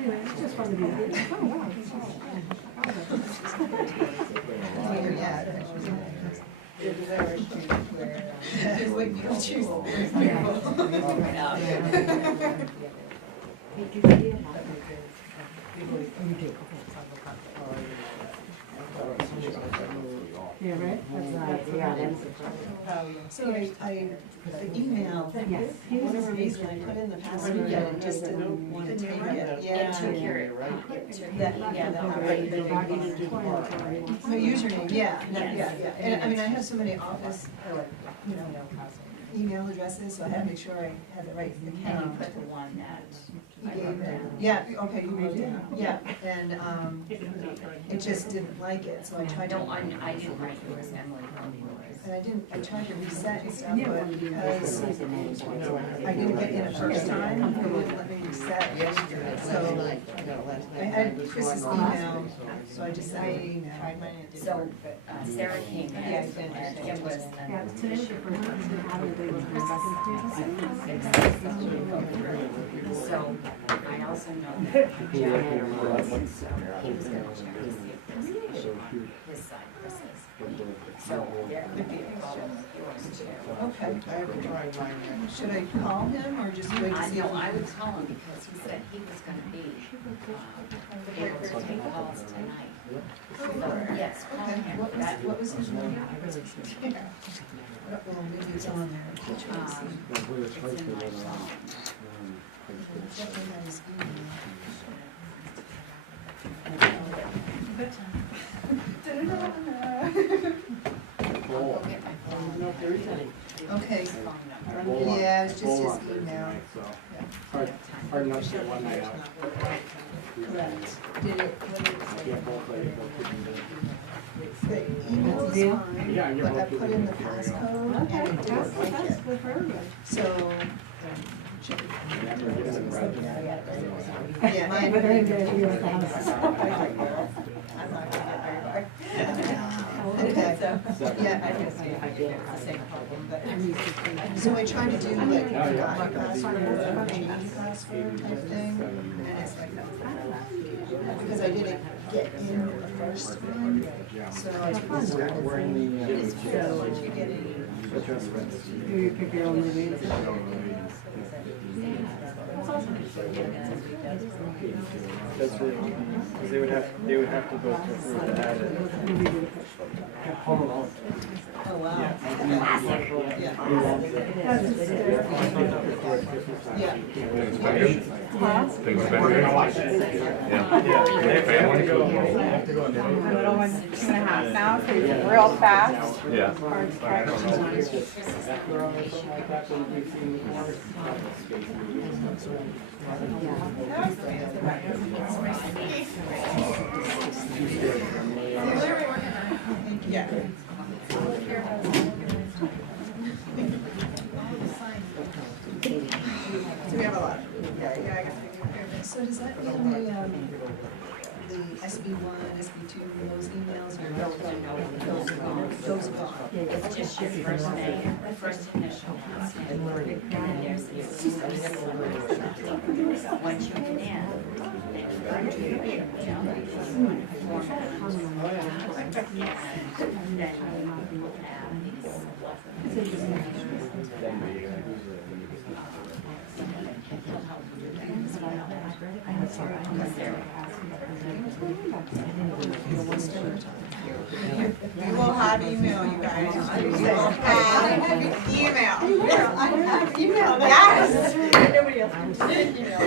Anyway, it's just fun to do that. Oh, wow. Just wait for you to choose. Yeah, right? That's right. So I emailed, Yes. one of these, and I put in the password, and it just didn't want to take it. Yeah. My username, yeah. And I mean, I have so many office, you know, email addresses, so I had to make sure I had the right account. And you put the one that You gave it. Yeah, okay, you wrote it down. Yeah, and it just didn't like it, so I tried to. No, I didn't write yours, Emily wrote yours. And I tried to reset and stuff, but because I didn't get in the first time, it wouldn't let me reset. So I had Chris's email, so I just sent an email. So Sarah came in, and it was. Yeah, today was the first time we had it, they were So I also know that John had a lot, so he was going to check to see if this his side Chris's. So there could be a problem with yours too. Okay. Should I call him or just wait to see? No, I would call him because he said he was going to be able to take calls tonight. So, yes, call Okay, him. what was his name? Well, maybe it's on there. It's in my phone. Definitely had his email. Okay, yeah, it's just his email. Hard enough to get one night out. Correct. Did it, Yeah, both ladies. the email is fine, Yeah, you're but I both put in the passcode and it didn't like it. good for everybody. So. Yeah, but they're good, you at the house. Okay, yeah. So I try to do like a forgotten password or change password type thing, and it's like, because I didn't get in the first one, so I just. Do you pick your own movies? That's right. Because they would have to go through to add it. Home Alone. Oh, wow. Yeah. Yeah. Things better. We're gonna watch it. Yeah. They have to go. They have to go. A little one, 2.5 now, so it's real fast. Yeah. Yeah. So we have a lot. Yeah, I guess we can. So does that mean the SB1, SB2, those emails are those are gone? It's just your first name, the first initial, last name. And there's the once you get in, then you go to your format. And then you will have these. We will have email, you guys. We will have email. I have email. Yes. Nobody else can email.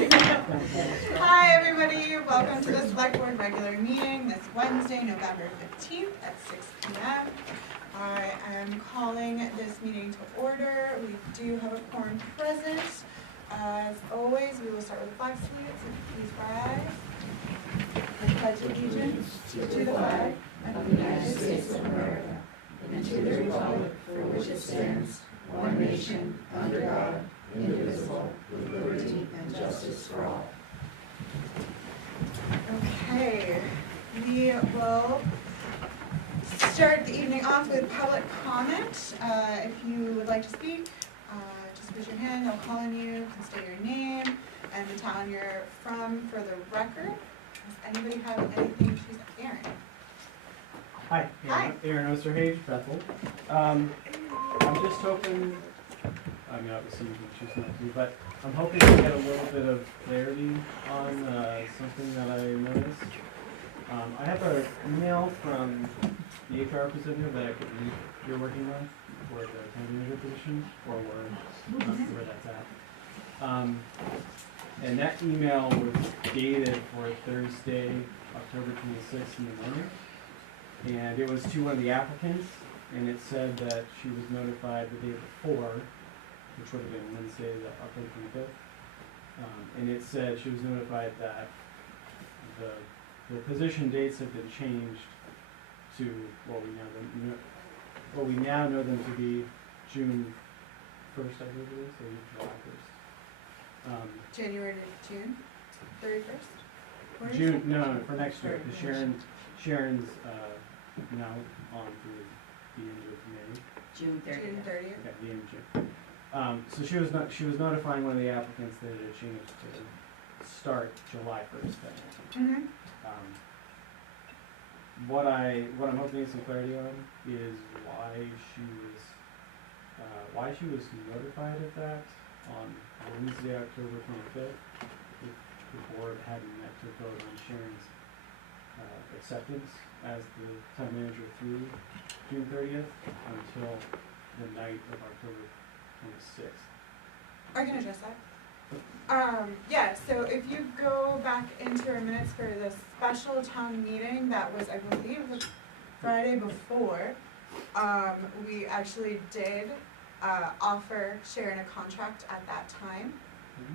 Hi, everybody. Welcome to the Select Board regular meeting this Wednesday, November 15th at 6 p.m. I am calling this meeting to order. We do have a quorum present. As always, we will start with the flag salute. So please rise. I pledge allegiance to the flag of the United States of America and to the republic for which it stands, one nation, under God, indivisible, with liberty and justice for all. Okay, we will start the evening off with public comment. If you would like to speak, just raise your hand, I'll call on you, you can state your name, and the town you're from for the record. Does anybody have anything? She's Aaron. Hi, Hi. Aaron Osterhage, Bethel. I'm just hoping, I mean, obviously you can choose not to, but I'm hoping to get a little bit of clarity on something that I noticed. I have an email from the HR representative that I could read you're working on for the town manager position, or where that's at. And that email was dated for Thursday, October 26th in the morning. And it was to one of the applicants, and it said that she was notified the day before, which would have been Wednesday, the October 25th. And it said she was notified that the position dates have been changed to what we now know them to be June 1st, I believe it is, or July 1st. January to June 31st? June, no, for next year, because Sharon's now on through the end of May. June June 30th. 30th. Okay, the end of June. So she was notifying one of the applicants that it had changed to start July 1st then. Mm-hmm. What I'm hoping to get some clarity on is why she was notified of that on Wednesday, October 25th. If the board hadn't met to vote on Sharon's acceptance as the town manager through June 30th until the night of October 26th. I can address that. Yeah, so if you go back into our minutes for the special town meeting, that was, I believe, the Friday before, we actually did offer Sharon a contract at that time.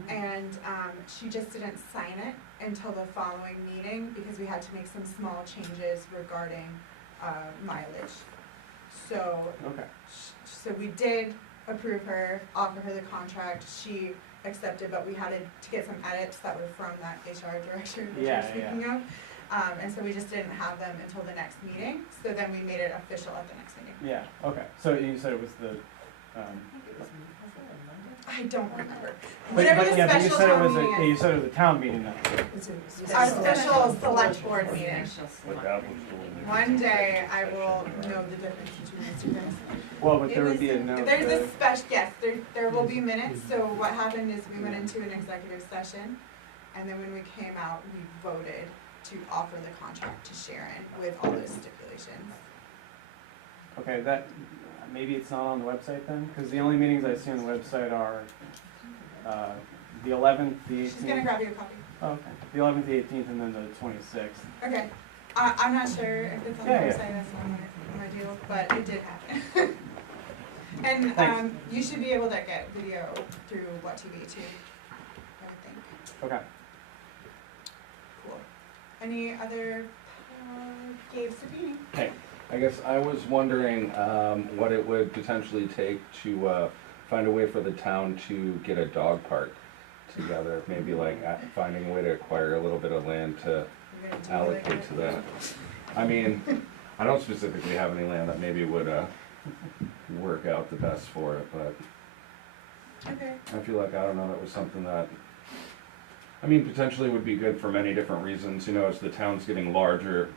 And she just didn't sign it until the following meeting because we had to make some small changes regarding mileage. So, Okay. so we did approve her, offer her the contract. She accepted, but we had to get some edits that were from that HR director that you're speaking of. And so we just didn't have them until the next meeting. So then we made it official at the next meeting. Yeah, okay. So you said it was the, I don't remember. but Whatever the you special said it town was meeting you is. said it was a town meeting then. Our official select board meeting. Like that was the One day I will know the difference between those two things. Well, but there would be a note. There's a special, yes, there will be minutes. So what happened is we went into an executive session, and then when we came out, we voted to offer the contract to Sharon with all those stipulations. Okay, that, maybe it's not on the website then? Because the only meetings I see on the website are the 11th, the 18th. She's gonna grab you a copy. Oh, okay. The 11th, the 18th, and then the 26th. Okay. I'm not sure if it's on the Yeah, yeah. website, that's not my deal, but it did happen. And Thanks. you should be able to get video through W.H.A.T too, I would think. Okay. Cool. Any other Gabe Sabini? Hey, I guess I was wondering what it would potentially take to find a way for the town to get a dog park together. Maybe like finding a way to acquire a little bit of land to We're gonna do allocate to that. I mean, I don't specifically have any land that maybe would work out the best for it, but Okay. I feel like, I don't know, that was something that, I mean, potentially would be good for many different reasons. You know, as the town's getting larger,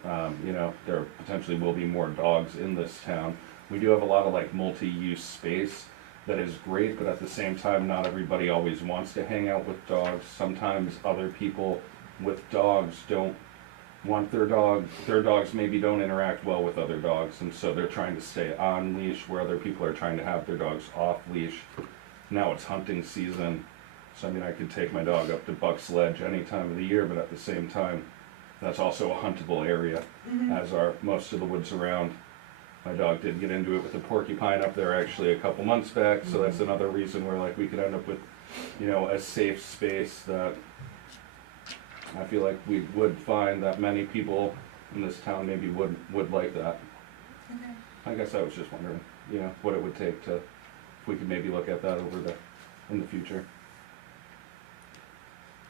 you know, there potentially will be more dogs in this town. We do have a lot of like multi-use space that is great, but at the same time, not everybody always wants to hang out with dogs. Sometimes other people with dogs don't want their dogs maybe don't interact well with other dogs, and so they're trying to stay on leash where other people are trying to have their dogs off leash. Now it's hunting season, so I mean, I could take my dog up to Buck's Ledge any time of the year, but at the same time, that's also a huntable area, as are most of the woods around. My dog did get into it with a porcupine up there actually a couple months back, so that's another reason where like we could end up with, you know, a safe space that I feel like we would find that many people in this town maybe would like that. Okay. I guess I was just wondering, you know, what it would take to, if we could maybe look at that in the future.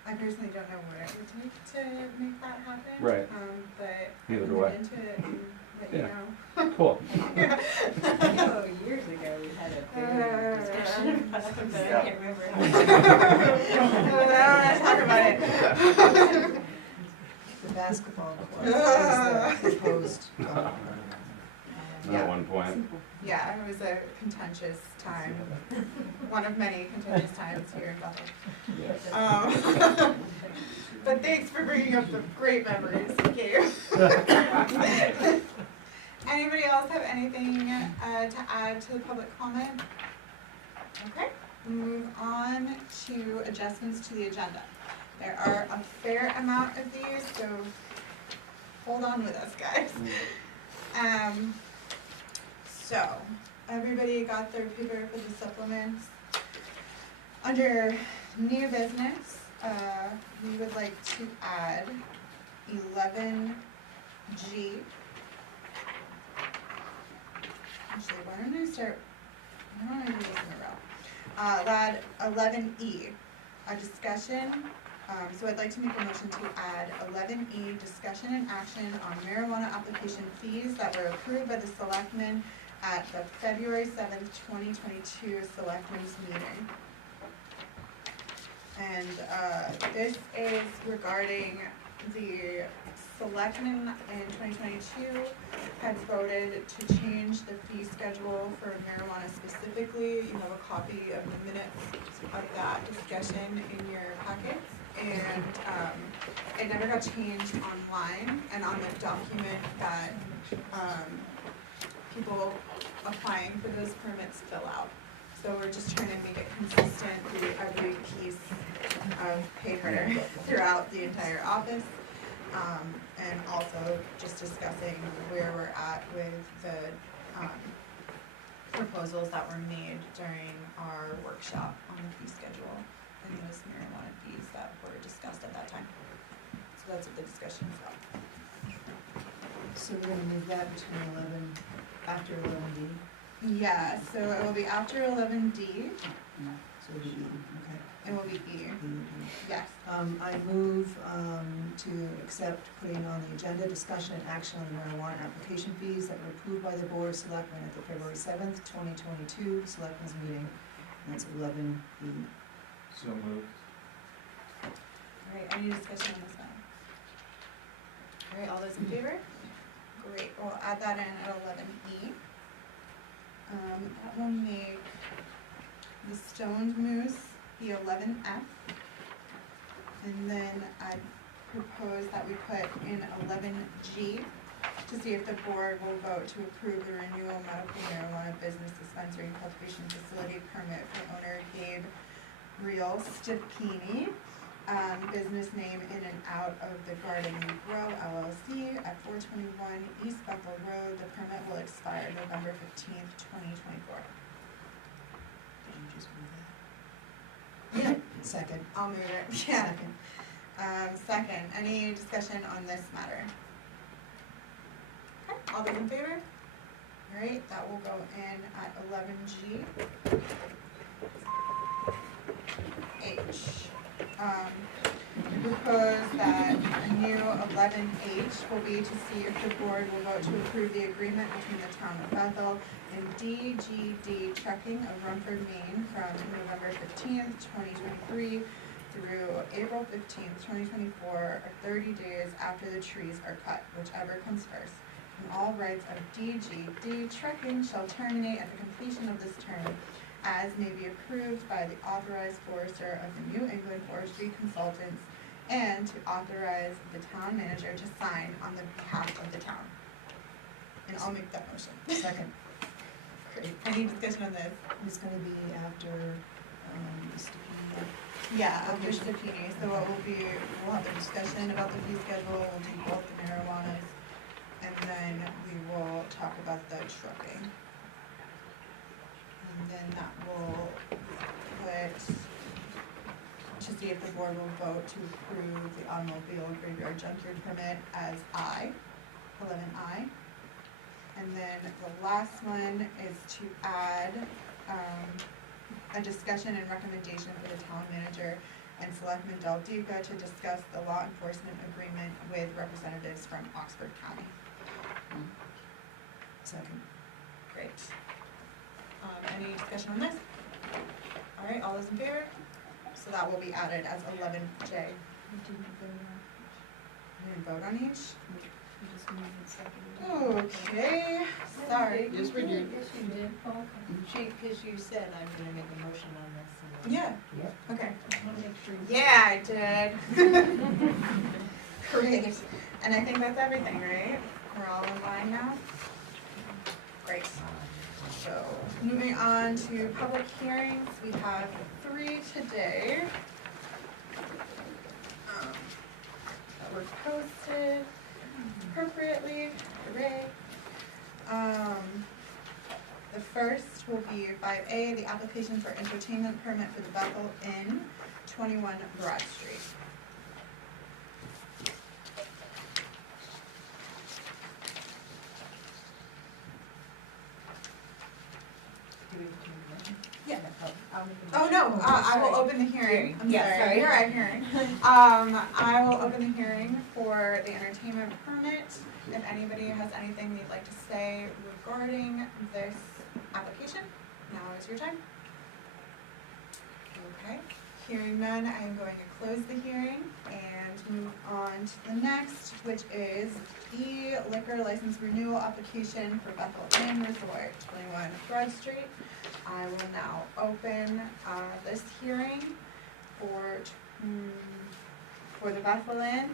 I personally don't know what it would take to make that happen. Right. But I Neither can do look I. into it and let you Yeah. know. Cool. I know years ago we had a big discussion I can't remember. I don't want to talk about it. The basketball court is the proposed. At one point. Yeah, it was a contentious time, one of many contentious times here in Bethel. But thanks for bringing up the great memories you gave. Anybody else have anything to add to the public comment? Okay, move on to adjustments to the agenda. There are a fair amount of these, so hold on with us, guys. So, everybody got their paper for the supplements. Under new business, we would like to add 11G. Actually, why don't I start, why don't I do this in a row? Add 11E, a discussion. So I'd like to make a motion to add 11E, discussion and action on marijuana application fees that were approved by the selectmen at the February 7th, 2022 selectmen's meeting. And this is regarding the selectmen in 2022 had voted to change the fee schedule for marijuana specifically. You have a copy of the minutes of that discussion in your packets. And it never got changed online and on the document that people applying for those permits fill out. So we're just trying to make it consistent through every piece of paper throughout the entire office. And also just discussing where we're at with the proposals that were made during our workshop on the fee schedule and those marijuana fees that were discussed at that time. So that's what the discussion is about. So we're gonna move that between 11, after 11D. Yeah, so it will be after 11D. So it'll be E, okay. It will be E. Yes. I move to accept putting on the agenda discussion and action on the marijuana application fees that were approved by the Board of Selectmen at the February 7th, 2022 Selectmen's meeting. And that's 11E. So moved. All right, any discussion on this one? All right, all those in favor? Great, we'll add that in at 11E. That will make the stoned moose be 11F. And then I propose that we put in 11G to see if the board will vote to approve the renewal medical marijuana business dispensary and cultivation facility permit for owner Gabe Real Stipini, business name In and Out of the Garden You Grow LLC at 421 East Bethel Road. The permit will expire November 15th, 2024. Did you just move that? Yeah. Second. I'll move it. Yeah. Second. Second, any discussion on this matter? Okay, all those in favor? All right, that will go in at 11G. H. We propose that new 11H will be to see if the board will vote to approve the agreement between the town of Bethel and DGD Trucking of Rumford, Maine from November 15th, 2023 through April 15th, 2024, or 30 days after the trees are cut, whichever comes first. And all rights of DGD Trucking shall terminate at the completion of this term, as may be approved by the authorized forester of the New England Forestry Consultants, and to authorize the town manager to sign on the behalf of the town. And I'll make that motion. Second. Great. Any discussion on this? It's gonna be after, Yeah, after Stipini. So what will be, we'll have a discussion about the fee schedule, we'll do both the marijuanas, and then we will talk about the trucking. And then that will put, to see if the board will vote to approve the automobile graveyard junkyard permit as I, 11I. And then the last one is to add a discussion and recommendation for the town manager and Selectman Del Duca to discuss the law enforcement agreement with representatives from Oxford County. Second. Great. Any discussion on this? All right, all those in favor? So that will be added as 11J. We didn't vote on each? Okay, sorry. Yes, we did. Yes, you did. Because you said I'm gonna make a motion on this. And Yeah, Yeah. okay. I wanna make sure. Yeah, I did. Great. And I think that's everything, right? We're all in line now? Great. So, moving on to public hearings, we have 3 today. That were posted appropriately, hooray. The first will be 5A, the application for entertainment permit for the Bethel Inn, 21 Broad Street. Yeah. Oh, no, I will open the hearing. I'm Yeah, sorry, sorry. you're right, hearing. I will open the hearing for the entertainment permit. If anybody has anything they'd like to say regarding this application, now is your time. Okay, hearing none, I am going to close the hearing and move on to the next, which is the liquor license renewal application for Bethel Inn Resort, 21 Broad Street. I will now open this hearing for the Bethel Inn.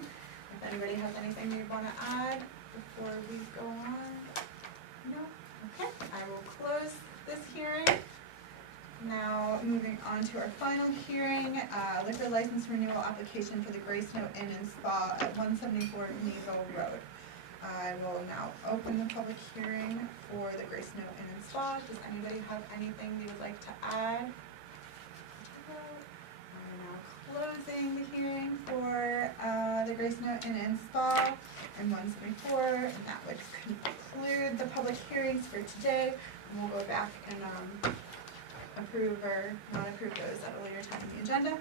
If anybody has anything they want to add before we go on? No? Okay, I will close this hearing. Now, moving on to our final hearing, liquor license renewal application for the Grace Note Inn and Spa at 174 Meadville Road. I will now open the public hearing for the Grace Note Inn and Spa. Does anybody have anything they would like to add? I'm now closing the hearing for the Grace Note Inn and Spa and 174, and that would conclude the public hearings for today. And we'll go back and approve or not approve those at a later time in the agenda.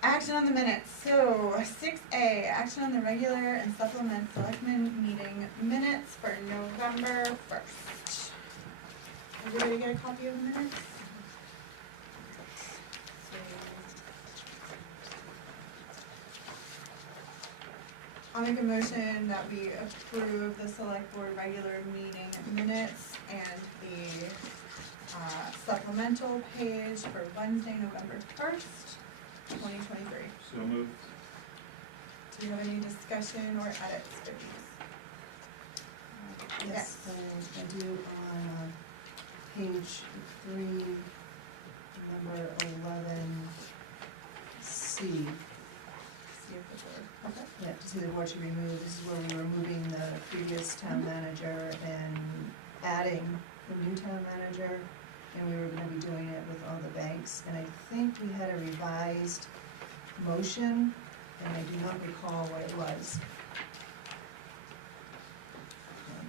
Action on the minutes. So 6A, action on the regular and supplement selectmen meeting minutes for November 1st. Everybody get a copy of the minutes? I'll make a motion that we approve the select board regular meeting minutes and the supplemental page for Wednesday, November 1st, 2023. So moved. Do you have any discussion or edits for these? Yes, so I do on page 3, number 11C. See if the board, okay. Yeah, to see the board to remove, this is where we were removing the previous town manager and adding the new town manager. And we were gonna be doing it with all the banks, and I think we had a revised motion, and I do not recall what it was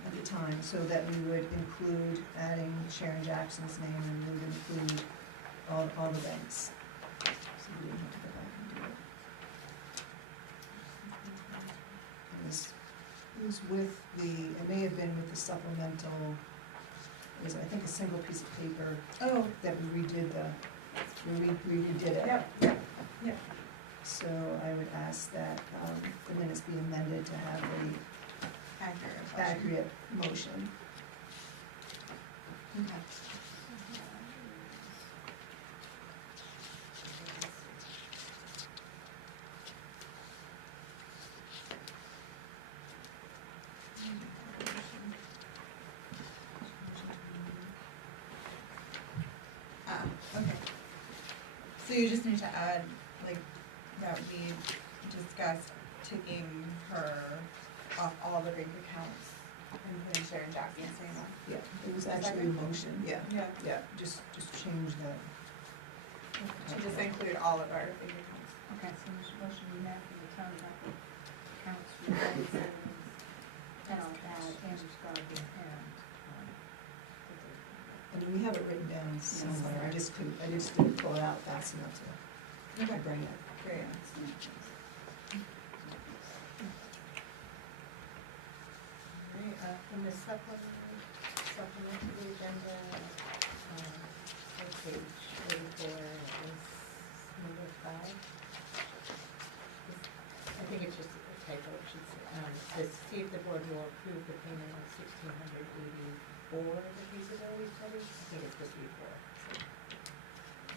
at the time, so that we would include adding Sharon Jackson's name, and we would include all the banks. So we didn't have to go back and do it. It was with it may have been with the supplemental. It was, I think, a single piece of paper Oh, that we redid we redid it. yep. So I would ask that the minutes be amended to have a accurate motion. Okay. Okay. So you just need to add, like, that we discussed taking her off all the bank accounts and putting Sharon Jackson's name on. Yeah, it was actually a motion, yeah, Yeah. just change that. To just include all of our bank accounts. Okay, so this motion we have for the town of accounts for banks and town that Andrew's Garden And we have it written down somewhere, I just didn't pull it out fast enough to Okay, bring it. great. From the supplement to the agenda, let's see, page 44, number 5. I think it's just a typo, it should say, says, see if the board will approve the payment of $1,684 the feasibility study. I think it's supposed to be 4. So.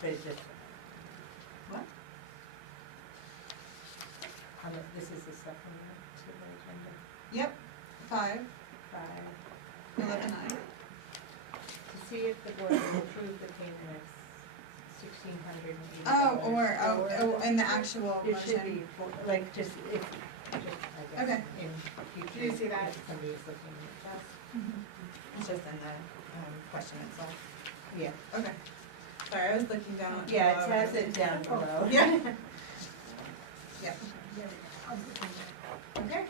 But it's just, What? this is the supplement to the agenda. Yep, 5, 5. 11, 9. To see if the board will approve the payment of $1,680. Oh, in the actual It should motion. be, like, just, if, I guess, Okay. in future. Do you see that? If somebody's looking at that. It's just in the question itself. Yeah. Okay. Sorry, I was looking down. Yeah, it has it down below. Yeah. Yeah. Okay.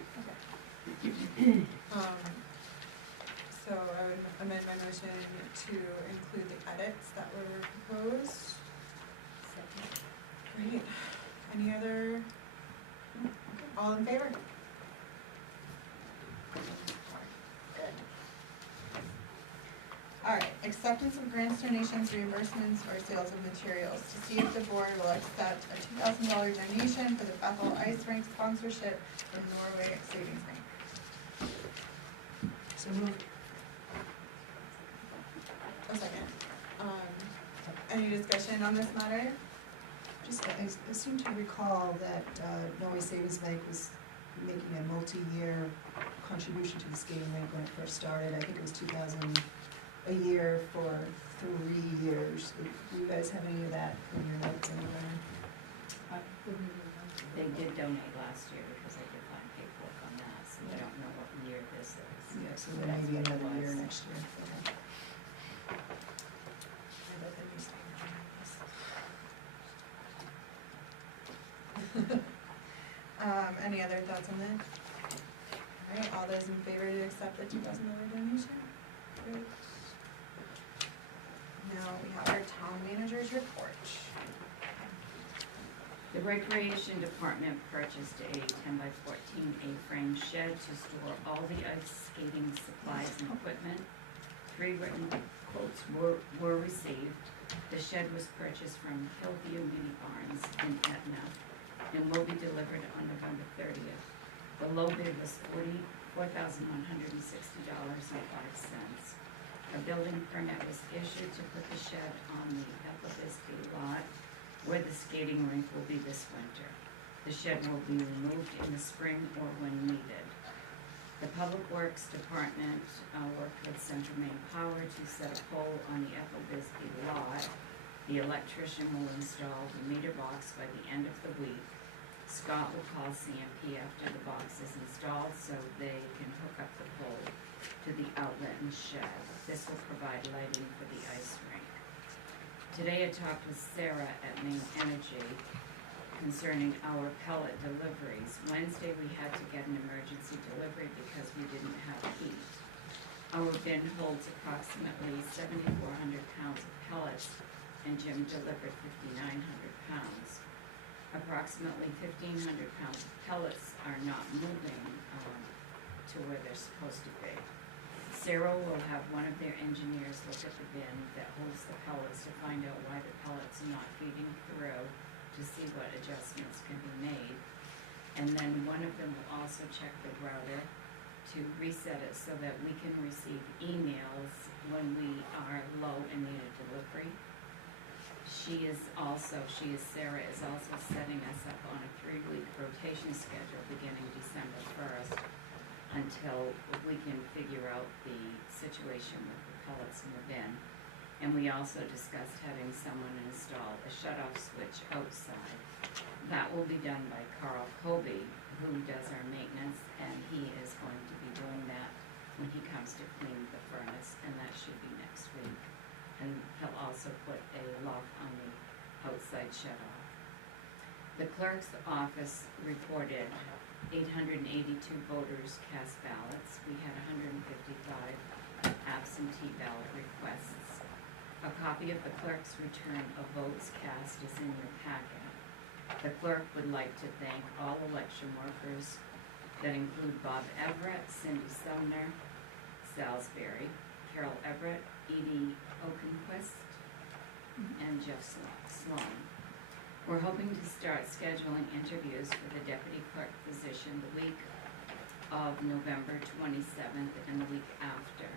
So I would amend my motion to include the edits that were proposed. Great. Any other? All in favor? All right, acceptance of grants, donations, reimbursements, or sales of materials. To see if the board will accept a $2,000 donation for the Bethel Ice Rink sponsorship from Norway Savings Bank. So moved. A second. Any discussion on this matter? Just, I seem to recall that Norway Savings Bank was making a multi-year contribution to the skating rink when it first started. I think it was $2,000 a year for 3 years. Do you guys have any of that in your notes anywhere? They did donate last year because I did find paperwork on that, so I don't know what year this is. Yeah, so there may be another year next year. Okay. I bet the new skating rink is- Any other thoughts on that? All right, all those in favor to accept the $2,000 donation? Great. Now we have our town manager's report. The Recreation Department purchased a 10x14 A-frame shed to store all the ice skating supplies and equipment. 3 written quotes were received. The shed was purchased from Hillview Mini Barns in Etna and will be delivered on November 30th. The low bid was $44,160.05. A building permit was issued to put the shed on the Epplebisky lot where the skating rink will be this winter. The shed will be removed in the spring or when needed. The Public Works Department worked with Central Maine Power to set a pole on the Epplebisky lot. The electrician will install the meter box by the end of the week. Scott will call CMP after the box is installed so they can hook up the pole to the outlet in the shed. This will provide lighting for the ice rink. Today I talked with Sarah at Maine Energy concerning our pellet deliveries. Wednesday we had to get an emergency delivery because we didn't have heat. Our bin holds approximately 7,400 pounds of pellets and Jim delivered 5,900 pounds. Approximately 1,500 pounds of pellets are not moving to where they're supposed to be. Sarah will have one of their engineers look at the bin that holds the pellets to find out why the pellets are not feeding through to see what adjustments can be made. And then one of them will also check the router to reset it so that we can receive emails when we are low and need a delivery. Sarah is also setting us up on a 3-week rotation schedule beginning December 1st until we can figure out the situation with the pellets in the bin. And we also discussed having someone install a shut-off switch outside. That will be done by Carl Colby, who does our maintenance, and he is going to be doing that when he comes to clean the furnace, and that should be next week. And he'll also put a lock on the outside shut-off. The clerk's office reported 882 voters cast ballots. We had 155 absentee ballot requests. A copy of the clerk's return of votes cast is in your packet. The clerk would like to thank all election workers that include Bob Everett, Cindy Sumner, Salisbury, Carol Everett, Edie Oakenquist, and Jeff Sloan. We're hoping to start scheduling interviews for the deputy clerk position the week of November 27th and the week after.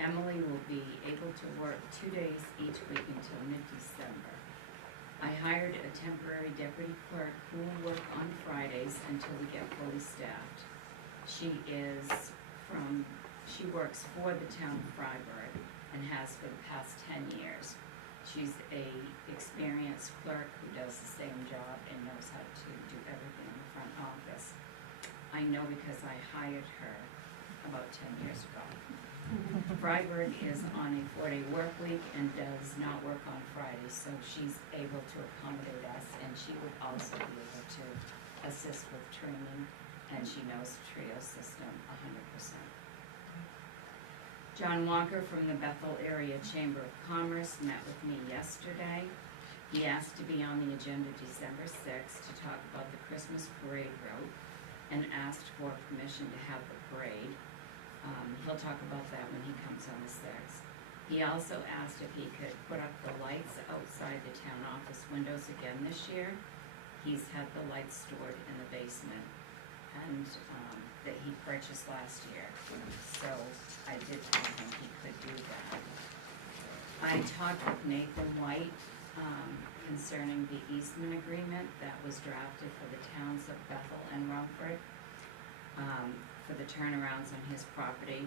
Emily will be able to work 2 days each week until mid-December. I hired a temporary deputy clerk who will work on Fridays until we get fully staffed. She works for the town of Freiburg and has for the past 10 years. She's a experienced clerk who does the same job and knows how to do everything in the front office. I know because I hired her about 10 years ago. Freiburg is on a 4-day work week and does not work on Fridays, so she's able to accommodate us, and she would also be able to assist with training, and she knows the TRIO system 100%. John Walker from the Bethel Area Chamber of Commerce met with me yesterday. He asked to be on the agenda December 6th to talk about the Christmas parade route and asked for permission to have the parade. He'll talk about that when he comes on the 6th. He also asked if he could put up the lights outside the town office windows again this year. He's had the lights stored in the basement and that he purchased last year. So I did tell him he could do that. I talked with Nathan White concerning the easement agreement that was drafted for the towns of Bethel and Rumford for the turnarounds on his property.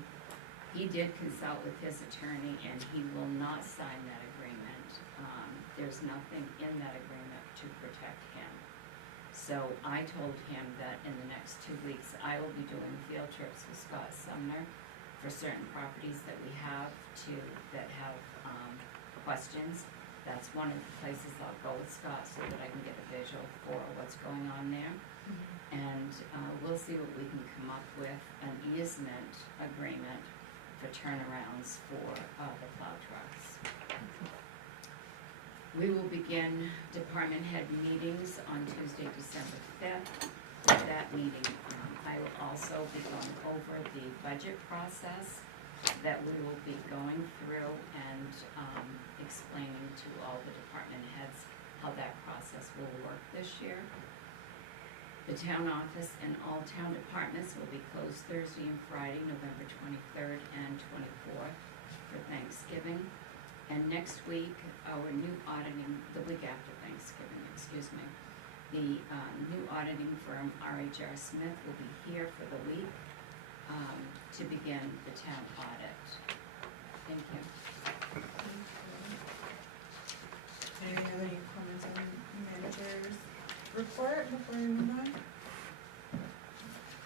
He did consult with his attorney and he will not sign that agreement. There's nothing in that agreement to protect him. So I told him that in the next 2 weeks I will be doing field trips with Scott Sumner for certain properties that we have that have questions. That's one of the places I'll go with Scott so that I can get a visual for what's going on there. And we'll see what we can come up with, an easement agreement for turnarounds for the plow trucks. We will begin department head meetings on Tuesday, December 5th. At that meeting, I will also be going over the budget process that we will be going through and explaining to all the department heads how that process will work this year. The town office and all town departments will be closed Thursday and Friday, November 23rd and 24th for Thanksgiving. And next week, the week after Thanksgiving, excuse me, the new auditing firm, R.H.A.T. Smith, will be here for the week to begin the town audit. Thank you. Any other comments on the manager's report before we move on?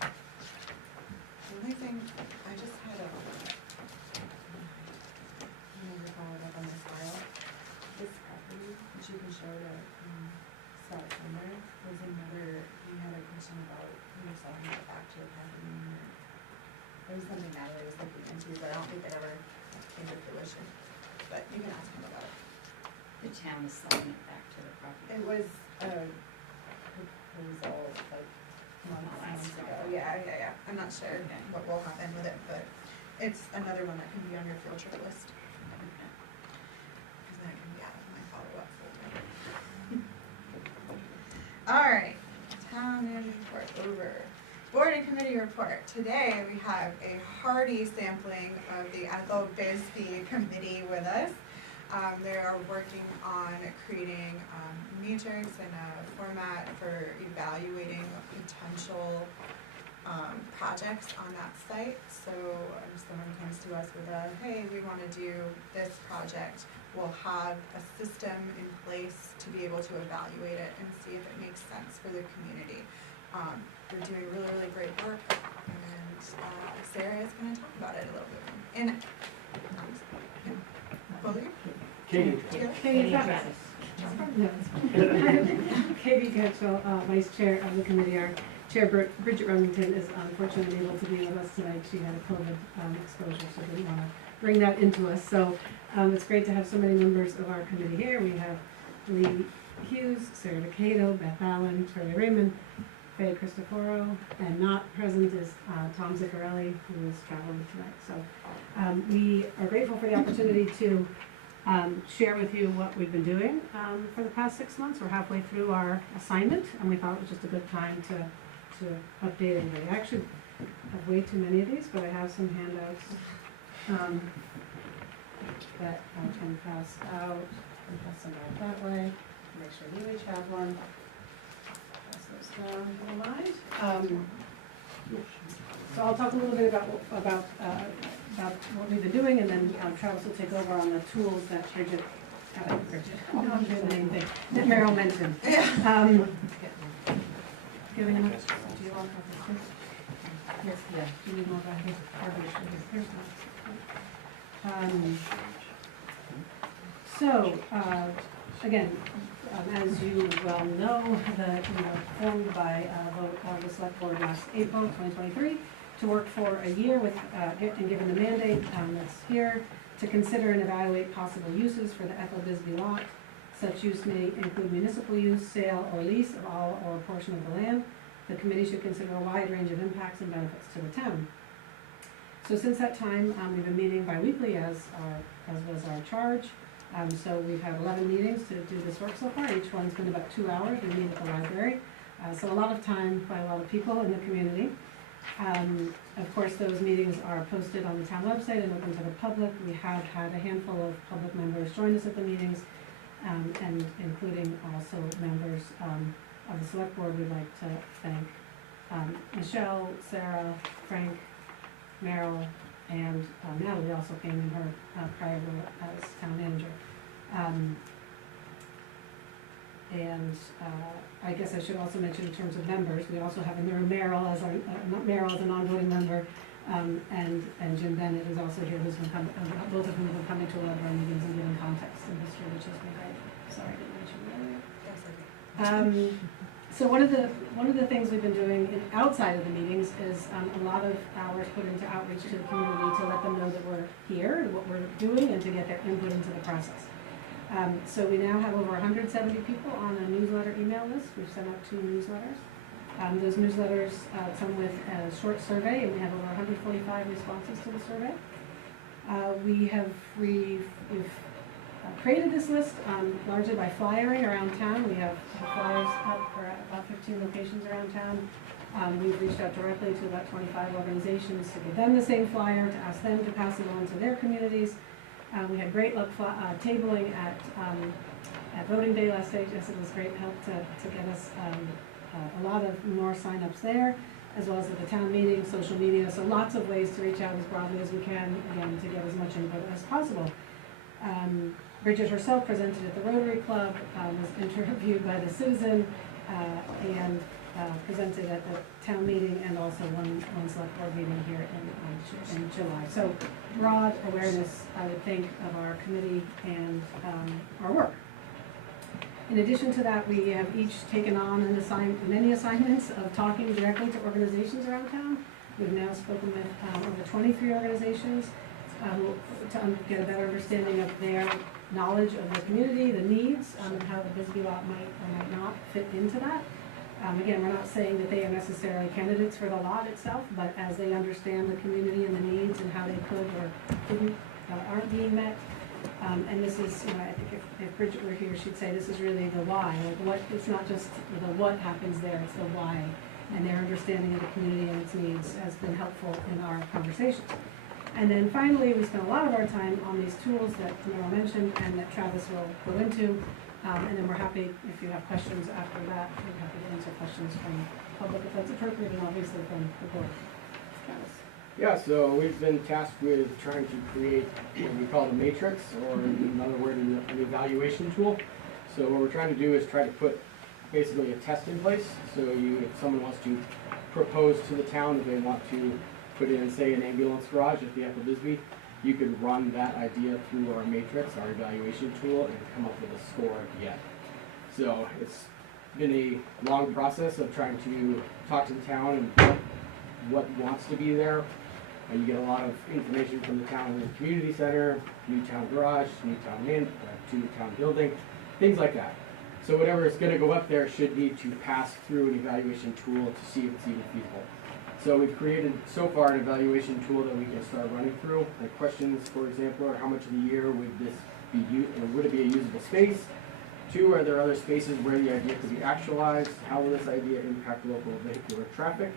The only thing, I just had a, never followed up on this file. This property, which you can show to Scott Sumner, was another, he had a question about, he was selling it back to the property owner. There was something Natalie was looking into, but I don't think it ever came to fruition. But you can ask him about it. The town is selling it back to the property. It was a proposal like months ago. Yeah. I'm not sure Okay. what will happen with it, but it's another one that can be on your field trip list. Okay. Because then it can be out of my follow-up folder. All right, town manager report over. Board and committee report. Today we have a hearty sampling of the Ethel Bisbee committee with us. They are working on creating matrix and a format for evaluating potential projects on that site. So if someone comes to us with a, hey, we want to do this project, we'll have a system in place to be able to evaluate it and see if it makes sense for the community. They're doing really, really great work, and Sarah is going to talk about it a little bit. And Katie Getchell, Vice Chair of the committee. Our Chair Bridget Remington is unfortunately unable to be with us tonight. She had a COVID exposure, so didn't want to bring that into us. So it's great to have so many members of our committee here. We have Lee Hughes, Sarah DeCato, Beth Allen, Charlie Raymond, Faye Cristoforo, and not present is Tom Ziccarelli, who is traveling tonight. So we are grateful for the opportunity to share with you what we've been doing for the past 6 months. We're halfway through our assignment, and we thought it was just a good time to update everybody. I actually have way too many of these, but I have some handouts that I can pass out. And pass them out that way. Make sure you each have one. Pass those down, if you don't mind. So I'll talk a little bit about what we've been doing, and then Travis will take over on the tools that Bridget, I'm doing the name thing, that Meryl mentioned. Giving enough, do you want copies? Yes, yeah, do you need more back here? Here's one. So, again, as you well know, formed by a vote of the select board last April 2023 to work for a year with, and given the mandate that's here, to consider and evaluate possible uses for the Ethel Bisbee lot. Such use may include municipal use, sale, or lease of all or a portion of the land. The committee should consider a wide range of impacts and benefits to the town. So since that time, we've been meeting bi-weekly as was our charge. So we've had 11 meetings to do this work so far. Each one's been about 2 hours. We meet at the library. So a lot of time by a lot of people in the community. Of course, those meetings are posted on the town website and open to the public. We have had a handful of public members join us at the meetings, and including also members of the select board. We'd like to thank Michelle, Sarah, Frank, Meryl, and Natalie also came in her prior role as town manager. I guess I should also mention in terms of members, we also have in there Meryl as Meryl as a non-voting member, and Jim Bennett is also here, who's been coming, both of whom have been coming to a lot of our meetings and giving context and history, which has been great. Sorry, I didn't mention that earlier. So one of the things we've been doing outside of the meetings is a lot of hours put into outreach to the community to let them know that we're here and what we're doing and to get their input into the process. So we now have over 170 people on a newsletter email list. We've sent out 2 newsletters. Those newsletters come with a short survey, and we have over 145 responses to the survey. We've created this list largely by flyering around town. We have flyers up for about 15 locations around town. We've reached out directly to about 25 organizations to give them the same flyer, to ask them to pass it on to their communities. We had great luck tabling at voting day last day. Yes, it was great help to get us a lot of more signups there, as well as at the town meeting, social media. So lots of ways to reach out as broadly as we can, again, to get as much input as possible. Bridget herself presented at the Rotary Club, was interviewed by the Citizen, and presented at the town meeting, and also one select board meeting here in July. So broad awareness, I would think, of our committee and our work. In addition to that, we have each taken on many assignments of talking directly to organizations around town. We've now spoken with over 23 organizations to get a better understanding of their knowledge of the community, the needs, and how the Bisbee lot might or might not fit into that. Again, we're not saying that they are necessarily candidates for the lot itself, but as they understand the community and the needs and how they could or aren't being met. And this is, I think if Bridget were here, she'd say this is really the why. Like it's not just the what happens there, it's the why. And their understanding of the community and its needs has been helpful in our conversations. And then finally, we spent a lot of our time on these tools that Meryl mentioned and that Travis will go into. And then we're happy, if you have questions after that, we're happy to answer questions from the public if that's appropriate, and obviously from the board. Travis. Yeah, so we've been tasked with trying to create what we call the matrix, or in another word, an evaluation tool. So what we're trying to do is try to put basically a test in place. So if someone wants to propose to the town that they want to put in, say, an ambulance garage at the Ethel Bisbee, you could run that idea through our matrix, our evaluation tool, and come up with a score at the end. So it's been a long process of trying to talk to the town and what wants to be there. And you get a lot of information from the town and the community center, new town garage, new town building, things like that. So whatever is going to go up there should need to pass through an evaluation tool to see if it's even feasible. So we've created so far an evaluation tool that we can start running through. Like questions, for example, are how much of the year would this would it be a usable space? 2, are there other spaces where the idea could be actualized? How will this idea impact local vehicular traffic?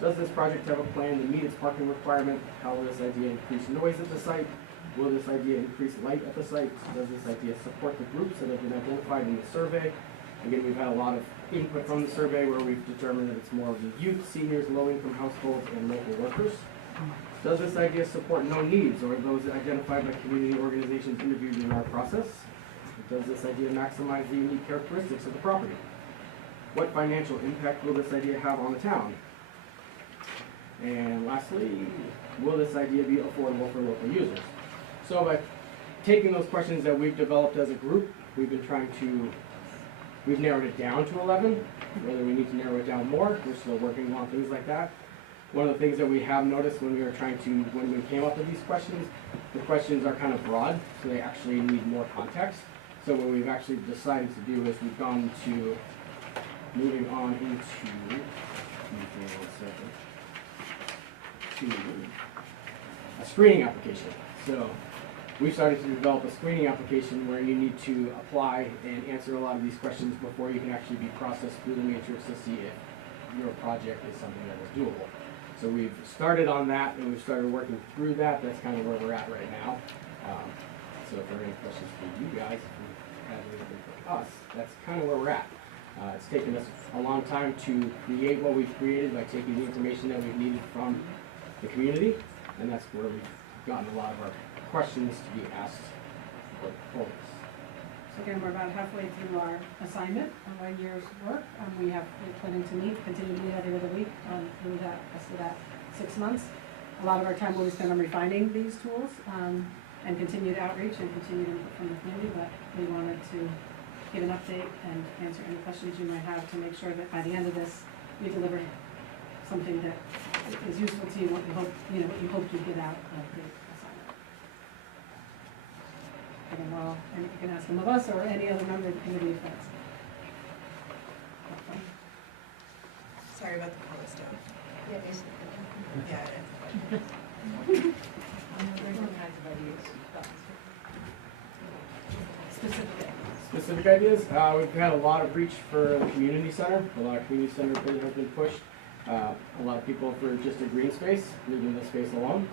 Does this project have a plan to meet its parking requirement? How will this idea increase noise at the site? Will this idea increase light at the site? Does this idea support the groups that have been identified in the survey? Again, we've had a lot of input from the survey where we've determined that it's more of the youth, seniors, low-income households, and local workers. Does this idea support no needs or those identified by community organizations interviewed in our process? Does this idea maximize the unique characteristics of the property? What financial impact will this idea have on the town? And lastly, will this idea be affordable for local users? So by taking those questions that we've developed as a group, we've narrowed it down to 11. Whether we need to narrow it down more, we're still working on things like that. One of the things that we have noticed when we came up with these questions, the questions are kind of broad, so they actually need more context. So what we've actually decided to do is we've gone to, moving on into, a screening application. So we've started to develop a screening application where you need to apply and answer a lot of these questions before you can actually be processed through the matrix to see if your project is something that is doable. So we've started on that and we've started working through that. That's kind of where we're at right now. So if there are any questions for you guys, if you have anything for us, that's kind of where we're at. It's taken us a long time to create what we've created by taking the information that we've needed from the community, and that's where we've gotten a lot of our questions to be asked for proposals. So again, we're about halfway through our assignment of our year's work. We're planning to continue to meet every other week through that, rest of that 6 months. A lot of our time will be spent on refining these tools and continued outreach and continued input from the community, but we wanted to give an update and answer any questions you might have to make sure that by the end of this, we deliver something that is useful to you, what you hope you get out of the assignment. Again, well, and you can ask them of us or any other member of the committee if that's. Sorry about the color stuff. Yeah, is Yeah. Specific ideas? We've had a lot of reach for the community center. A lot of community center has been pushed. A lot of people for just a green space, leaving the space alone.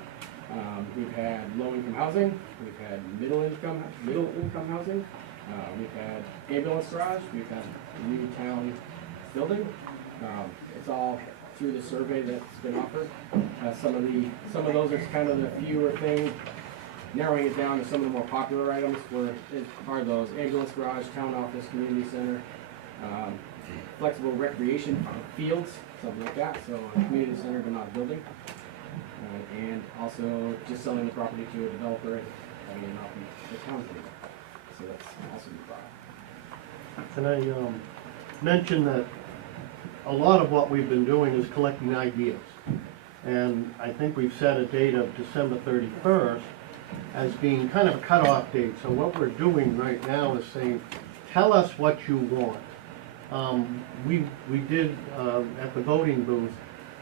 We've had low-income housing. We've had middle-income housing. We've had ambulance garage. We've had a new town building. It's all through the survey that's been offered. Some of those are kind of the fewer things. Narrowing it down to some of the more popular items are those ambulance garage, town office, community center, flexible recreation fields, something like that. So a community center but not a building. And also just selling the property to a developer and having it not be the town thing. So that's also the product. Can I mention that a lot of what we've been doing is collecting ideas. And I think we've set a date of December 31st as being kind of a cutoff date. So what we're doing right now is saying, tell us what you want. We did, at the voting booth,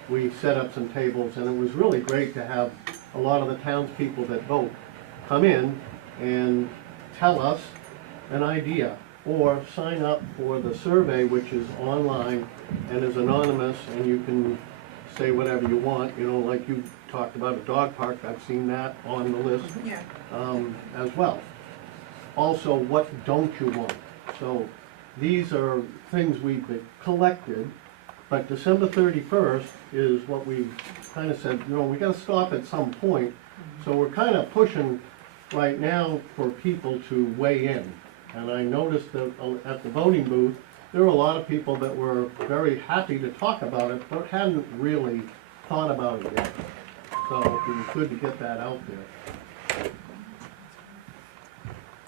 we set up some tables, and it was really great to have a lot of the townspeople that vote come in and tell us an idea, or sign up for the survey, which is online and is anonymous, and you can say whatever you want, like you talked about a dog park. I've seen that on the list Yeah. as well. Also, what don't you want? So these are things we've collected, but December 31st is what we kind of said, we got to stop at some point. So we're kind of pushing right now for people to weigh in. And I noticed that at the voting booth, there were a lot of people that were very happy to talk about it, but hadn't really thought about it yet. So it was good to get that out there.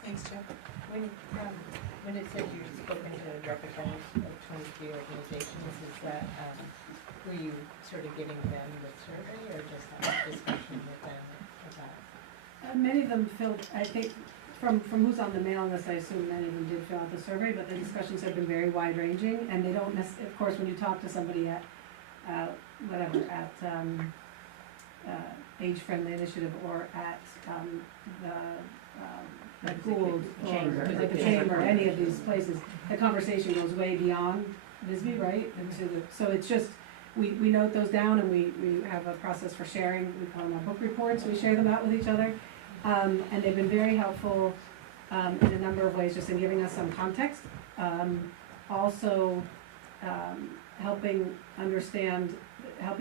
Thanks, Jeff. When it said you've spoken to representatives of 23 organizations, is that, were you sort of giving them the survey or just having a discussion with them about? Many of them filled, I think, from who's on the mailing list, I assume many of them did fill out the survey, but the discussions have been very wide-ranging, and they don't necessarily, of course, when you talk to somebody at, age-friendly initiative or at the Gould or like the Chamber, any of these places, the conversation goes way beyond Bisbee, right? So it's just, we note those down and we have a process for sharing, we call them our book reports, we share them out with each other. And they've been very helpful in a number of ways, just in giving us some context. Also, helping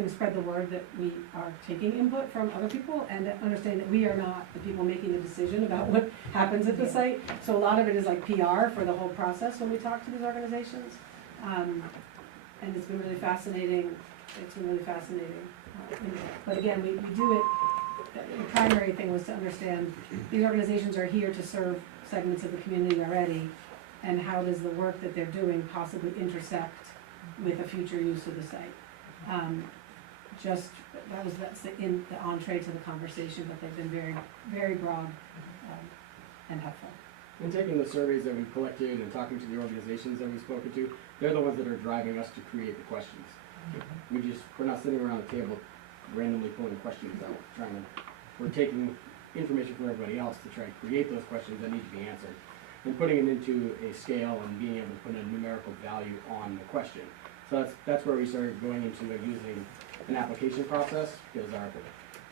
spread the word that we are taking input from other people and understand that we are not the people making the decision about what happens at the site. So a lot of it is like PR for the whole process when we talk to these organizations. And it's been really fascinating. But again, we do it, the primary thing was to understand these organizations are here to serve segments of the community already, and how does the work that they're doing possibly intersect with a future use of the site. That's the entree to the conversation, but they've been very, very broad and helpful. And taking the surveys that we've collected and talking to the organizations that we've spoken to, they're the ones that are driving us to create the questions. We're not sitting around the table randomly pulling questions out, we're taking information from everybody else to try to create those questions that need to be answered, and putting it into a scale and being able to put a numerical value on the question. So that's where we started going into using an application process, because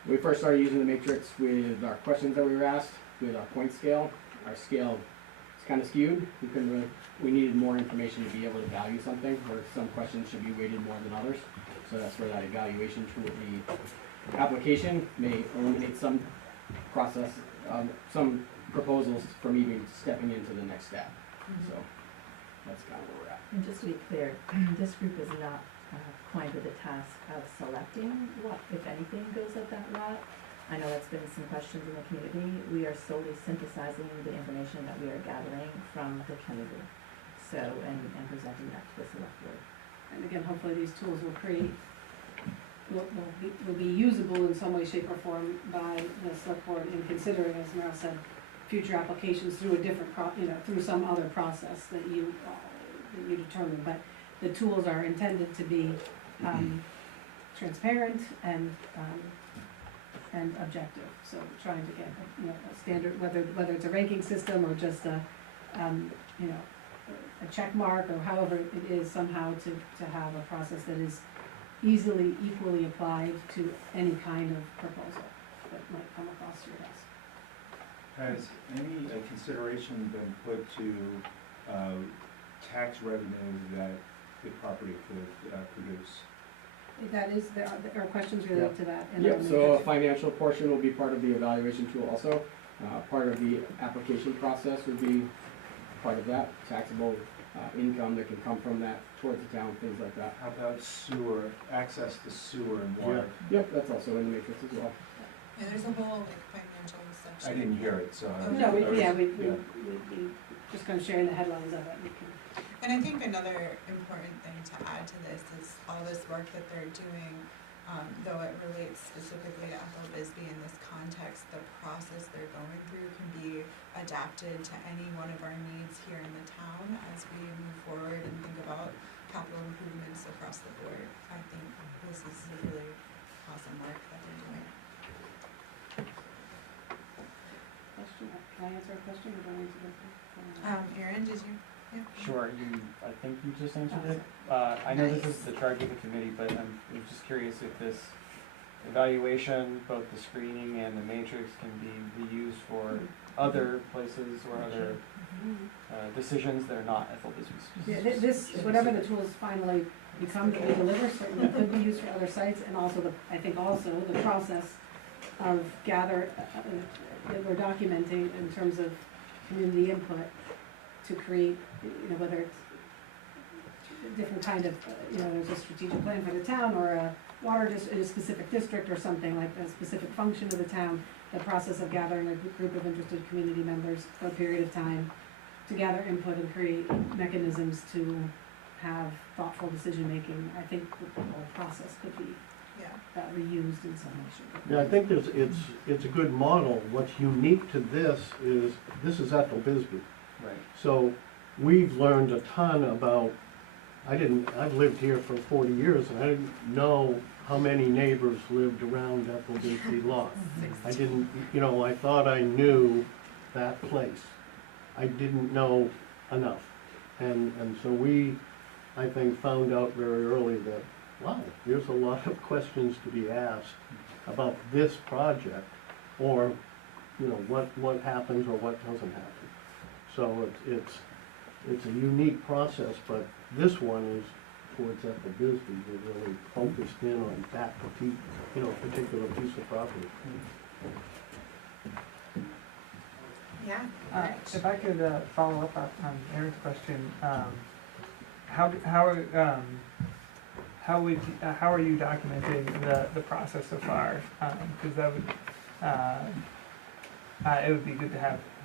we first started using the matrix with our questions that we were asked, with our point scale. Our scale is kind of skewed. We needed more information to be able to value something, where some questions should be weighted more than others. So that's where that evaluation tool, the application may eliminate some process, some proposals from even stepping into the next step. So that's kind of where we're at. And just to be clear, this group is not coined with the task of selecting what, if anything, goes at that route. I know that's been some questions in the community. We are solely synthesizing the information that we are gathering from the community. So, and presenting that to the select board. And again, hopefully these tools will be usable in some way, shape, or form by the select board in considering, as Meryl said, future applications through a different, through some other process that you determine. But the tools are intended to be transparent and objective. So trying to get a standard, whether it's a ranking system or just a check mark, or however it is, somehow to have a process that is equally applied to any kind of proposal that might come across your desk. Has any consideration been put to tax revenue that the property could produce? That is, there are questions related to that. Yeah, so a financial portion will be part of the evaluation tool also. Part of the application process would be part of that, taxable income that can come from that towards the town, things like that. How about sewer, access to sewer and water? Yep, that's also in the matrix as well. Yeah, there's a whole financial section. I didn't hear it, so. No, we just kind of sharing the headlines of it. And I think another important thing to add to this is all this work that they're doing, though it relates specifically to Ethel Bisbee in this context, the process they're going through can be adapted to any one of our needs here in the town as we move forward and think about capital improvements across the board. I think this is really awesome work that they're doing. Question? Can I answer a question or do I answer the Erin, did you? Yeah. Sure, I think you just answered it. I know this is the charge of the committee, but I'm just curious if this evaluation, both the screening and the matrix, can be reused for other places or other decisions that are not Ethel Bisbee's. Yeah, this, whatever the tools finally become that we deliver, certainly could be used for other sites, and also I think also the process of that we're documenting in terms of community input to create, whether it's a different kind of, there's a strategic plan for the town or a water in a specific district or something, like a specific function of the town, the process of gathering a group of interested community members for a period of time to gather input and create mechanisms to have thoughtful decision-making. I think the whole process could be reused in some way. Yeah, I think it's a good model. What's unique to this is Ethel Bisbee. Right. So we've learned a ton about, I've lived here for 40 years and I didn't know how many neighbors lived around Ethel Lot. I didn't, you know, I thought I knew that place. I didn't know enough. And so we, I think, found out very early that, wow, there's a lot of questions to be asked about this project, or, you know, what happens or what doesn't happen. So it's a unique process, but this one is towards Ethel Bisbee. We're really focused in on that particular piece of property. Yeah. If I could follow up on Aaron's question, how are you documenting the process so far? Because that would it would be good to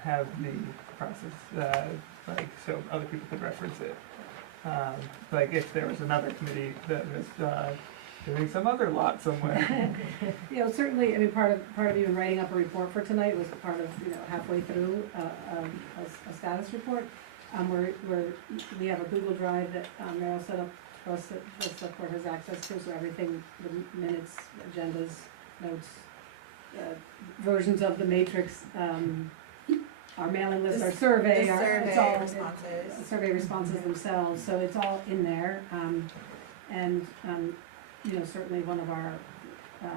have the process like so other people could reference it. Like if there was another committee that was doing some other lot somewhere. You know, certainly, I mean, part of even writing up a report for tonight was part of, you know, halfway through a status report, where we have a Google Drive that Meryl set up for us that the board has access to, so everything, the minutes, agendas, notes, versions of the matrix, our mailing list, our survey, it's all responses. survey responses themselves, so it's all in there, and you know, certainly one of our, I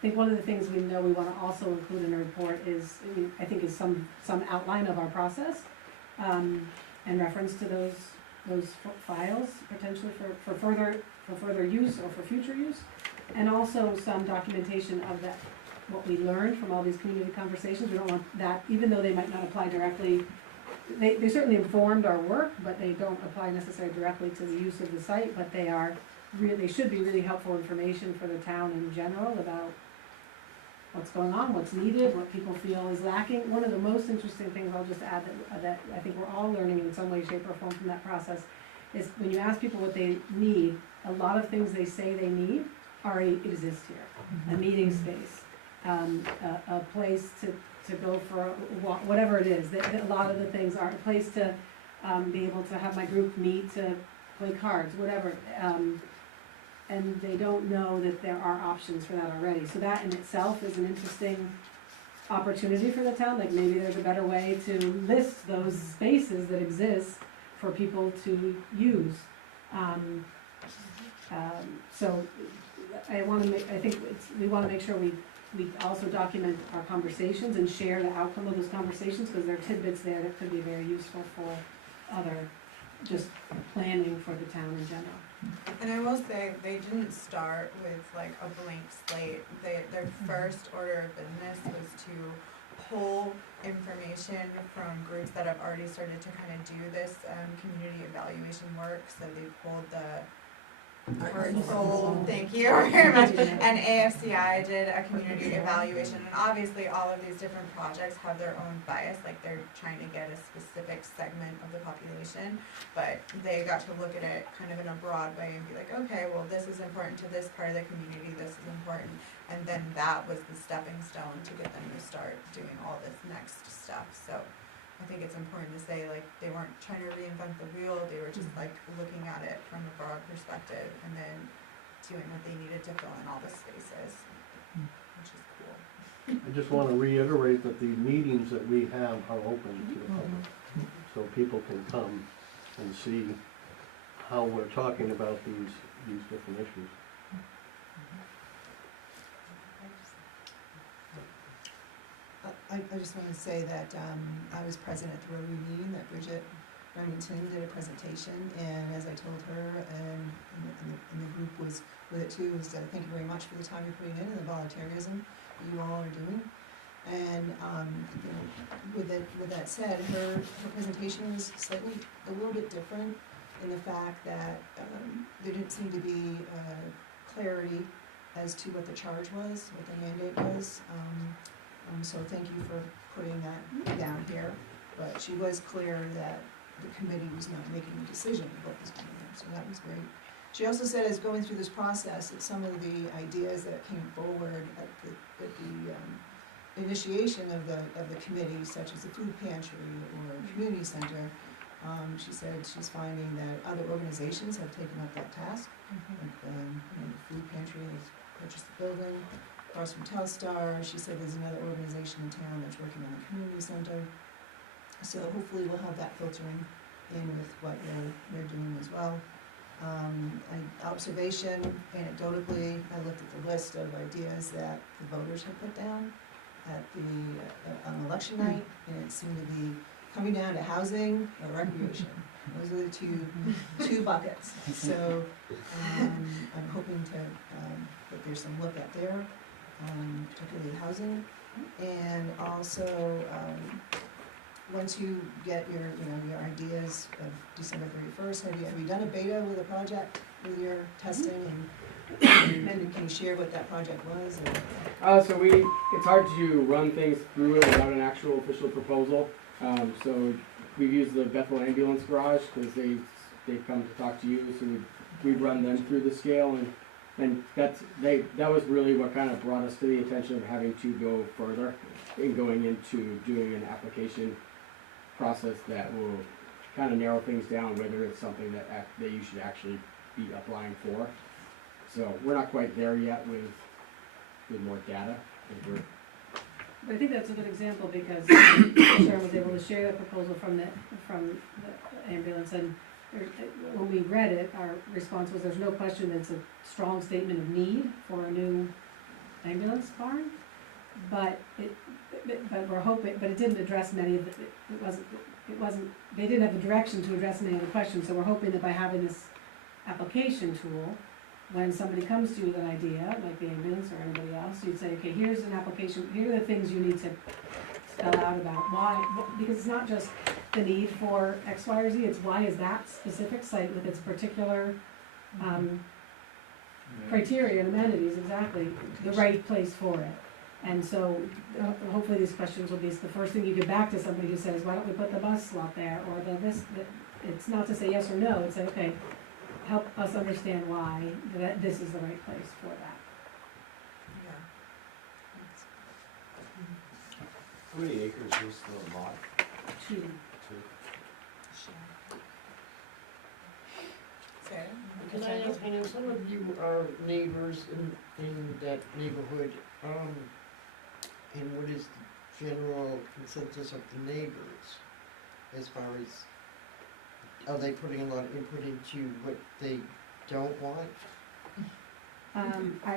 think one of the things we know we wanna also include in the report is, I think is some outline of our process, and reference to those files potentially for further use or for future use, and also some documentation of that, what we learned from all these community conversations. We don't want that, even though they might not apply directly, they certainly informed our work, but they don't apply necessarily directly to the use of the site, but they should be really helpful information for the town in general about what's going on, what's needed, what people feel is lacking. One of the most interesting things, I'll just add that I think we're all learning in some way, shape, or form from that process, is when you ask people what they need, a lot of things they say they need already exist here. A meeting space, a place to go for a walk, whatever it is. A lot of the things are a place to be able to have my group meet, to play cards, whatever. And they don't know that there are options for that already. So that in itself is an interesting opportunity for the town. Like maybe there's a better way to list those spaces that exist for people to use. So I think we want to make sure we also document our conversations and share the outcome of those conversations, because there are tidbits there that could be very useful for other just planning for the town in general. And I will say, they didn't start with like a blank slate. Their first order of business was to pull information from groups that have already started to kind of do this community evaluation work. So they pulled the thank you very much. And AFCI did a community evaluation, and obviously all of these different projects have their own bias, like they're trying to get a specific segment of the population, but they got to look at it kind of in a broad way and be like, okay, well, this is important to this part of the community, this is important, and then that was the stepping stone to get them to start doing all this next stuff. So I think it's important to say, like, they weren't trying to reinvent the wheel, they were just like looking at it from a broad perspective and then doing what they needed to fill in all the spaces, which is cool. I just want to reiterate that the meetings that we have are open to the public, so people can come and see how we're talking about these different issues. I just want to say that I was present at the Rotary meeting that Bridget Remington did a presentation, and as I told her, and the group was with it too, was thank you very much for the time you're putting in and the volunteerism that you all are doing. And you know, with that said, her presentation was a little bit different in the fact that there didn't seem to be clarity as to what the charge was, what the mandate was. So thank you for putting that down here, but she was clear that the committee was not making a decision of what was going on, so that was great. She also said, as going through this process, that some of the ideas that came forward at the initiation of the committee, such as the food pantry or community center, she said she's finding that other organizations have taken up that task, The food pantry has purchased the building, across from Telstar. She said there's another organization in town that's working on the community center. So hopefully we'll have that filtering in with what they're doing as well. An observation, anecdotally, I looked at the list of ideas that the voters had put down at on election night, and it seemed to be coming down to housing or recreation. Those are the two buckets. So I'm hoping that there's some look at there, particularly housing, and also once you get your ideas of December 31st, have you done a beta with a project with your testing, and can you share what that project was? So it's hard to run things through it without an actual official proposal. So we've used the Bethel Ambulance Garage because they've come to talk to you, so we've run them through the scale, and that was really what kind of brought us to the attention of having to go further in going into doing an application process that will kind of narrow things down, whether it's something that you should actually be applying for. So we're not quite there yet with more data. But I think that's a good example because Sharon was able to share the proposal from the ambulance, and when we read it, our response was there's no question it's a strong statement of need for a new ambulance barn, but we're hoping, but it didn't address many of it wasn't, they didn't have the direction to address many of the questions, so we're hoping that by having this application tool, when somebody comes to you with an idea, like the ambulance or anybody else, you'd say, okay, here's an application, here are the things you need to spell out about why, because it's not just the need for X, Y, or Z, it's why is that specific site with its particular criteria and amenities exactly the right place for it. And so hopefully these questions will be the first thing you get back to somebody who says, why don't we put the bus slot there, or it's not to say yes or no, it's say, okay, help us understand why this is the right place for that. How many acres is the lot? 2. Can I ask, I know some of you are neighbors in that neighborhood, and what is the general consensus of the neighbors as far as, are they putting a lot of input into what they don't want? I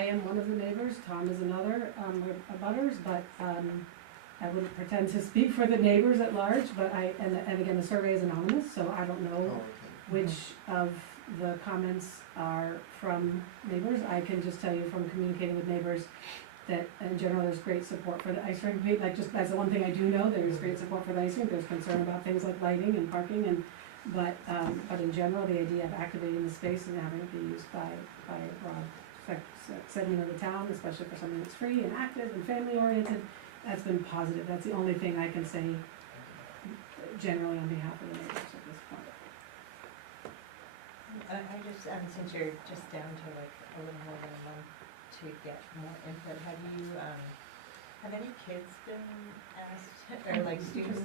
am one of the neighbors, Tom is another, we're abutters, but I wouldn't pretend to speak for the neighbors at large, but and again, the survey is anonymous, so I don't know which of the comments are from neighbors. I can just tell you from communicating with neighbors that in general there's great support for the ice rink. Like just that's the one thing I do know, there's great support for the ice rink. There's concern about things like lighting and parking, but in general the idea of activating the space and having it be used by a broad segment of the town, especially for something that's free and active and family oriented, that's been positive. That's the only thing I can say generally on behalf of the neighbors at this point. I just, since you're just down to like a little more than a month to get more input, have any kids been asked, or like students?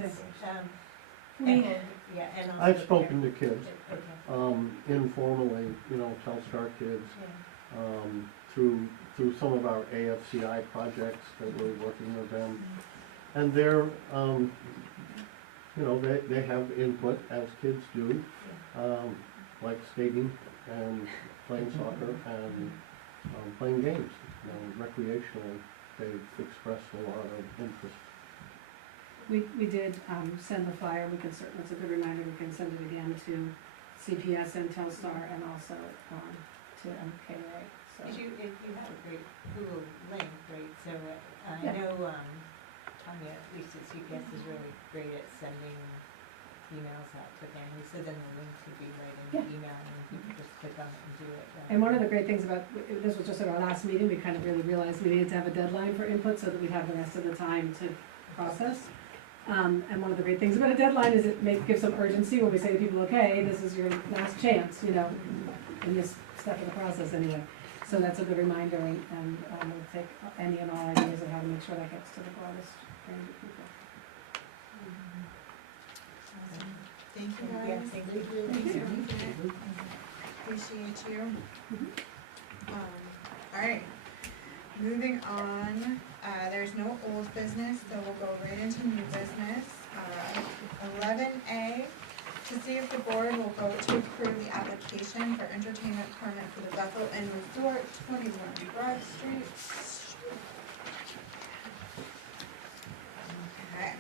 I've spoken to kids, Okay. informally, Telstar kids, through some of our AFCI projects that we're working with them. And they're, they have input, as kids do, like skating and playing soccer and playing games. Recreationally, they've expressed a lot of interest. We did send the flyer. We can certainly, it's a good reminder, we can send it again to CPS and Telstar and also to MKA. So. If you have a great Google link, right, so I Yeah. know Tanya, at least at CPS, is really great at sending emails out to families, so then the link could be right in the email and people just click on it and do it. And one of the great things about, this was just at our last meeting, we kind of really realized we needed to have a deadline for input so that we'd have the rest of the time to process. And one of the great things about a deadline is it gives some urgency when we say to people, okay, this is your last chance, in this step of the process anyway. So that's a good reminder, and we'll take any and all ideas of how to make sure that gets to the broadest range of people. Thank you. Yeah, thank you. appreciate you. Alright, moving on, there's no old business, so we'll go right into new business. 11A, to see if the board will vote to approve the application for entertainment permit for the Bethel Inn Resort, 21 Broad Street. Okay.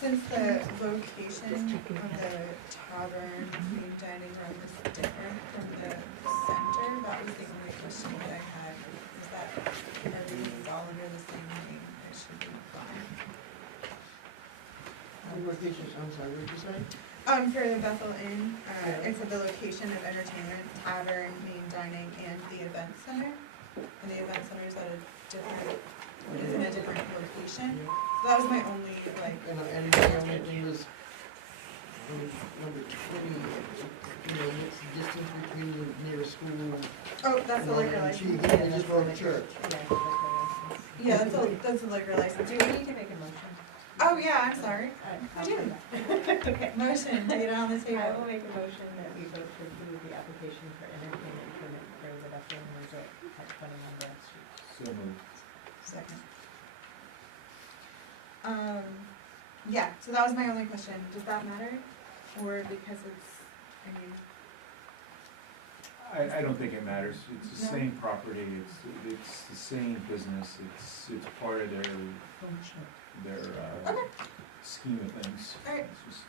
Since the location of the tavern, the dining room is different from the center, that was the only question that I had. Is that everything's all under the same name, it should be fine. Locations, I'm sorry, what did you say? For the Bethel Inn, it's at the location of entertainment, tavern, main dining, and the event center. And the event center is at a different, is in a different location. So that was my only, like. And the only thing was, number 20, what's the distance between the nearest school? Oh, that's the liquor and license. She just wrote church. Yeah, that's a liquor license. Do we need to make a motion? Oh, yeah, I'm sorry. I'll do that. Okay. Motion, to get it on the I table. will make a motion that we vote to approve the application for entertainment permit for the Bethel Inn Resort at 21 Broad Street. So moved. Second. Yeah, so that was my only question. Does that matter? Or because it's, I mean, I don't think it matters. It's the No? same property, it's the same business, it's part of their Okay. scheme of things. Alright. It's just-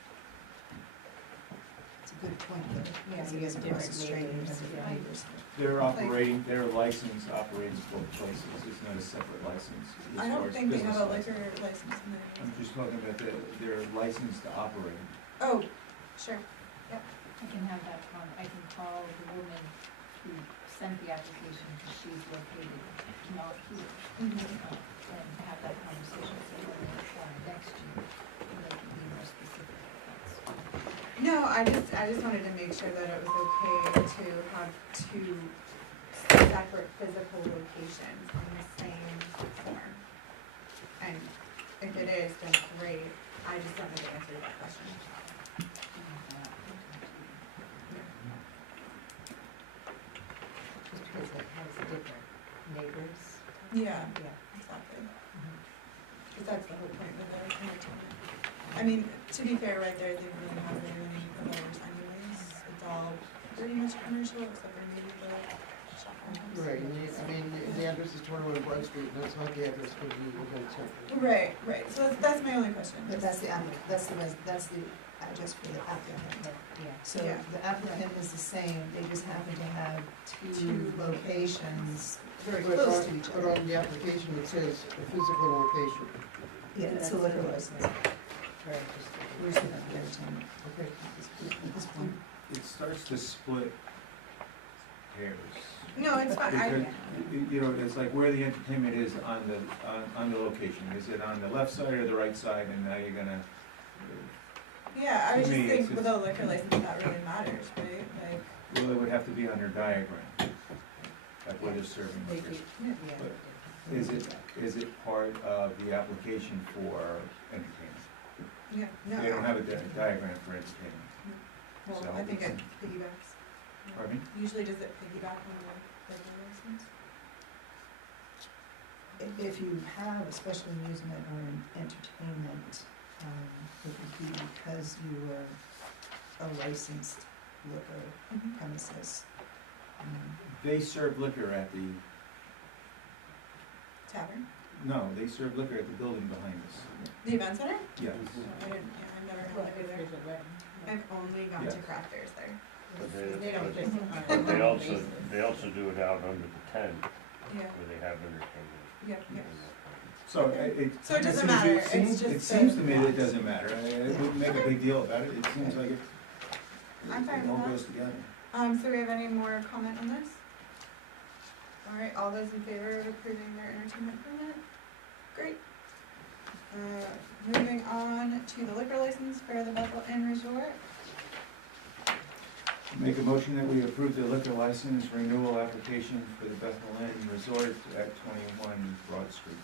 It's a good point, though, Yeah, because he we has have across the different street, and neighbors, has different yeah. neighbors. They're operating, their license operates both places, it's not a separate license. as I far don't as think they have a business liquor license. license in there. I'm just talking about their license to operate. Oh, sure. I can have that, I can call the woman who sent the application, because she's located not here, and have that conversation, so when next year, they can be more specific. That's- No, I just wanted to make sure that it was okay to have two separate physical locations on the same form. And if it is, then great. I just don't know the answer to that question. Just because it has different neighbors. Yeah, Yeah. exactly. Because that's the whole point of the entertainment. I mean, to be fair, right there, they really have very many others anyways. It's all pretty much commercial except for maybe the shop. Right, and the address is 21 Broad Street, and that's not the address for the event center. Right, so that's my only question. But that's the address for the applicant. Yeah. So Yeah. the applicant is the same, they just happen to have two locations very But close to each But other. on the application, it says a physical location. Yeah, it's a liquor license. Right, just. Where's the entertainment? Okay. At this point. It starts to split hairs. No, it's fine. Because, you know, it's like where the entertainment is on the location. Is it on the left side or the right side, and now you're gonna, Yeah, I was To just me, thinking it's with a liquor license, that really matters, right? Like, well, it would have to be on their diagram, like where they're serving They liquor. do, yeah. But is it part of the application for entertainment? yeah, no. They don't have a diagram for entertainment. Well, so I think it's- it piggybacks. Pardon me? Usually does it piggyback on the liquor license? If you have a special amusement or an entertainment, it would be because you were a licensed liquor premises. They serve liquor at the, Tavern? no, they serve liquor at the building behind us. The event center? Yes. I didn't, yeah, I've never Well, had if liquor there's there. a wedding. I've only gone to Yes. craft fairs there. But They don't just. But they also do it out under the tent, Yeah, where they have entertainment. yeah, yeah. So it. So it doesn't seems- matter, it it's seems- just It seems to the me that lot. it doesn't matter. I wouldn't make a big deal about it. It seems like it I'm fine with all that. goes together. So we have any more comment on this? All right, all those in favor of approving their entertainment permit? Great. Moving on to the liquor license for the Bethel Inn Resort. Make a motion that we approve the liquor license renewal application for the Bethel Inn Resort at 21 Broad Street.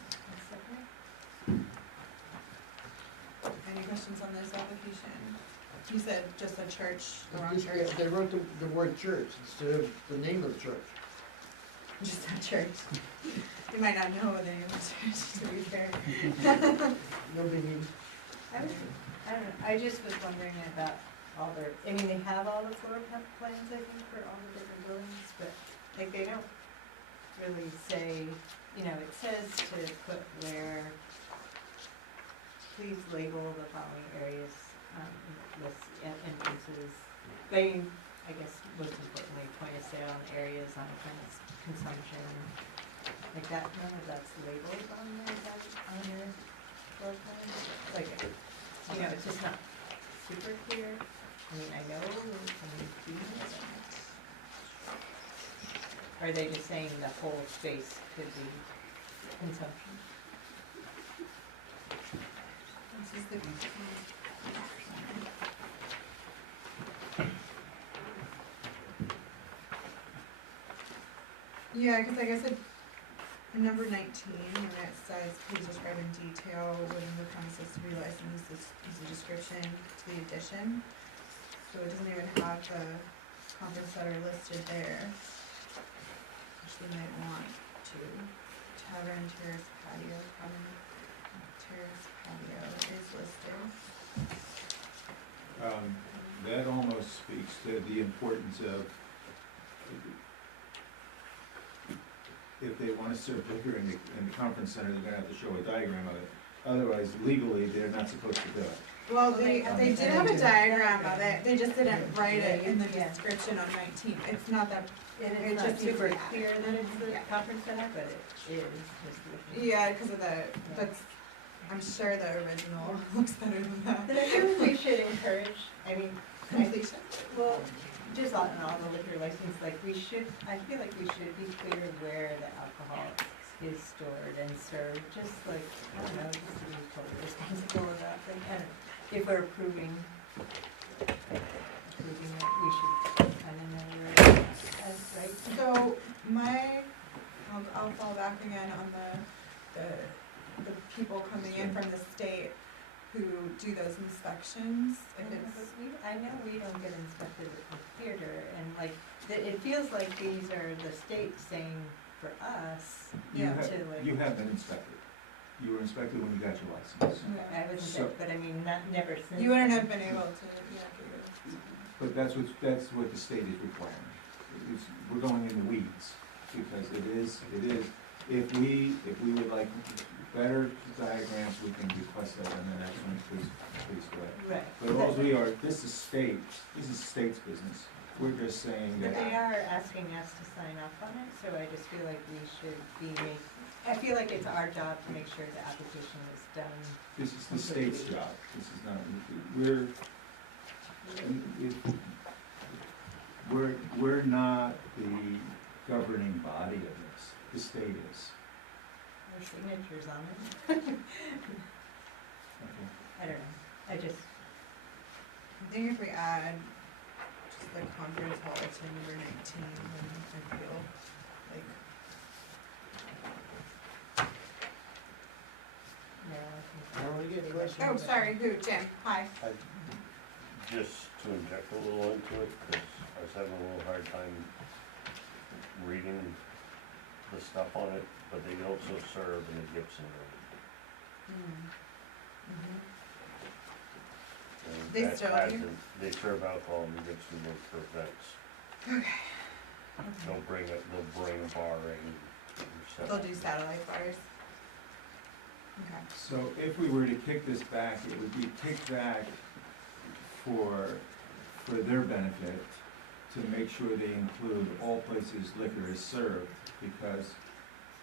Any questions on this application? You said just a church, the wrong Just- church? They wrote the word church instead of the name of the church. Just a church. You might not know the name of the church, to be fair. No biggie. I don't know, I just was wondering about all their, I mean, they have all the floor plans, I think, for all the different buildings, but, like, they don't really say, you know, it says to put where, please label the following areas, lists entrances. They, I guess, most importantly, point of sale and areas on premise consumption, like that, none of that's labeled on there, is that on your floor plan? Like, you know, it's just not super clear. I mean, I know, are they just saying the whole space could be consumption? This is the yeah, because I guess number 19, when it says, please describe in detail within the premises to be licensed, this is a description to the addition. So it doesn't even have the conference center listed there, which we might want to. Tavern, terrace, patio, common terrace, patio is listed. That almost speaks to the importance of, if they want to serve liquor in the conference center, they're gonna have to show a diagram of it. Otherwise, legally, they're not supposed to do it. Well, they did have a diagram of it, they just didn't write it in the description on 19. It's not that, It's just not super super clear that it's the Yeah. conference center, but it is just. yeah, because of that's, I'm sure the original looks better than that. But I feel like we should encourage, I mean, Completion. well, just on all the liquor license, like we should, I feel like we should be clear where the alcohol is stored and served, just like, I don't know, just to be totally responsible about, like, I don't, if we're approving it, we should kind of know where it's at, right? So I'll fall back again on the people coming in from the state who do those inspections. If it's, I know we don't get inspected at the theater, and like, it feels like these are the state saying for us, You have, to like. you have been inspected. You were inspected when you got your license. I wasn't So- there, but I mean, never since. you wouldn't have been able to, yeah. But that's what the state is requiring. We're going in the weeds, because it is, if we would like better diagrams, we can request that in the next one, please go ahead. Right. But all we are, this is state's business. We're just saying But that. they are asking us to sign off on it, so I just feel like we should I feel like it's our job to make sure the application is done. This is the state's job, this is not, we're not the governing body of this, the state is. Our signatures on it. Okay. I don't know, I just, I think if we add just the conference hall to number 19, then I feel like, no, I think. I wanna get questions. oh, sorry, who, Jim, hi. Just to inject a little into it, because I was having a little hard time reading the stuff on it, but they also serve in the Gibson Room. And They that still do? hasn't- They serve alcohol in the Gibson Room for events. Okay. They'll bring a bar in. and They'll do satellite bars. Okay. So if we were to kick this back, it would be kicked back for their benefit, to make sure they include all places liquor is served, because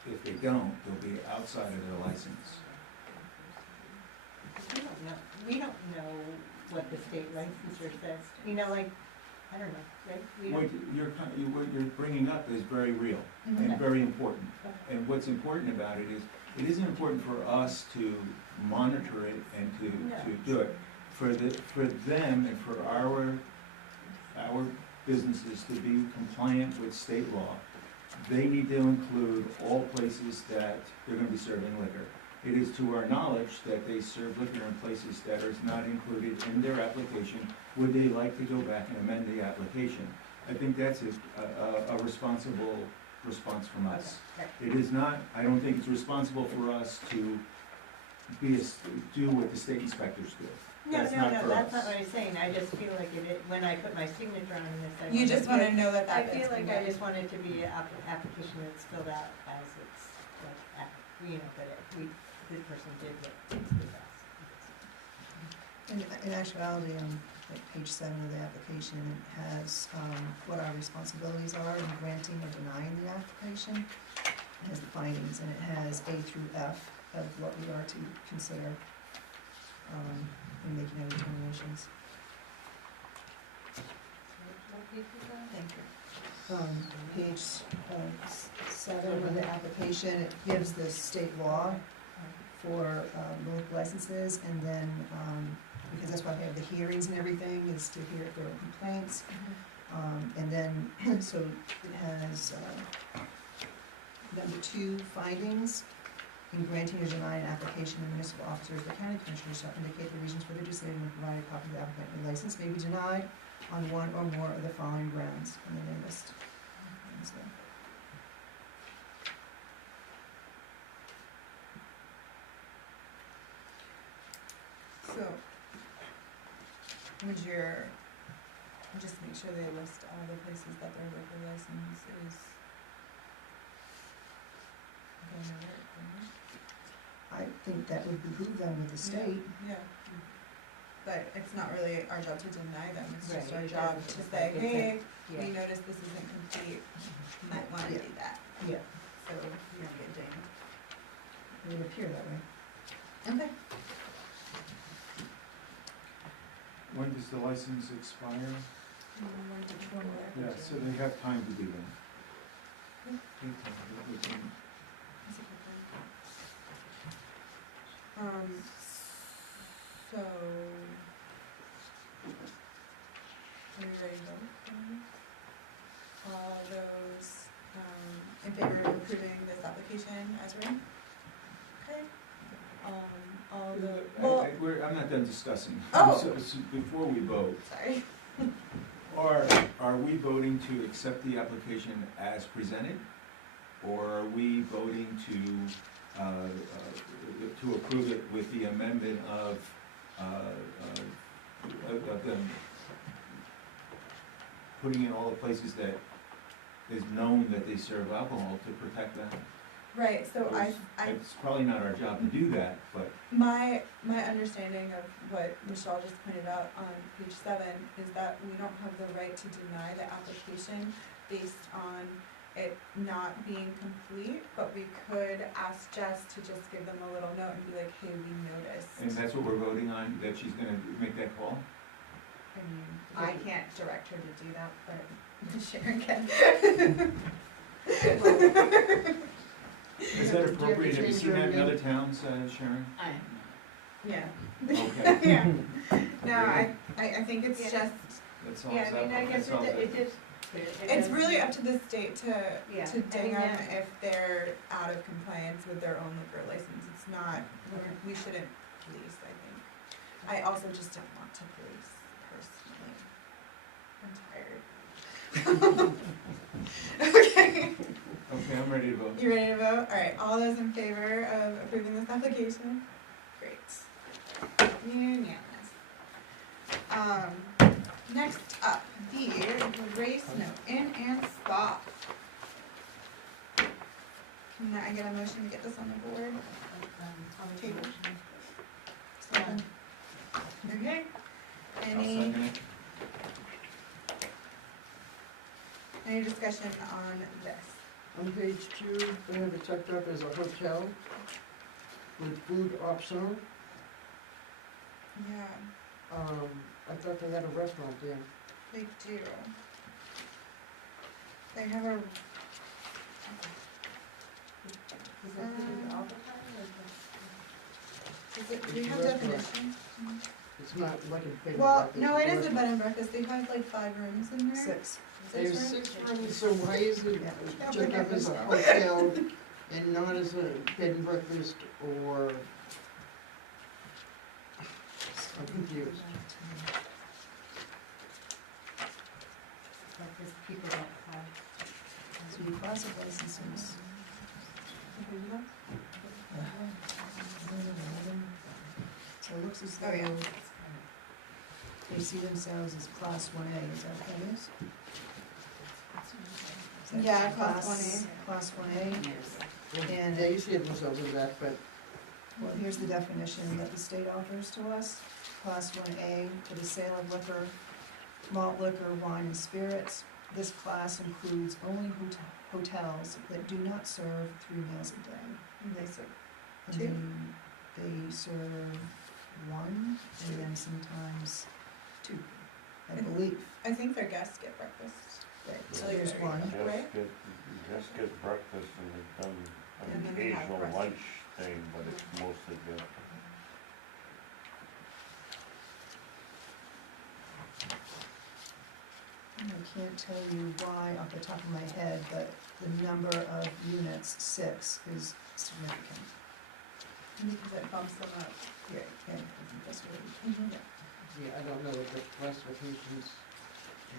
if they don't, they'll be outside of their license. We don't know what the state licensure says, you know, like, I don't know, right? We What don't- what you're bringing up is very real Mm-hmm. and very important. And what's important about it is, it isn't important for us to monitor it and to do it. For them and for our businesses to be compliant with state law, they need to include all places that they're gonna be serving liquor. It is to our knowledge that they serve liquor in places that are not included in their application. Would they like to go back and amend the application? I think that's a responsible response from us. It is not, I don't think it's responsible for us to do what the state inspectors do. No, That's no, not no, for that's us. not what I'm saying, I just feel like when I put my signature on this, I. You just wanna know that I that feel is like being I done. just want it to be an application that's filled out as it's, like, that this person did what was asked. In actuality, on like page 7 of the application, it has what our responsibilities are in granting or denying the application. It has the findings, and it has A through F of what we are to consider in making any determinations. Thank you. Page 7 of the application, it gives the state law for local licenses, and then, because that's why we have the hearings and everything, is to hear if there are complaints. And then, so it has, number 2, findings. In granting or denying an application, the municipal officers, the county commissioners shall indicate the reasons for their decision and provide a copy of the applicant. The license may be denied on one or more of the following grounds, and then they list. So, would your, just make sure they list all the places that their liquor license is gonna work, right? I think that would behoove them with the state. Yeah, but it's not really our job to deny them, it's just Right, our it job doesn't- to it's say, like it's hey, yeah. we noticed this isn't complete, you might wanna Yeah. do that, Yeah. so you don't get dinged. It would appear that way. Okay. When does the license expire? Yeah, so they have time to do that. So, are you ready to vote? All those, in favor of approving this application as written? Okay. All the, well, I'm not done discussing. Oh. So before we vote, sorry. are we voting to accept the application as presented? Or are we voting to approve it with the amendment of them putting in all the places that is known that they serve alcohol to protect that? Right, so It's probably not our job to do that, but my understanding of what Michelle just pointed out on page 7 is that we don't have the right to deny the application based on it not being complete, but we could ask Jess to just give them a little note and be like, hey, we noticed. and that's what we're voting on, that she's gonna make that call? I mean, I can't direct her to do that, but Sharon can. Is that appropriate? Have you seen that in other towns, Sharon? Yeah. Okay. Yeah. No, I think it's just, That's all. Yeah, I mean, I guess it just. it's really up to the state to Yeah, to I ding mean, them yeah. if they're out of compliance with their own liquor license. It's not, we shouldn't police, I think. I also just don't want to police personally. I'm tired. Okay. Okay, I'm ready to vote. You ready to vote? Alright, all those in favor of approving this application? Great. Unanimous. Next up, the race note in and spot. Can I get a motion to get this on the board? Table. Second. Okay. Any, any discussion on this? On page 2, they have it checked up as a hotel with food optional. Yeah, I thought they had a restaurant there. they do. They have a, Is it all the time, or is it? is it, do we have definitions? It's not like a bed and Well, breakfast. no, it is a restaurant. bed and breakfast, they have like 5 rooms in there. Six. There's rooms? 6 rooms, so why is it Yeah, checked but up as a that hotel and not as a bed and breakfast or? I'm confused. Because people don't have. So you classic licenses. So it looks as though Oh, yeah. they see themselves as class 1A, is that what that is? Is that Yeah, class 1A. Class 1A, and They see it themselves as that, but well, here's the definition that the state offers to us. Class 1A, for the sale of liquor, malt liquor, wine, and spirits. This class includes only hotels that do not serve 3 meals a day. And they serve And 2? they serve 1, and then sometimes 2, I believe. I think their guests get breakfast. Right, so Like there's very- 1. Right? Just get breakfast and they've done And an then they have occasional rest. lunch thing, but it's mostly good. I can't tell you why off the top of my head, but the number of units, 6, is significant. Because it bumps them up. Yeah, I think that's what Mhm. yeah, I don't know what the classifications.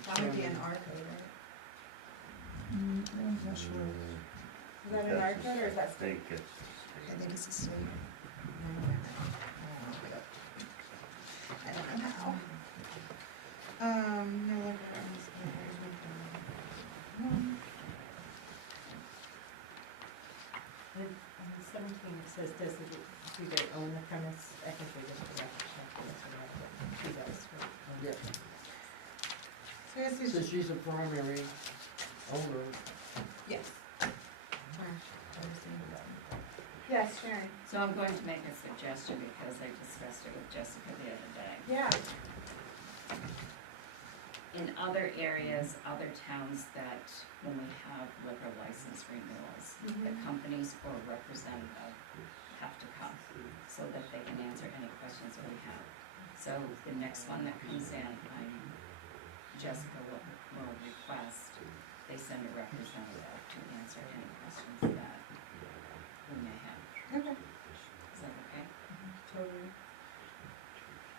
That would be an R code, right? I'm not sure. Is that an R code or is that state? State gets I think it's a state. I don't know how. No liquor rooms. On the 17, it says, do they own the premise? I think they just have to check this and who does, right? Yeah, So this is so just, she's a primary owner. yes. Yes, Sharon. So I'm going to make a suggestion because I discussed it with Jessica the other day. Yeah. In other areas, other towns that, when we have liquor license renewals, the companies or representative have to come so that they can answer any questions that we have. So the next one that comes in, Jessica will request they send a representative to answer any questions that we may have. Okay. Is that okay? Totally.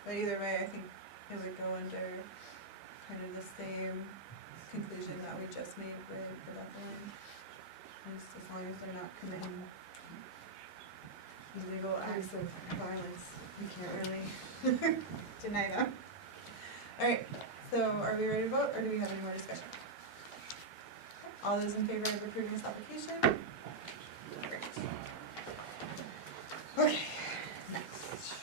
But either way, I think it would go under kind of the same conclusion that we just made with the Bethlehem. Just as long as they're not committing illegal acts of violence, we can't really deny them. Alright, so are we ready to vote or do we have any more discussion? All those in favor of approving this application? Great. Okay, next.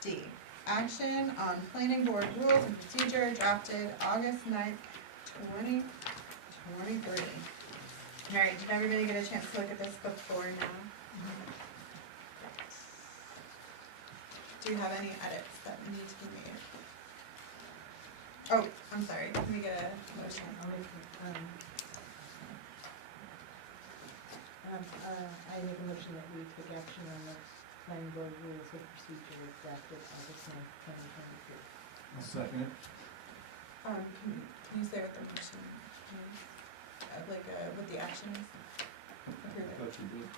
D, action on planning board rules and procedure drafted August 9th, 2023. Alright, did everybody get a chance to look at this before now? Do you have any edits that need to be made? Oh, I'm sorry, let me get a motion. I make a motion that we take action on the planning board rules of procedure adopted August 9th, 2023. I'll second it. Can you say what the motion is? What the action is? Approve it. Thought you did.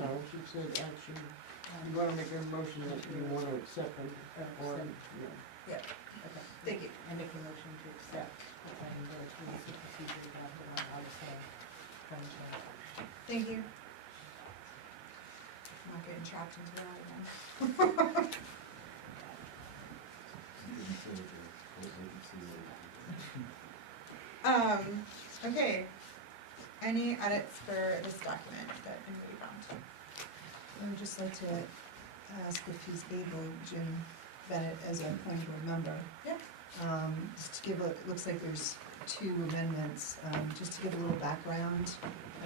No, she said action, you wanna make a motion that you wanna accept them, or, Yeah, thank you. I make a motion to accept the planning board rules of procedure adopted on August 9th, 2023. Thank you. I'm not getting trapped into that again. Okay. Any edits for this document that anybody found? I would just like to ask if he's able, Jim Bennett, as a planning board member. Yeah. Just to give it looks like there's 2 amendments, just to give a little background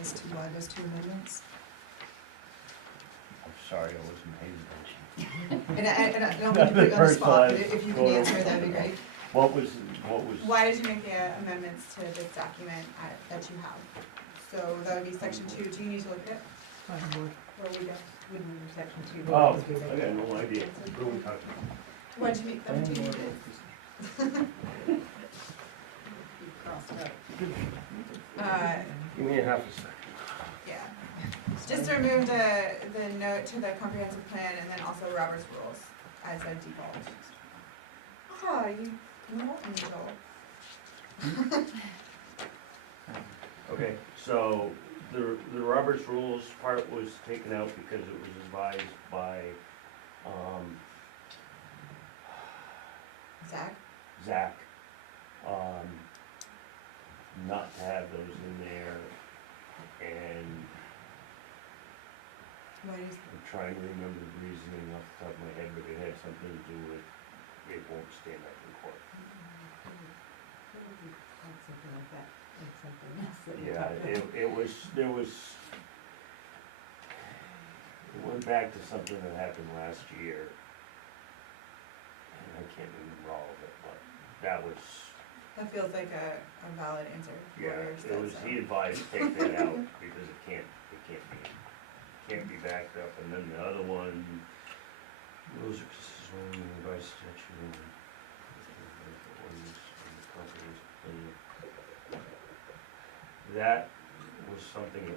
as to why those 2 amendments. I'm sorry, I wasn't paying attention. And I don't mean to put you on the spot, but if you can answer, that'd be great. What was? Why did you make the amendments to this document that you have? So that would be section 2. Do you need to look at it? Planning board. Where we go? wouldn't under section two. Oh, I got no idea. What are we talking about? What do you make them do? You crossed out. Give me a half a second. Yeah. Just remove the note to the comprehensive plan and then also Robert's rules as a default. Ah, you know, angel. Okay, so the Robert's Rules part was taken out because it was advised by, Zach? not to have those in there, and What is, I'm trying to remember the reasoning off the top of my head, but it had something to do with it won't stand up in court. Something like that, like something else that we Yeah, talked about. it went back to something that happened last year. And I can't remember all of it, but that was, that feels like a valid answer. yeah, Lawyers it said was, so. he advised take that out because it can't be backed up. And then the other one, rules of zoning revised statute. That was something that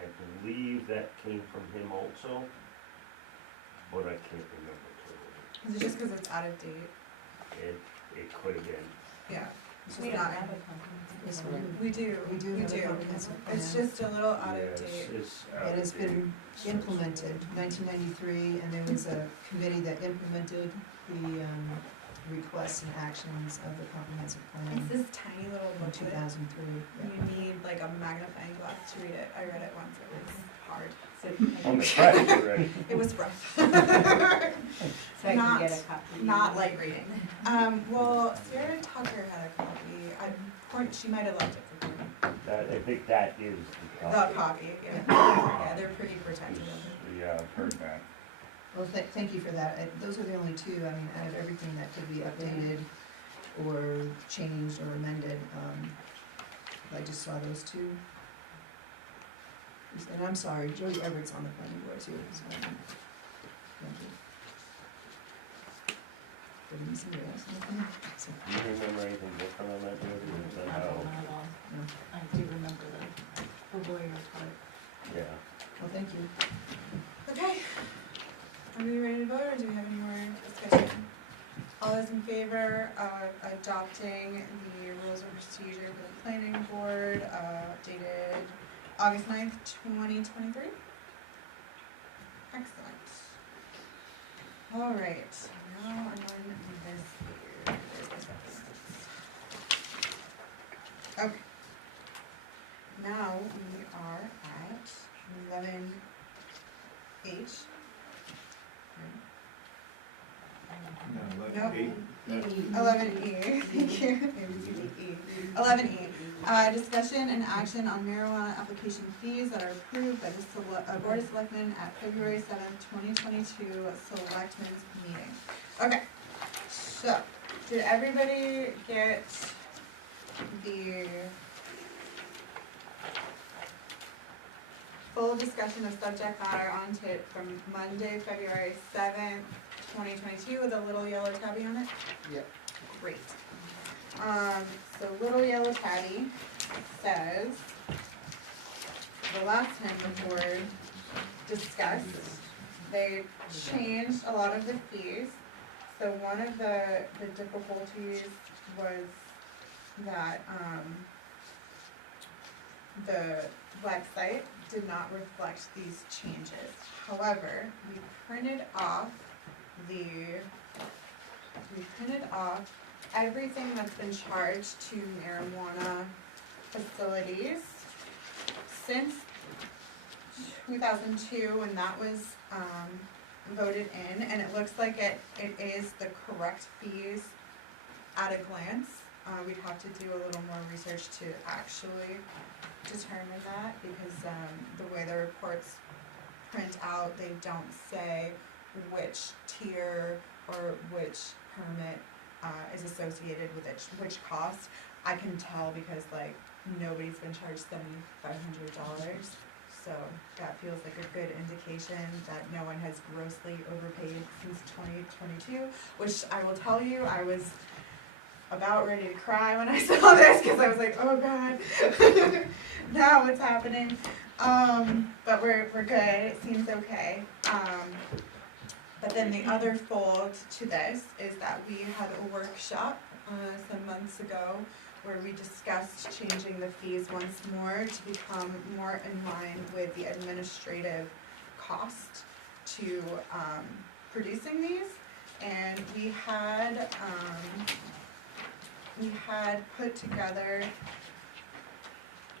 I believe that came from him also, but I can't remember totally. Is it just because it's out of date? It could have been. Yeah. It's just We not. don't have a comprehensive This plan. one. We do. We do have a comprehensive It's plan. just a little out Yeah, of date. it's out It has of date. been implemented, 1993, and there was a committee that implemented the requests and actions of the comprehensive It's plan this tiny little in booklet. 2003. You need like a magnifying glass to read it. I read it once. It was hard. So On the track, right? It was rough. So I can Not- get a copy. Not light reading. Well, Sarah Tucker had a copy. She might have left it for Courtney. I think that is the The copy. copy, yeah. Yeah, they're pretty protective of it. Yeah, I've heard that. Well, thank you for that. Those are the only two, I mean, out of everything that could be updated or changed or amended, I just saw those two. And I'm sorry, Joey Everett's on the planning board too, so, thank you. Didn't see what else. So, Do you remember anything different on that, Jody? Is that Not how? at all. no. I do remember the lawyer's part. Yeah. Well, thank you. Okay. Are we ready to vote or do we have any more discussion? All those in favor of adopting the rules of procedure for the planning board, dated August 9th, 2023? Excellent. All right, now I'm on this here. Where's my stuff? Okay. Now we are at 11H. No, Nope. 8. 11E, thank you. Maybe it's E. 11E, discussion and action on marijuana application fees that are approved by the Board of Selectmen at February 7th, 2022 Selectmen's meeting. Okay, so, did everybody get the full discussion of subject matter on tip from Monday, February 7th, 2022 with a little yellow tabby on it? Yep. Great. So little yellow tabby says, the last time the board discussed, they changed a lot of the fees. So one of the difficulties was that, the website did not reflect these changes. However, we printed off everything that's been charged to marijuana facilities since 2002 when that was voted in, and it looks like it is the correct fees at a glance. We'd have to do a little more research to actually determine that, because the way the reports print out, they don't say which tier or which permit is associated with which cost. I can tell because like nobody's been charged $7,500, So that feels like a good indication that no one has grossly overpaid since 2022, which I will tell you, I was about ready to cry when I saw this, because I was like, oh God, now what's happening? But we're good, it seems okay. But then the other fold to this is that we had a workshop some months ago where we discussed changing the fees once more to become more in line with the administrative cost to producing these. And we had put together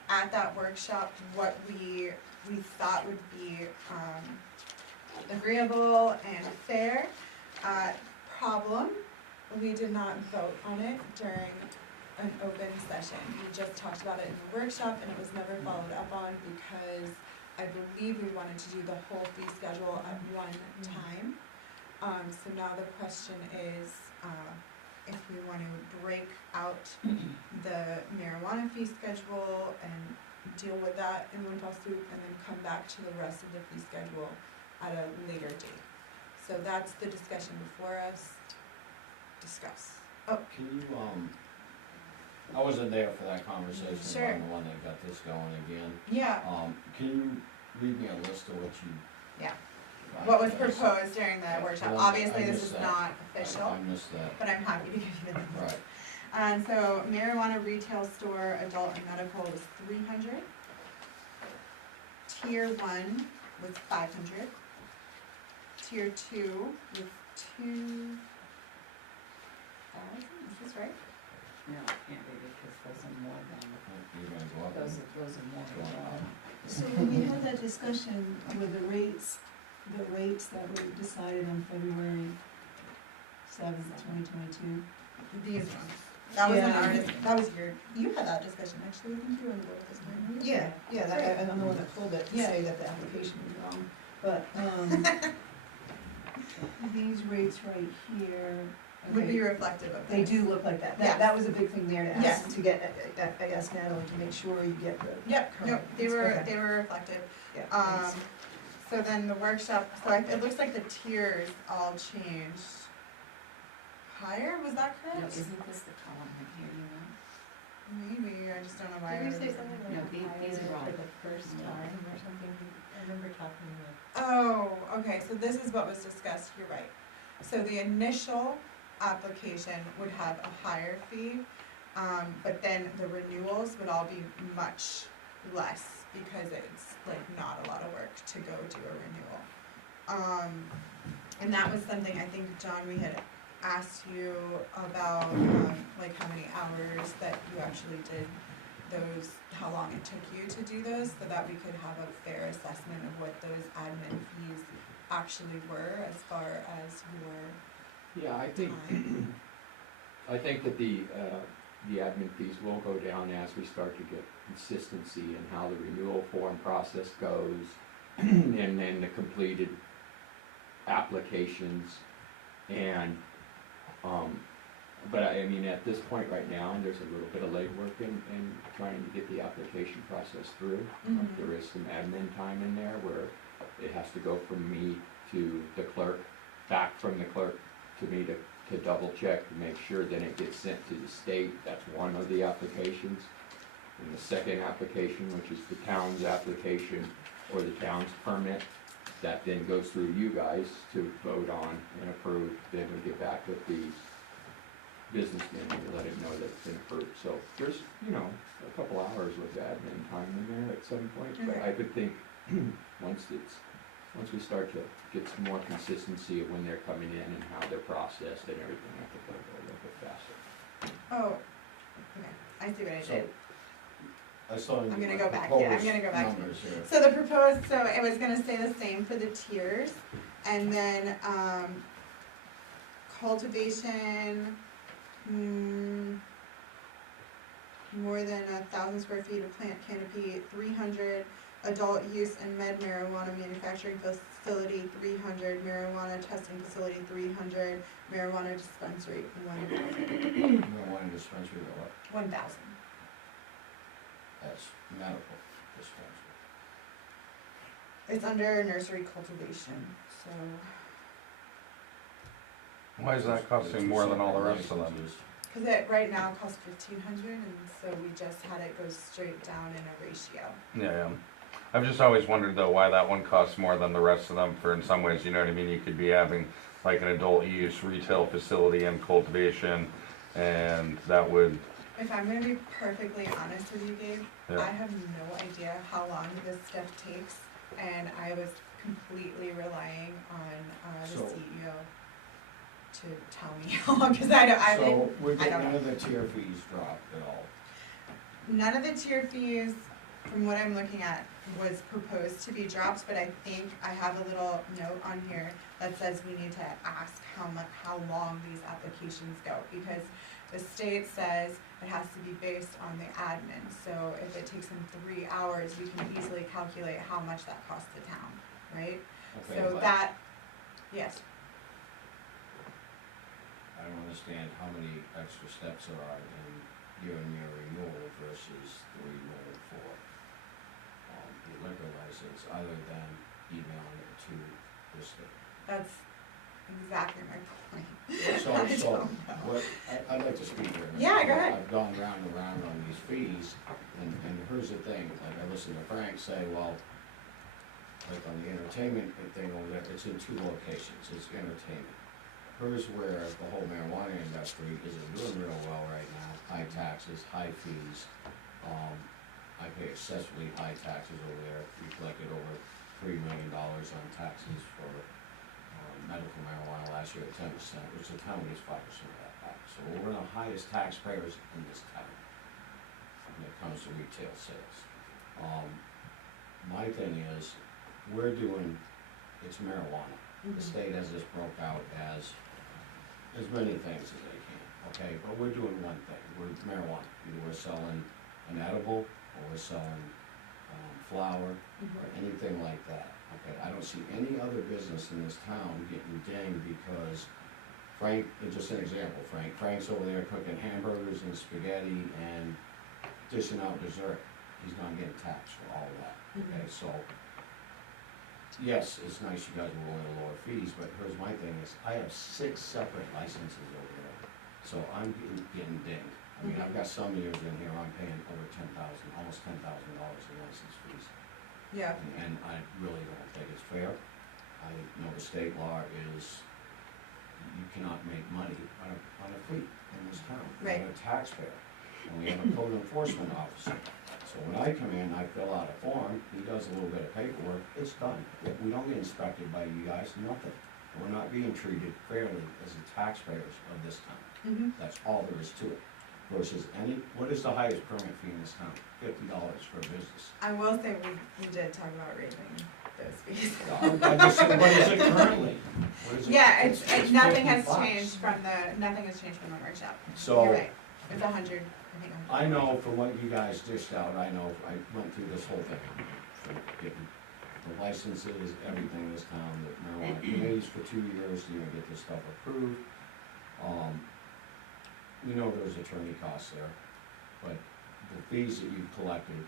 at that workshop what we thought would be agreeable and fair. Problem, we did not vote on it during an open session. We just talked about it in the workshop and it was never followed up on because I believe we wanted to do the whole fee schedule at one time. So now the question is, if we want to break out the marijuana fee schedule and deal with that in one fell swoop and then come back to the rest of the fee schedule at a later date. So that's the discussion before us. Discuss. Oh. Can you, I wasn't there for that conversation, Sure. I'm the one that got this going again. Yeah. Can you read me a list of what you? Yeah. What was proposed during the workshop? Obviously, this is that. not official. I missed that. But I'm happy to give you the Right. So marijuana retail store, adult and medical was 300. Tier 1 was 500. Tier 2 was 2,000. Is this right? No, it can't be because those are more than, You're gonna go up. those are more than. So when we had that discussion with the rates that were decided on February 7th, 2022. These ones. That was an Yeah. artist, that was you had that discussion actually, I think you were on the board at this time. Yeah, I'm the one that pulled it to say that the application was wrong, but, these rates right here. Would okay, be reflective of They this. do look like that. Yes. That was a big thing there to Yes. ask, to get, I asked Natalie to make sure you get the. Yep, no, current they ones. were, Okay. they were reflective. Yeah, Um, thanks. so then the workshop, so it looks like the tiers all changed. Higher, was that No, correct? isn't this the column right here, you know? Maybe, I just don't know why. Did I you say was- something No, like these are higher wrong. for the first No. time or something? I remember talking with. Oh, okay, so this is what was discussed, you're right. So the initial application would have a higher fee, but then the renewals would all be much less because it's like not a lot of work to go do a renewal. And that was something I think, John, we had asked you about, like how many hours that you actually did those, how long it took you to do those, so that we could have a fair assessment of what those admin fees actually were as far as your Yeah, I think, time. I think that the admin fees will go down as we start to get consistency in how the renewal form process goes, and then the completed applications, and, but I mean, at this point right now, there's a little bit of legwork in trying to get the application process through. Mhm. There is some admin time in there where it has to go from me to the clerk, back from the clerk to me to double check, to make sure then it gets sent to the state. That's one of the applications. And the second application, which is the town's application or the town's permit, that then goes through you guys to vote on and approve. Then we get back with the businessman and let him know that it's been approved. So there's, a couple hours with admin time in there at some point, but I could think, once we start to get some more consistency of when they're coming in and how they're processed and everything, I think it'll go a little bit faster. Oh, okay, I see what I did. I saw. I'm gonna go back, yeah, I'm gonna go back. Numbers here. So the proposed, so it was gonna stay the same for the tiers, and then, cultivation, more than 1,000 square feet of plant canopy, 300, adult use and med marijuana manufacturing facility, 300, marijuana testing facility, 300, marijuana dispensary, 1,000. Marijuana dispensary or what? 1,000. That's medical dispensary. It's under nursery cultivation, so. Why is that costing more than all the rest of them? Cause it right now costs 1,500, and so we just had it go straight down in a ratio. Yeah, I've just always wondered though why that one costs more than the rest of them, for in some ways, you know what I mean, you could be having like an adult use retail facility and cultivation, and that would, If I'm gonna be perfectly honest with you, Gabe, Yeah. I have no idea how long this stuff takes, and I was completely relying on the So- CEO to tell me how long, cause I don't, So we're I getting don't none know. of the tier fees dropped at all. None of the tier fees, from what I'm looking at, was proposed to be dropped, but I think I have a little note on here that says we need to ask how long these applications go, because the state says it has to be based on the admin, so if it takes them 3 hours, we can easily calculate how much that costs the town, right? Okay, So but that, yes, I don't understand how many extra steps there are in giving me a renewal versus the renewal for the liquor license, other than emailing it to the state. that's exactly my point. So, I so, don't know. what, I'd like to speak here. Yeah, go ahead. I've gone round and round on these fees, and here's the thing, like I listened to Frank say, well, like on the entertainment thing over there, it's in 2 locations, it's entertainment. Here's where the whole marijuana industry isn't doing real well right now, high taxes, high fees. I pay excessively high taxes over there, we collected over $3 million on taxes for medical marijuana last year at 10%, which the town gets 5% of that back. So we're one of the highest taxpayers in this town when it comes to retail sales. My thing is, we're doing, it's marijuana. The state has this broke out as many things as they can, okay? But we're doing one thing, we're marijuana. Either we're selling an edible, or we're selling flour, or anything like that, okay? I don't see any other business in this town getting dinged because Frank, just an example, Frank's over there cooking hamburgers and spaghetti and dishing out dessert. He's not getting taxed for all of that, okay? So, yes, it's nice you guys are willing to lower fees, but here's my thing is, I have 6 separate licenses over there, so I'm getting dinged. I mean, I've got some years in here, I'm paying over almost $10,000 in license fees. Yeah. And I really don't think it's fair. I know the state law is, you cannot make money on a fee in this town. Right. You're a taxpayer, and we have a code enforcement officer. So when I come in, I fill out a form, he does a little bit of paperwork, it's done. We don't get inspected by you guys, nothing. We're not being treated fairly as the taxpayers of this town. That's all there is to it. Versus what is the highest permit fee in this town? $50 for a business. I will say we did talk about raising those fees. I just said, what is it currently? What is it? Yeah, it's nothing has $50. changed from the workshop. So- You're right, it's 100, I think 100. I know from what you guys dished out, I went through this whole thing, from getting the licenses, everything in this town, the marijuana committees for 2 years, to get this stuff approved. We know there's attorney costs there, but the fees that you've collected,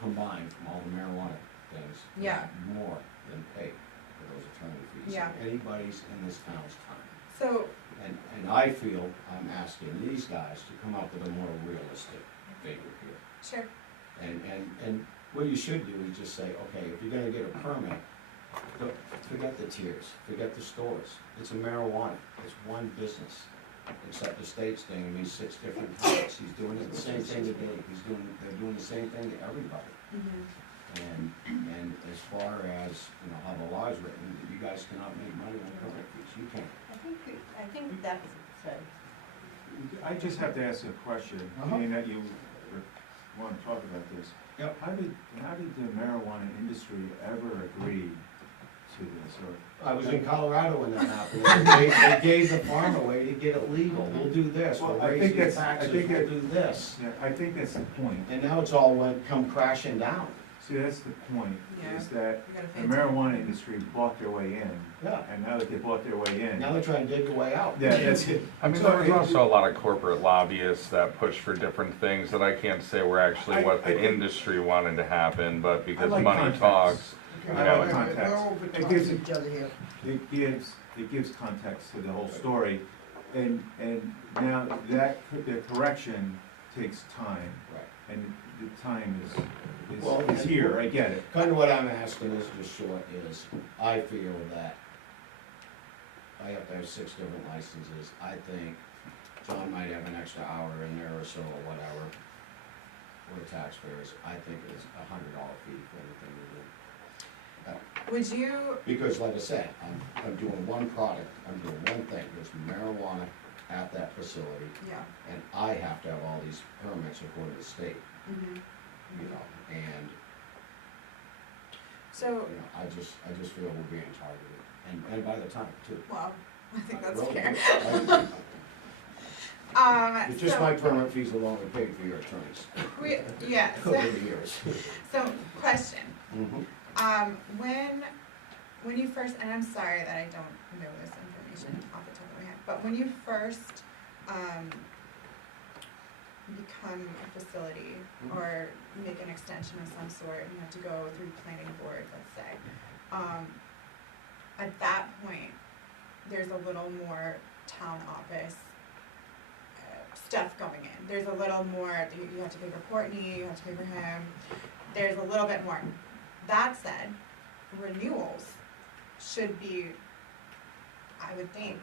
combined from all the marijuana things, is Yeah. more than paid for those attorney fees. Yeah. Anybody's in this town's time. So, And I feel I'm asking these guys to come up with a more realistic figure here. sure, And what you should do is just say, okay, if you're gonna get a permit, forget the tiers, forget the stores. It's a marijuana, it's one business, except the state's doing these 6 different types. He's doing it the same thing today, they're doing the same thing to everybody. And as far as, how the law is written, you guys cannot make money on permit fees, you can't. I think that was said. I just have to ask a question, being that you want to talk about this. Yep. How did the marijuana industry ever agree to this, or? I was in Colorado when that happened. They gave the farm away to get it legal. We'll do this, we'll Well, I raise think the taxes, we'll do this. Yeah, I think that's the point. And now it's all come crashing down. See, See, that's the point, Yeah. is that You gotta the pay marijuana industry bought their way in. Yeah. And now that they bought their way in. Now they're trying to dig the way out. Yeah, that's it. I mean, there's also a lot of corporate lobbyists that push for different things that I can't say were actually what the industry wanted to happen, but because like money context. talks, you I know, like it's- context. It gives context to the whole story, and now that, the correction takes time, Right. and the time Well, is here, I get it. Kind of what I'm asking is just short is, I feel that I have to have 6 different licenses. I think John might have an extra hour in there or so or whatever. We're taxpayers. I think it's $100 fee for anything we do. Would you, Because like I said, I'm doing one product, I'm doing one thing, there's marijuana at that facility, yeah, and I have to have all these permits according to the state, mhm. you know, and, So, you know, I just feel we're being targeted, and by the time too. well, I think that's Really, fair. It's just so- my permit fees alone are paid for your attorneys. Yeah, so, Over the years. so, question, Mhm. when you first, and I'm sorry that I don't know this information off the top of my head, but when you first, become a facility or make an extension of some sort, and you have to go through planning board, let's say, at that point, there's a little more town office stuff going in. There's a little more, you have to pay for Courtney, you have to pay for him, there's a little bit more. That said, renewals should be, I would think,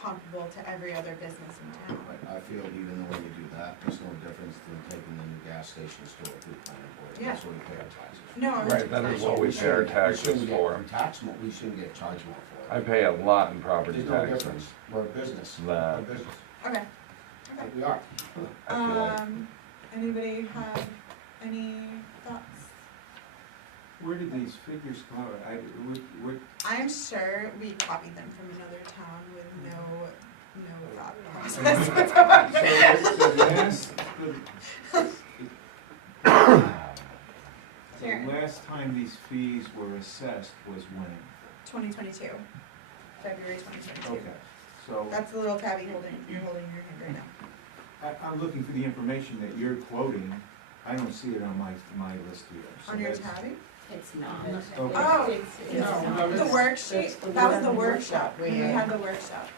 comparable to every other business in town. But I feel even though when you do that, there's no difference than taking the new gas station store through planning board. Yeah. That's what we pay our taxes. No, right, that is what we pay our taxes for. We shouldn't get charged more for it. I pay a lot in property There's no taxes. difference. We're a business. That- We're a business. Okay. Like we are. I feel like- Anybody have any thoughts? Where did these figures come out? I'm sure we copied them from another town with no thought process whatsoever. The last time these fees were assessed was when? 2022, February 2022. Okay, so That's the little tab you're holding in your hand right now. I'm looking for the information that you're quoting. I don't see it on my list here. So On your that's- tabby? It's not. Okay. Oh, It's no, the worksheet, that was the workshop, we had the workshop.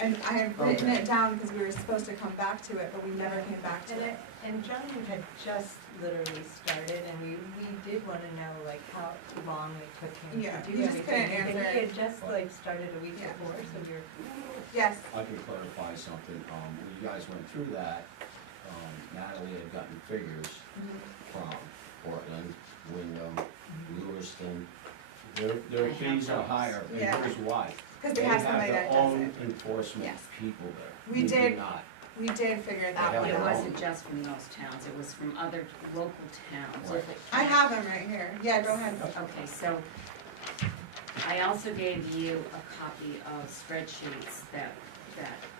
And I had written it down because we were supposed to come back to it, but we never came back to it. And John had just literally started, and we did wanna know like how long it took him Yeah, to do you just couldn't everything. And answer he it. had just like started a week Yeah. before, so you're. Yes, I can clarify something. When you guys went through that, Natalie had gotten figures from Portland, Wyndham, Lewiston. Their I fees have are those. higher, and Yeah. here's why. because they have somebody that They have does their it. own enforcement Yes. people there. We do did- not. We did figure that have one It their out. wasn't just from those towns, it was from other local towns. Right. I have them right here. Yeah, go ahead. Okay, so I also gave you a copy of spreadsheets that,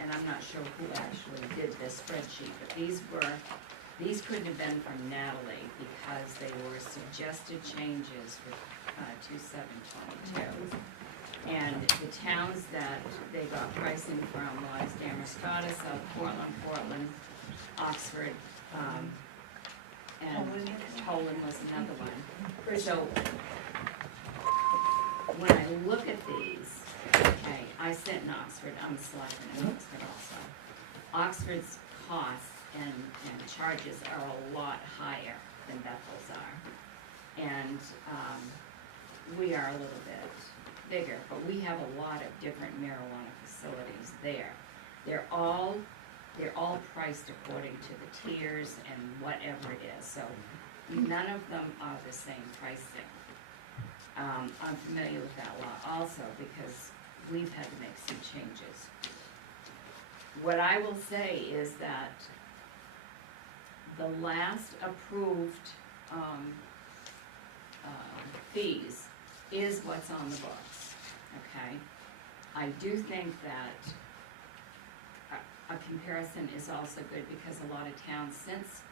and I'm not sure who actually did this spreadsheet, but these couldn't have been from Natalie because they were suggested changes with 2722. And the towns that they got pricing from was Damascotta, South Portland, Oxford, and Poland was another one. So, when I look at these, okay, I sit in Oxford, I'm a selectman in Oxford also. Oxford's costs and charges are a lot higher than Bethel's are. And, we are a little bit bigger, but we have a lot of different marijuana facilities there. They're all priced according to the tiers and whatever it is, so none of them are the same pricing. I'm familiar with that law also because we've had to make some changes. What I will say is that the last approved fees is what's on the books, okay? I do think that a comparison is also good because a lot of towns since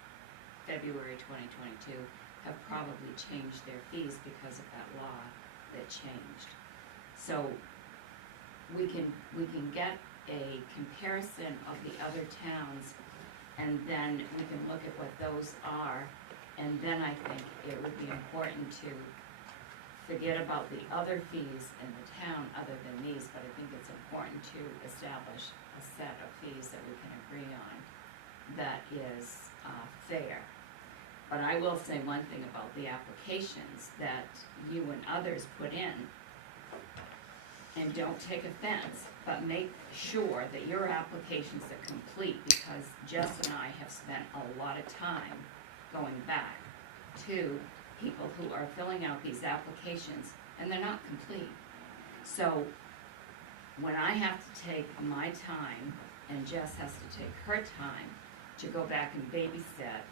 February 2022 have probably changed their fees because of that law that changed. So we can get a comparison of the other towns, and then we can look at what those are, and then I think it would be important to forget about the other fees in the town other than these, but I think it's important to establish a set of fees that we can agree on that is fair. But I will say one thing about the applications that you and others put in, and don't take offense, but make sure that your applications are complete, because Jess and I have spent a lot of time going back to people who are filling out these applications, and they're not complete. So when I have to take my time, and Jess has to take her time to go back and babysit,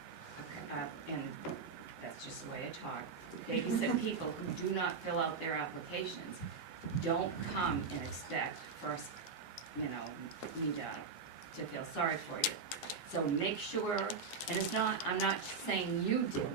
and that's just the way I talk, babysit people who do not fill out their applications, don't come and expect first, me to feel sorry for you. So make sure, and it's not, I'm not saying you didn't,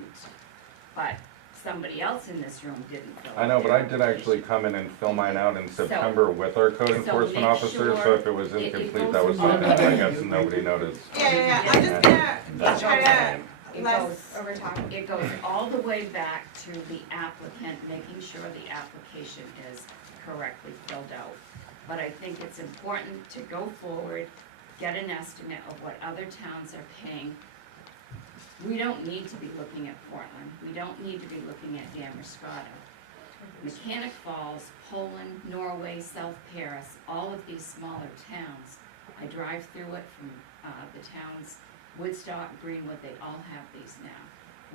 but somebody else in this room didn't fill out I know, but their I did actually application. come in and fill mine out in September with our code enforcement make officer, so sure if it was it incomplete, goes that was in something that I one- guess nobody noticed. Yeah, I'm just gonna That's try to fine. It less goes- over talk. It goes all the way back to the applicant, making sure the application is correctly filled out. But I think it's important to go forward, get an estimate of what other towns are paying. We don't need to be looking at Portland, we don't need to be looking at Damestrata. Mechanic Falls, Poland, Norway, South Paris, all of these smaller towns, I drive through it from the towns, Woodstock, Greenwood, they all have these now.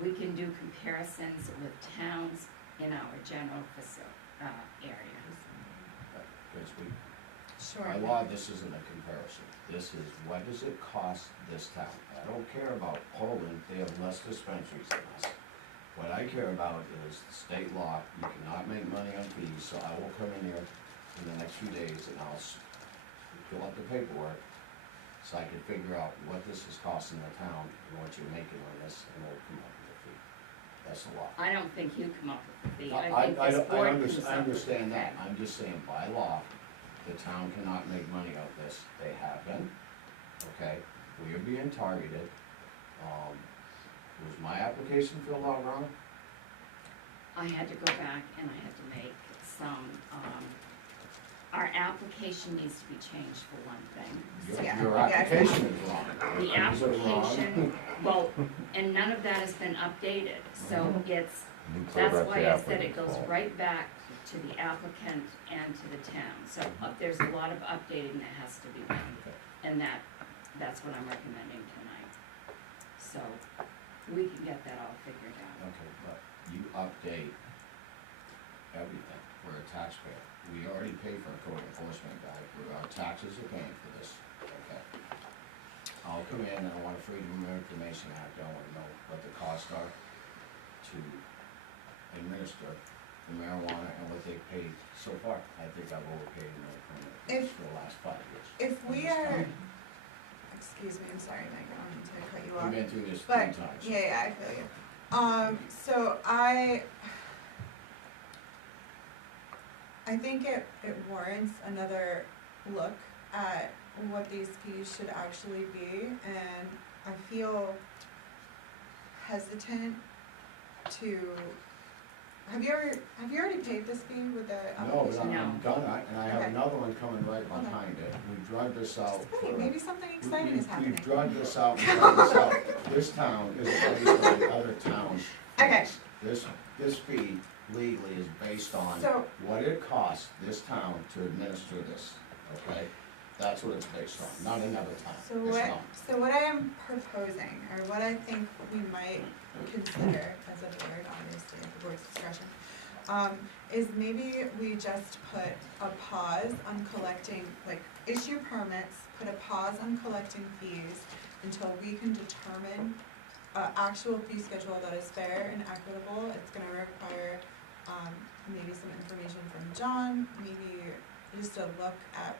We can do comparisons with towns in our general areas. Because Sure. by law, this isn't a comparison. This is, what does it cost this town? I don't care about Poland, they have less dispensaries than us. What I care about is state law, you cannot make money on fees, so I will come in here in the next few days and I'll fill out the paperwork, so I can figure out what this is costing the town and what you're making on this, and we'll come up with a fee. That's the law. I don't think you come up with the fee, I I think this board comes up with I understand the that, fee. I'm just saying by law, the town cannot make money out of this, they have been, okay? We are being targeted, was my application filled out wrong? I had to go back and I had to make some, our application needs to be changed for one thing. Your application is wrong. The Is it wrong? application, well, and none of that has been updated, so it's, So that's that's why the I said it applicant's goes fault. right back to the applicant and to the town. So there's a lot of updating that has to be done, and that's what I'm recommending tonight. So we can get that all figured out. Okay, but you update everything, we're a taxpayer. We already pay for a code enforcement guy, our taxes are paying for this, okay? I'll come in and I want a Freedom of Information Act, I wanna know what the costs are to administer the marijuana and what they paid so far. I think I've overpaid in their permit for the last 5 years. If we are, excuse me, I'm sorry, Mike, I don't mean to cut you off. We've been through this But, 3 times. yeah, I feel you. So I think it warrants another look at what these fees should actually be, and I feel hesitant to, have you already paid this fee with the No, but application? I'm done, and I have Okay. another one coming right Okay. behind it. We drug this out. Wait, maybe something exciting is happening. We've drugged this out, This town is based on other towns. Okay. This fee legally is based on So- what it costs this town to administer this, okay? That's what it's based on, not another town. So what I am proposing, or what I think we might consider as a board, obviously at the board's discretion, is maybe we just put a pause on collecting, like, issue permits, put a pause on collecting fees until we can determine actual fee schedule that is fair and equitable. It's gonna require, maybe some information from John, maybe just a look at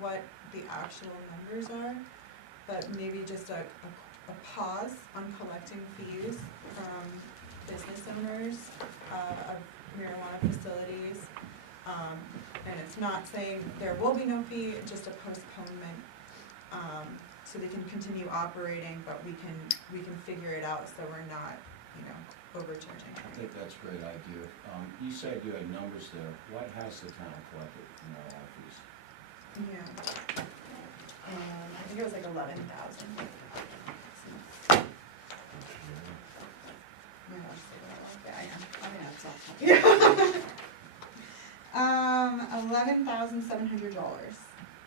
what the actual numbers are, but maybe just a pause on collecting fees from business owners of marijuana facilities. And it's not saying there will be no fee, just a postponement, so they can continue operating, but we can figure it out so we're not, overcharging. I think that's a great idea. You said you had numbers there. What has the town collected in marijuana fees? Yeah. I think it was like 11,000. $11,700.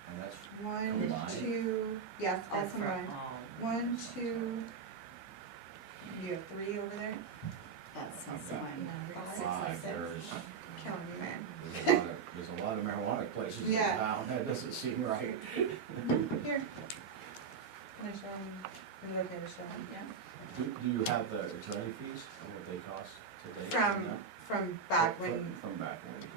And that's One, combined? two, yes, all That's for combined. all. 1, 2, you have 3 over there? That's Okay. Five, There's count me in. there's a lot of marijuana places in Yeah. town. That doesn't seem right. Here. Can I show them? Is it okay to show them? Yeah. Do you have the attorney fees and what they cost today? From back when, From back when we did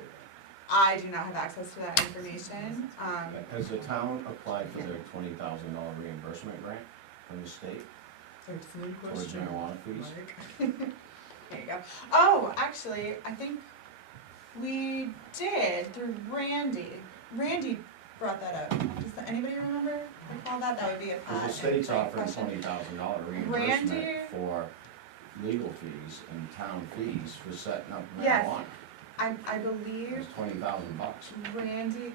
I do not have access to that information. that. Has the town applied for their $20,000 reimbursement grant from the state Excellent towards marijuana fees? There you go. Oh, actually, I think we did through Randy. Randy brought that up. Does anybody recall that? That would be a Because the Pat state's and Frank offering question. $20,000 Randy- reimbursement for legal fees and town fees for setting up Yes. marijuana. I believe It's $20,000. Randy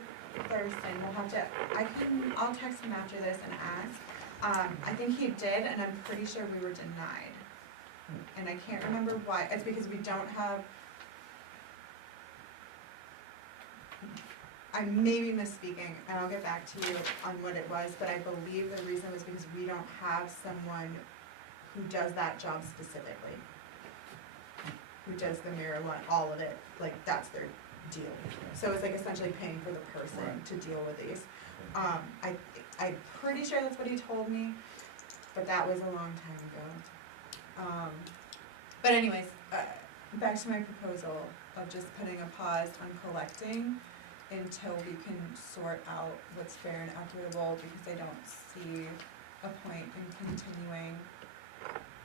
Thurston will have to, I'll text him after this and ask. I think he did, and I'm pretty sure we were denied. And I can't remember why. It's because we don't have, I may be misspeaking, and I'll get back to you on what it was, but I believe the reason was because we don't have someone who does that job specifically. Who does the marijuana, all of it, like that's their deal. So it's like essentially paying for the person Right. to deal with these. I'm pretty sure that's what he told me, but that was a long time ago. But anyways, back to my proposal of just putting a pause on collecting until we can sort out what's fair and equitable, because I don't see a point in continuing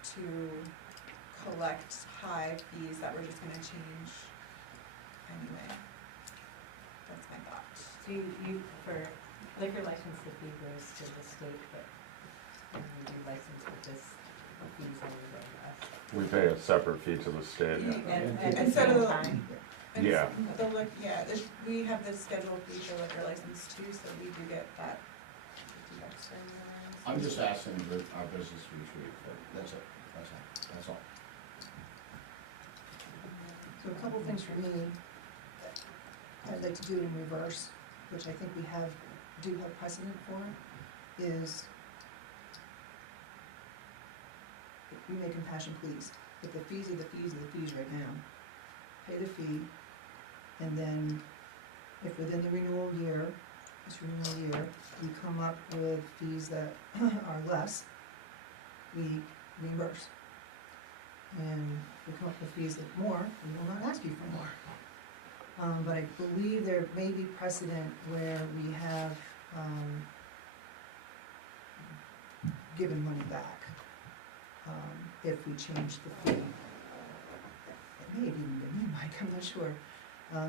to collect high fees that we're just gonna change anyway. That's my thought. So you, for liquor license, the fee goes to the state, but when you do license with this, the fees only go to us. We pay a separate fee to the state. And so do Yeah. we have the scheduled fee for liquor license too, so we do get that $50 for everyone. I'm just asking that our business fees we, that's it, that's all. So a couple things for me that I'd like to do in reverse, which I think do have precedent for, is we make compassion please, but the fees are the fees right now. Pay the fee, and then if within the renewal year, we come up with fees that are less, we reimburse. And if we come up with fees that more, we will not ask you for more. But I believe there may be precedent where we have, given money back, if we change the fee. It may have even been you, Mike, I'm not sure.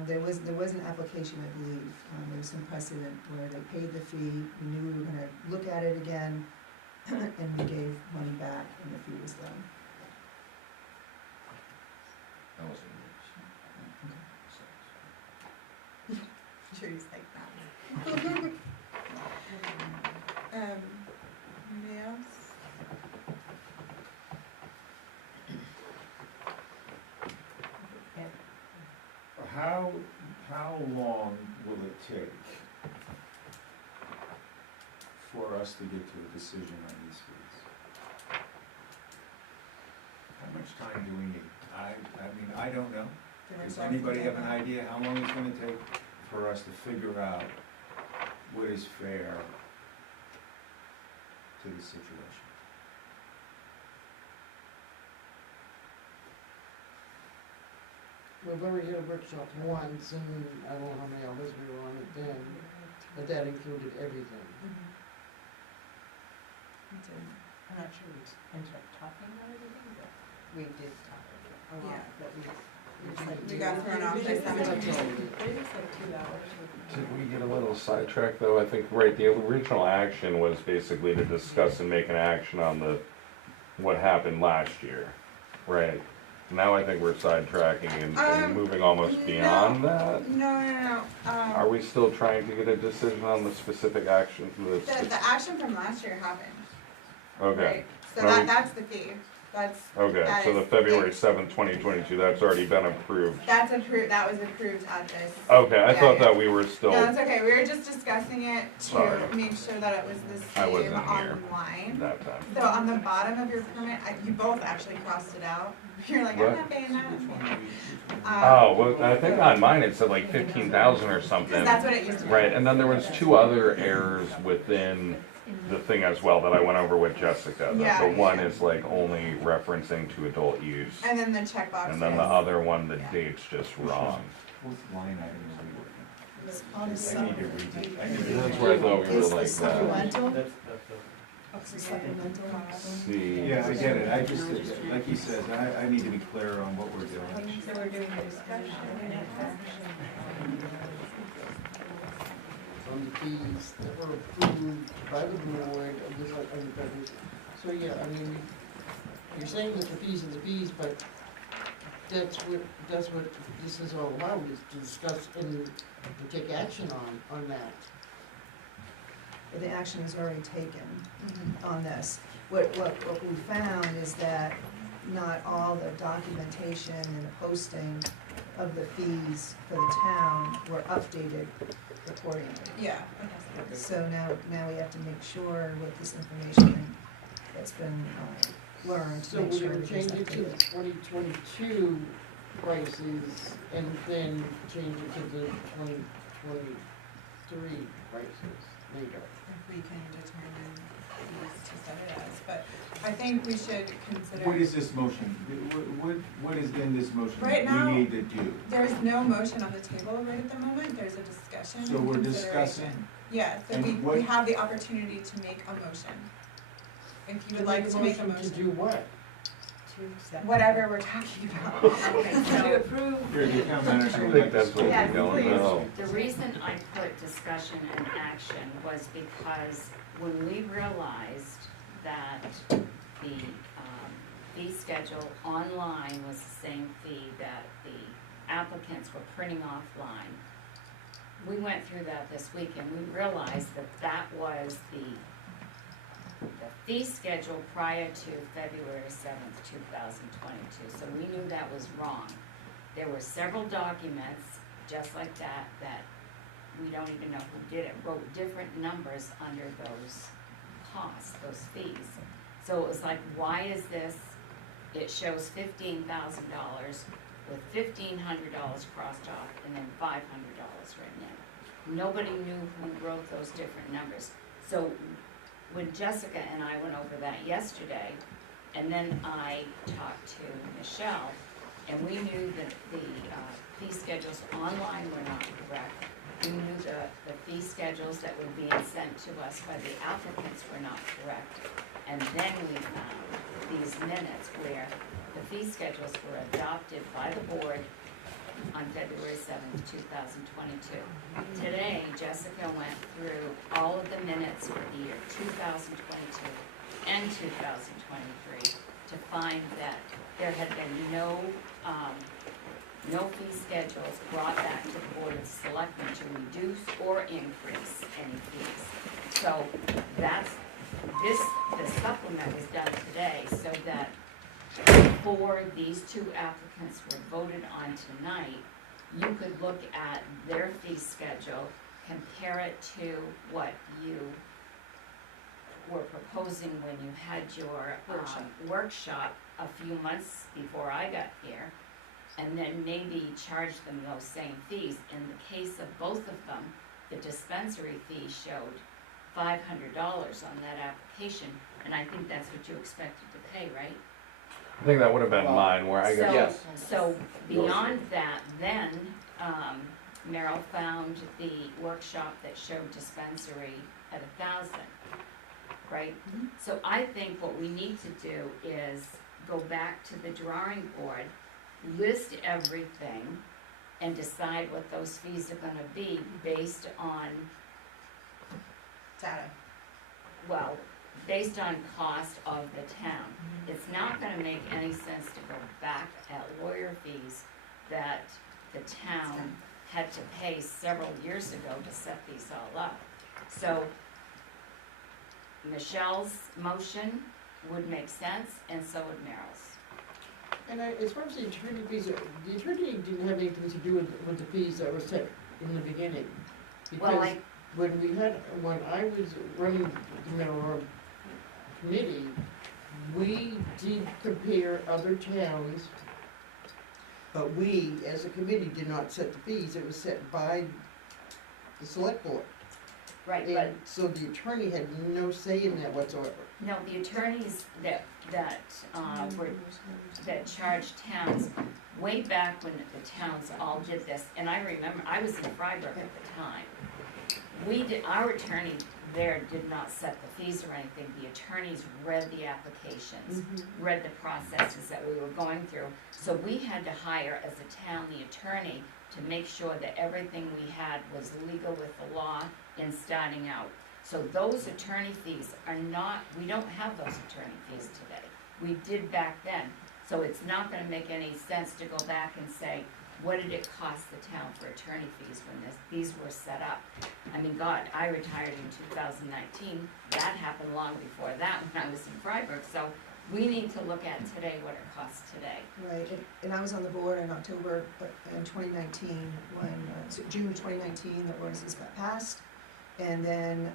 There was an application, I believe, there was some precedent where they paid the fee, we knew we were gonna look at it again, and we gave money back when the fee was done. That was Sure he's like that. Anybody else? How long will it take for us to get to a decision on these fees? How much time do we need? I don't know. Does anybody have an idea how long it's gonna take for us to figure out what is fair to the situation? We've already had workshops once, and I don't know how many hours we were on it then, but that included everything. I'm not sure we ended up talking about everything, but we did talk. Yeah. lot that We got thrown off by some. Did we get a little sidetracked though? I think, right, the original action was basically to discuss and make an action on what happened last year, right? Now I think we're sidetracking and moving almost beyond that. No. Are we still trying to get a decision on the specific action? The action from last year happened. Okay. Right? So Are we- that's the fee. Okay, that so is- the February 7th, 2022, that's already been approved. That's approved, that was approved at this. Okay, I Yeah, thought yeah. that we were still. No, it's okay, we were just discussing it Sorry. to make sure that it was the I same wasn't here online. that time. So on the bottom of your permit, you both actually crossed it out. You're like, I'm What? not paying that, I'm paying Oh, well, I think on mine it said like 15,000 or something. That's what it used to be. Right, and then there was two other errors within the thing as well that I went over with Jessica. Yeah, The one yeah. is like only referencing to adult use. And then the checkbox. And then the other one, the date's just wrong. What line items are we working? It's called a I need to supplement. read it. I need to That's where I thought we were It's the like that. supplemental. That's It's the supplemental. See. Yeah, I get it, I just, like he says, I need to be clear on what we're doing. So we're doing a discussion and action. on the fees that were approved by the board of this, so yeah, I mean, you're saying that the fees are the fees, but that's what this is all about, is to discuss and to take action on that. But the action is already taken on this. What we found is that not all the documentation and the posting of the fees for the town were updated accordingly. Yeah. So now we have to make sure with this information that's been learned, to So make we're sure gonna change everything's it to updated. the 2022 prices and then change it to the 2023 prices later. If we can determine fees to set it as, but I think we should consider. What is this motion? What is in this motion Right that now, we need to do? There's no motion on the table right at the moment, there's a discussion. So and we're consideration. discussing? Yeah, so And we what- have the opportunity to make a motion. If you would like to make a motion. To do what? Whatever we're talking about. Okay, To so approve. Here, the town manager I would think like to that's what we Yes, don't please. know. the reason I put discussion and action was because when we realized that the fee schedule online was the same fee that the applicants were printing offline, we went through that this week and we realized that that was the fee schedule prior to February 7th, 2022. So we knew that was wrong. There were several documents just like that we don't even know who did it, wrote different numbers under those costs, those fees. So it was like, why is this? It shows $15,000 with $1,500 crossed off and then $500 written in. Nobody knew who wrote those different numbers. So when Jessica and I went over that yesterday, and then I talked to Michelle, and we knew that the fee schedules online were not correct. We knew the fee schedules that were being sent to us by the applicants were not correct. And then we found these minutes where the fee schedules were adopted by the board on February 7th, 2022. Today, Jessica went through all of the minutes for the year 2022 and 2023 to find that there had been no fee schedules brought back to the Board of Selectmen to reduce or increase any fees. So that's, the supplement was done today so that before these two applicants were voted on tonight, you could look at their fee schedule, compare it to what you were proposing when you had your workshop a few months before I got here, and then maybe charge them those same fees. In the case of both of them, the dispensary fee showed $500 on that application, and I think that's what you expected to pay, right? I think that would have been mine where I got. So beyond that, then, Merrill found the workshop that showed dispensary at 1,000, right? So I think what we need to do is go back to the drawing board list everything and decide what those fees are gonna be based on, Data. well, based on cost of the town. It's not gonna make any sense to go back at lawyer fees that the town had to pay several years ago to set these all up. So Michelle's motion would make sense, and so would Merrill's. And as far as the attorney fees, the attorney didn't have anything to do with the fees that were set in the beginning. Well, Because when I was running the Mineral Committee, we did compare other towns, but we, as a committee, did not set the fees. It was set by the select board. Right, but And so the attorney had no say in that whatsoever. no, the attorneys that charged towns, way back when the towns all did this, and I remember, I was in Freiburg at the time. Our attorney there did not set the fees or anything. The attorneys read the applications, read the processes that we were going through. So we had to hire, as a town, the attorney to make sure that everything we had was legal with the law in starting out. So those attorney fees are not, we don't have those attorney fees today. We did back then. So it's not gonna make any sense to go back and say, what did it cost the town for attorney fees when these were set up? I mean, God, I retired in 2019. That happened long before that when I was in Freiburg. So we need to look at today what it costs today. Right, and I was on the board in October, in 2019, when, June of 2019, the ordinances got passed. And then,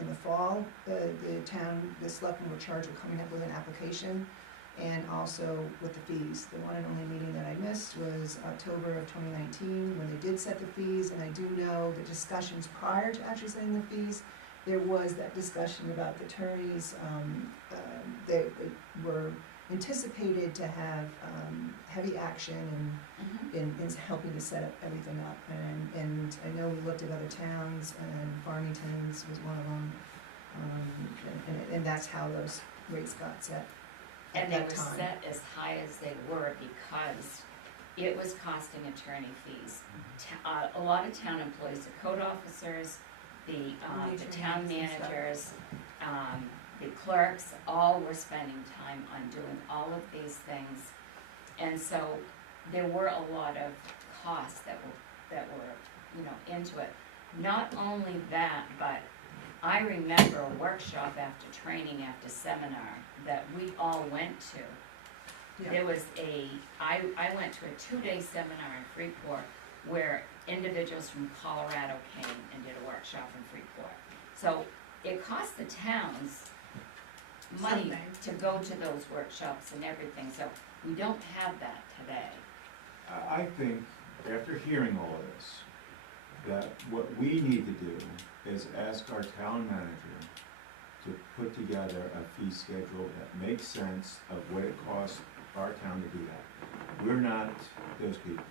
in the fall, the selectmen were charged with coming up with an application and also with the fees. The one and only meeting that I missed was October of 2019, when they did set the fees, and I do know the discussions prior to actually setting the fees, there was that discussion about the attorneys, they were anticipated to have heavy action in helping to set up everything up. And I know we looked at other towns, and Farmington's was one of them, and that's how those rates got set. And they were set as high as they were because it was costing attorney fees. A lot of town employees, the code officers, the town managers, the clerks, all were spending time on doing all of these things. And so there were a lot of costs that were into it. Not only that, but I remember a workshop after training, after seminar, that we all went to. Yeah. There was I went to a 2-day seminar in Freeport where individuals from Colorado came and did a workshop in Freeport. So it cost the towns money to go to those workshops and everything, so we don't have that today. I think, after hearing all of this, that what we need to do is ask our town manager to put together a fee schedule that makes sense of what it costs our town to do that. We're not those people.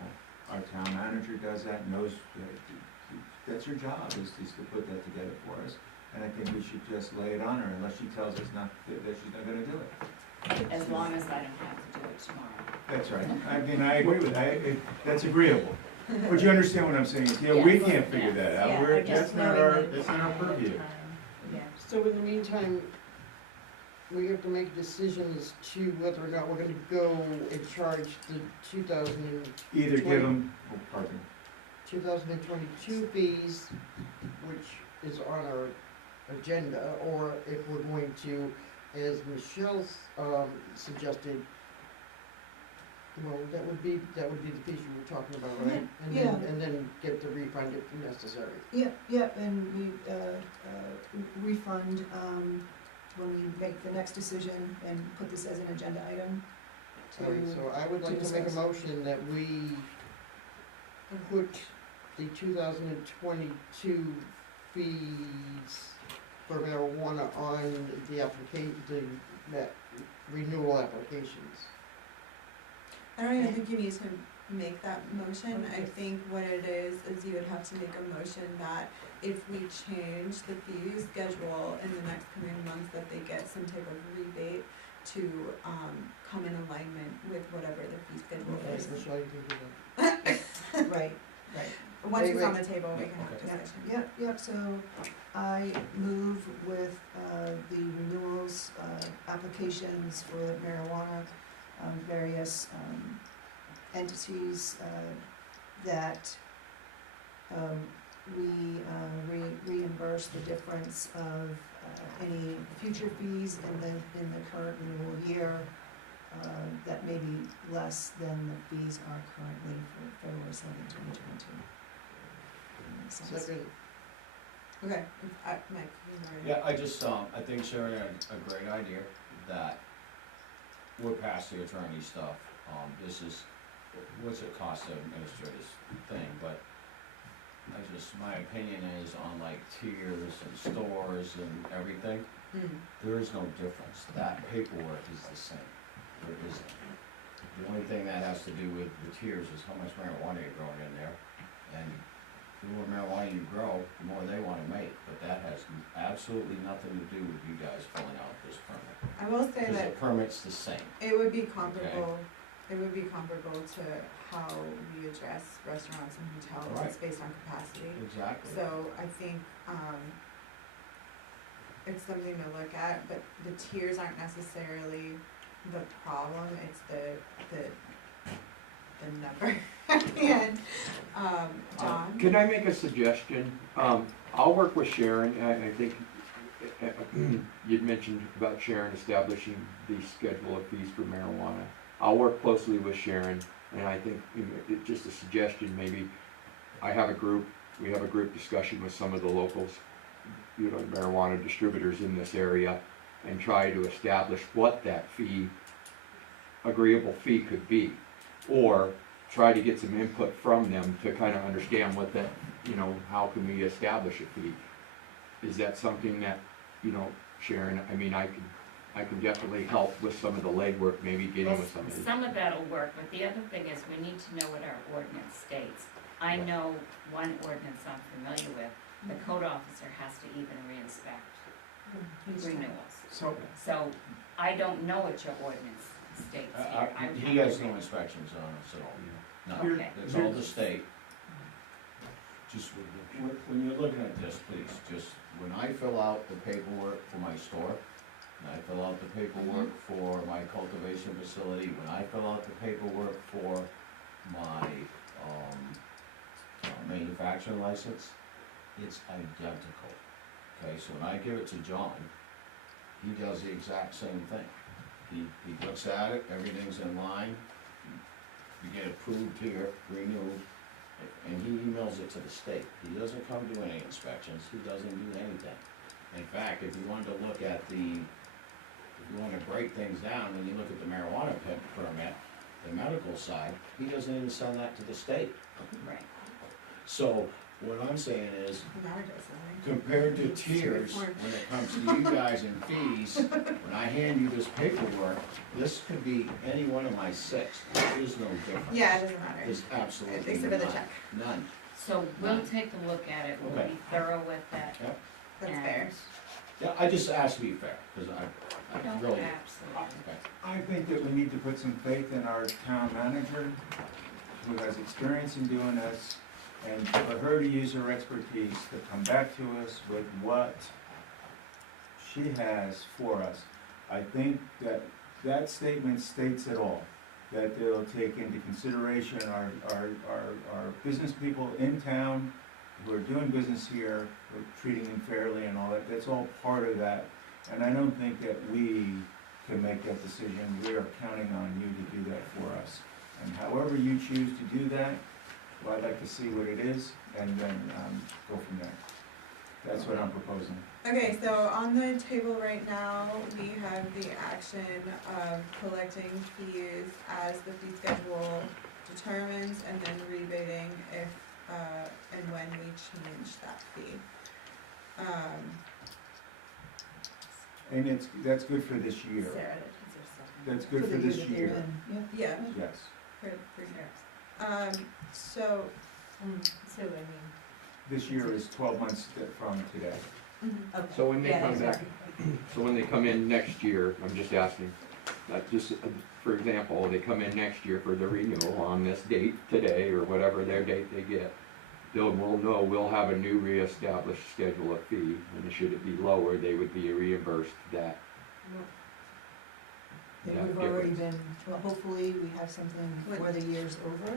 Our town manager does that, knows, that's her job, is to put that together for us. And I think we should just lay it on her unless she tells us not, that she's not gonna do it. As long as I don't have to do it tomorrow. That's right. I mean, I agree with that. That's agreeable. But you understand what I'm saying? Yeah, we can't figure that out. Yeah, That's not our purview. So in the meantime, we have to make decisions to whether or not we're gonna go and charge the 2022 Either give them, oh, pardon. 2022 fees, which is on our agenda, or if we're going to, as Michelle suggested, well, that would be the fees you were talking about, right? Yeah. And then get the refund if necessary. Yeah, and we refund when we make the next decision and put this as an agenda item So I would like to make a motion that we put the 2022 fees for marijuana on the that renewal applications. I don't even think you need to make that motion. I think what it is you would have to make a motion that if we change the fee schedule in the next coming months, that they get some type of rebate to, come in alignment with whatever the fee schedule Okay, is. so I can do that. Right, right. Once it's on the Wait. table, we Yeah, can have okay. discussion. Yep, so I move with the renewals, applications for marijuana, various entities, that we reimburse the difference of any future fees in the current renewal year, that may be less than the fees are currently for February 7th, 2022. Makes sense. Second. Okay, Mike, you know. Yeah, I just, I think Sharon had a great idea that we're past the attorney stuff. This is, what's it cost to administer this thing, but my opinion is on like tiers and stores and everything, there is no difference. That paperwork is the same. There isn't. The only thing that has to do with the tiers is how much marijuana you're growing in there. And the more marijuana you grow, the more they wanna make, but that has absolutely nothing to do with you guys filling out this permit. I will say Cause that the permit's the same. it would be comparable, to how we address restaurants and hotels, Right. it's based on capacity. Exactly. So I think, it's something to look at, but the tiers aren't necessarily the problem, it's the number. And, John? Can I make a suggestion? I'll work with Sharon, I think you'd mentioned about Sharon establishing the schedule of fees for marijuana. I'll work closely with Sharon, and I think, just a suggestion, maybe we have a group discussion with some of the locals, marijuana distributors in this area, and try to establish what that agreeable fee could be. Or try to get some input from them to kind of understand what that, how can we establish a fee? Is that something that, Sharon, I can definitely help with some of the legwork, maybe getting with some of these. Some of that'll work, but the other thing is we need to know what our ordinance states. I know one ordinance I'm familiar with, the code officer has to even re-inspect renewals. So I don't know what your ordinance states here. I would He have has to no read. inspections on us at all. No, Okay. it's all the state. Just, when you're looking at this, please, just, when I fill out the paperwork for my store, when I fill out the paperwork for my cultivation facility, when I fill out the paperwork for my, manufacturing license, it's identical. Okay, so when I give it to John, he does the exact same thing. He looks at it, everything's in line, you get approved here, renewed, and he emails it to the state. He doesn't come do any inspections, he doesn't do anything. In fact, if you wanted to look at if you want to break things down, when you look at the marijuana permit, the medical side, he doesn't even send that to the state. Right. So, what I'm saying is, Nara does that. compared to tiers, when it comes to you guys and fees, when I hand you this paperwork, this could be any one of my six. There is no difference. Yeah, it doesn't matter. There's absolutely Except for the none. check. None. So we'll take a look at it, we'll Okay. be thorough with that. Yep. That's and- fair. Yeah, I just asked to be fair, because I No, really. absolutely. Okay. I think that we need to put some faith in our town manager, who has experience in doing this, and for her to use her expertise to come back to us with what she has for us. I think that that statement states it all, that they'll take into consideration our business people in town who are doing business here, we're treating them fairly and all that, that's all part of that. And I don't think that we can make that decision, we are counting on you to do that for us. And however you choose to do that, well, I'd like to see what it is, and then go from there. That's what I'm proposing. Okay, so on the table right now, we have the action of collecting fees as the fee schedule determines, and then rebating if, and when we change that fee. And that's good for this year. Sarah, That's good for this year. yeah, Yes. for sure. So, So, I mean. This year is 12 months from today. okay. So when they come back, so when they come in next year, I'm just asking, That's just, for example, they come in next year for the renewal on this date today, or whatever their date they get. We'll know, we'll have a new reestablished schedule of fee, and should it be lower, they would be reimbursed that. And we've already been, well, hopefully we have something before the year's over,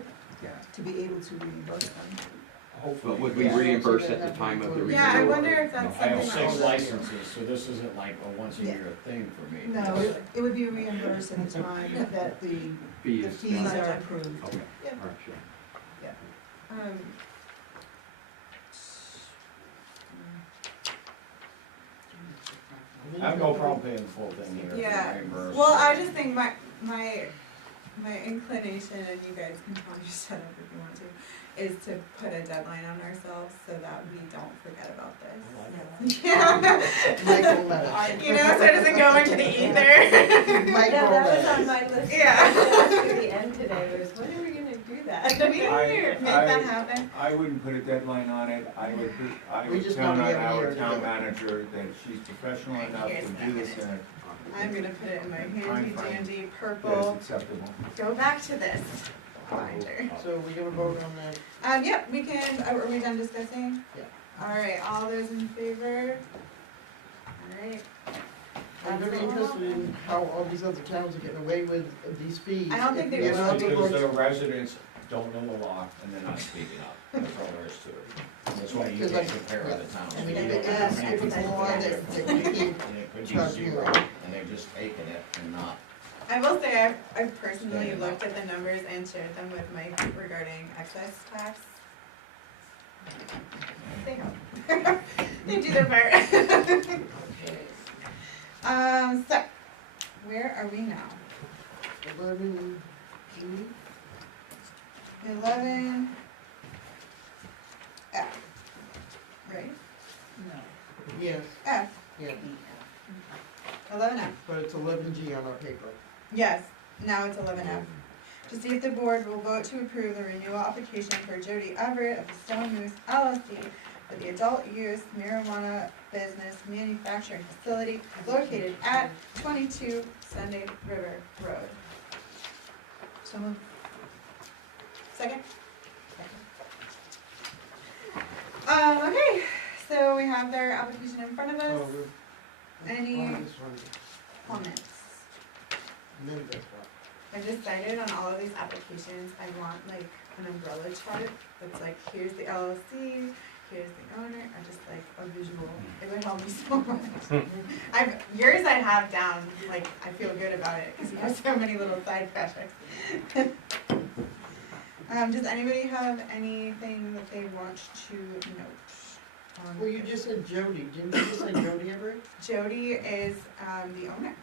to be able to reimburse them. But would we reimburse at the time of the renewal? Yeah, I wonder if that's I have something else. 6 licenses, so this isn't like a once a year thing for me. No, it would be reimbursed any time that the fees are approved. Okay, Yep. all right, sure. I have no problem paying the full thing here. Yeah, reimbursed. well, I just think my inclination, and you guys can tell me to shut up if you want to, is to put a deadline on ourselves so that we don't forget about this. Yeah. Michael let us. You know, so it doesn't go into the ether. Michael That was let on us. my list. Yeah. At the end today was, when are we gonna do that? We need to make that happen. I wouldn't put a deadline on it, I We would just count want on to have a year our to town do it. manager that she's professional enough Here's to what do I'm this in a, I'm gonna put it in my handy Fine, fine. dandy that is purple. acceptable. Go back to this binder. So we gonna vote on that? Yep, we can, are we done discussing? Yeah. Alright, all those in favor? Alright. I'm very interested in how all these other towns are getting away with these fees. I don't think they If will. not, Because their residents don't know the law and they're not speaking up. That's all there is to it. That's why you Because can't like- compare the towns. And You if don't they know ask how many if it's people more, are. they're And taking, it could be charge 0, more. and they're just taking it and not. I will say, I've personally Stand looked up. at the numbers and shared them with Mike regarding excess tax. They help. They do their part. So, where are we now? 11 G. 11. F. Right? Yes, F. yeah, 11F. but it's 11G on our paper. Yes, now it's 11F. To see if the board will vote to approve the renewal application for Jody Everett of the Stone Moose LLC for the adult use marijuana business manufacturing facility located at 22 Sunday River Road. So moved. Second? Okay, so we have their application in front of us. Oh, Any on this one. comments? Amend this one. I decided on all of these applications, I want like an umbrella chart that's like, here's the LLC, here's the owner, I just like a visual, it would help me so much. Yours I have down, like, I feel good about it, cause you have so many little side projects. Does anybody have anything that they want to note? Well, you just said Jody, didn't you just say Jody Everett? Jody is, the owner.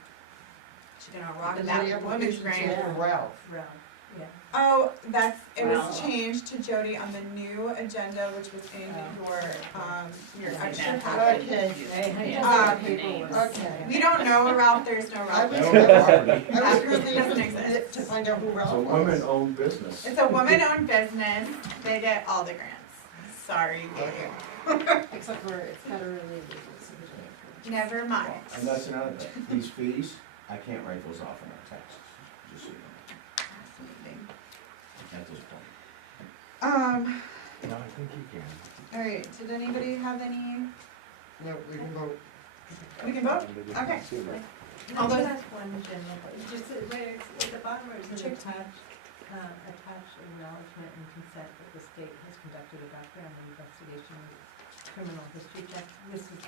She's gonna rock Because that the woman's application brand. said Ralph. Yeah. Oh, it was Wow. changed to Jody on the new agenda, which was in your Yeah, extra that's packet. Okay. Okay. We don't know Ralph, there's no I Ralph. was That really doesn't interested exist. to find out who Ralph It's a was. woman-owned business. It's a woman-owned business, they get all the grants. Sorry, baby. Except for it's federally legal. Never mind. And that's another thing, these fees, I can't write those off in our taxes, just so you know, Fascinating. at this point. No, I think you can. Alright, did anybody have any, No, we can vote. we can vote? Okay. All those. That's one general, just where it's at the bottom where it says Check. attached acknowledgement and consent that the state has conducted a background investigation criminal history check. This is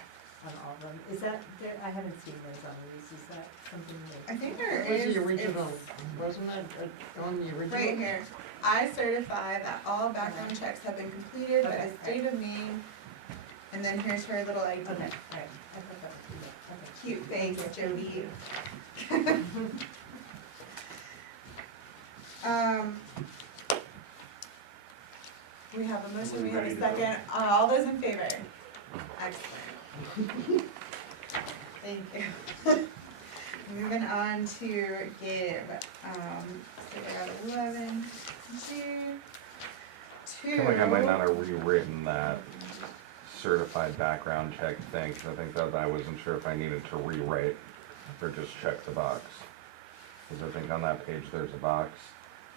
on all of them. Is that, I haven't seen those on these. Is that something that? I think there Where's is. the original? it's Wasn't that on the original? Right here. I certify that all background checks have been completed by the state of Maine. And then here's her little ID. Okay, alright. I thought that was, Cute face, Jody. We have a motion, we have a second. All those in favor? Excellent. Thank you. Moving on to Gabe. So we got 11, 2, I feel like I might not have rewritten that certified background check thing, 'cause I think that I wasn't sure if I needed to rewrite or just check the box. Cause I think on that page, there's a box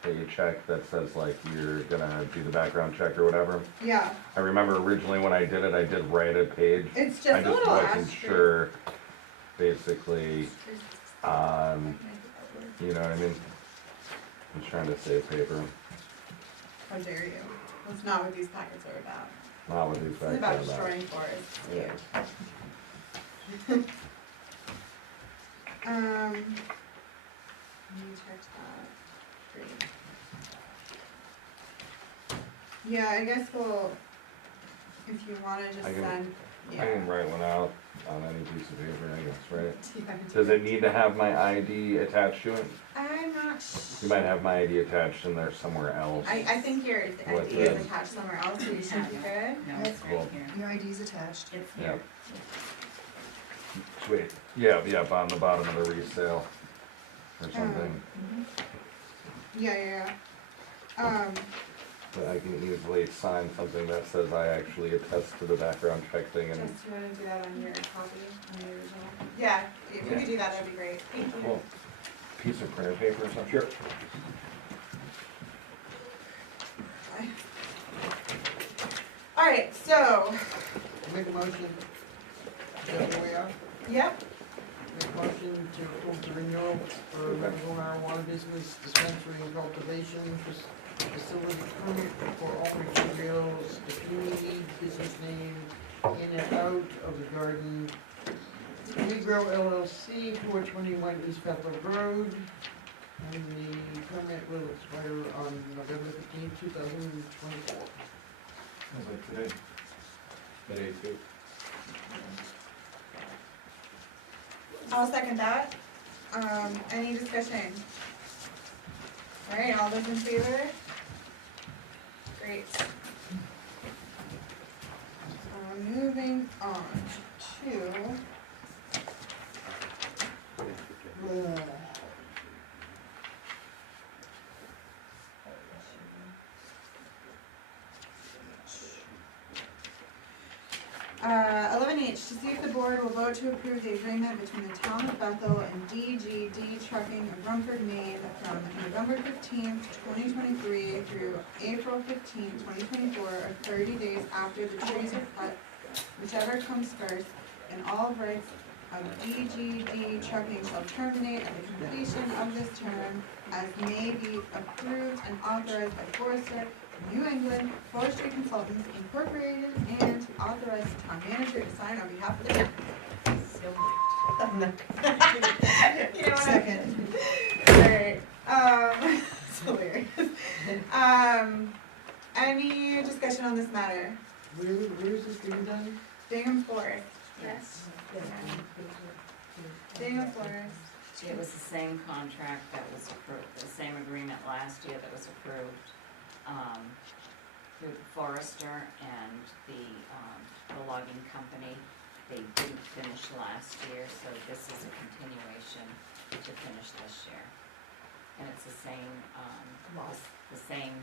that you check that says like you're gonna do the background check or whatever. Yeah, I remember originally when I did it, I did write a page. it's just I a just little wasn't asterisk. sure, basically, you know what I mean? I'm trying to save paper, How dare you? That's not what these packets are about. not with these It's back about there, but- destroying forests. Yeah. Let me check that. Great. Yeah, I guess we'll, if you wanna just I can- send, I yeah. can write one out on any piece of paper, I guess, right? Yeah. Does it need to have my ID attached to it? I'm not You might have my ID attached in there somewhere else. I think your What ID is the- attached somewhere else, so you should be good. No, it's right Cool. here. Your ID's attached. It's Yeah. here. Sweet. Yeah, on the bottom of the resale or something. Yeah. But I can easily sign something that says I actually attest to the background check thing and. Just, you wanna do that on your copy, on the original? Yeah, if you could do that, that'd be great. Thank you. Cool. Piece of printer paper or something? Sure. Alright, so, Make a motion. Is that the way out? yep, Make a motion to approve the renewal for medical marijuana business dispensary and cultivation facility permit for all materials, the community business name, in and out of the garden. Regrow LLC, 421 East Bethel Road. And the permit will expire on November 15, 2024. Sounds like today. Today too. I'll second that. Any discussion? Alright, all those in favor? Great. Moving on to. Eleven H, to see if the board will vote to approve the agreement between the town of Bethel and DGD Trucking of Rumford, Maine from November 15th, 2023 through April 15th, 2024, or 30 days after the trees are cut, whichever comes first, and all rights of DGD Trucking shall terminate at the completion of this term as may be approved and authorized by Forester New England Forestry Consultants Incorporated and authorize the town manager to sign on behalf of the town. You know what? Second. Alright, so weird. Any discussion on this matter? Where is this being done? Bingham Forest. Yes. Bingham Forest. It was the same contract that was approved, the same agreement last year that was approved, through the Forester and the logging company. They didn't finish last year, so this is a continuation to finish this year. And it's the same, the same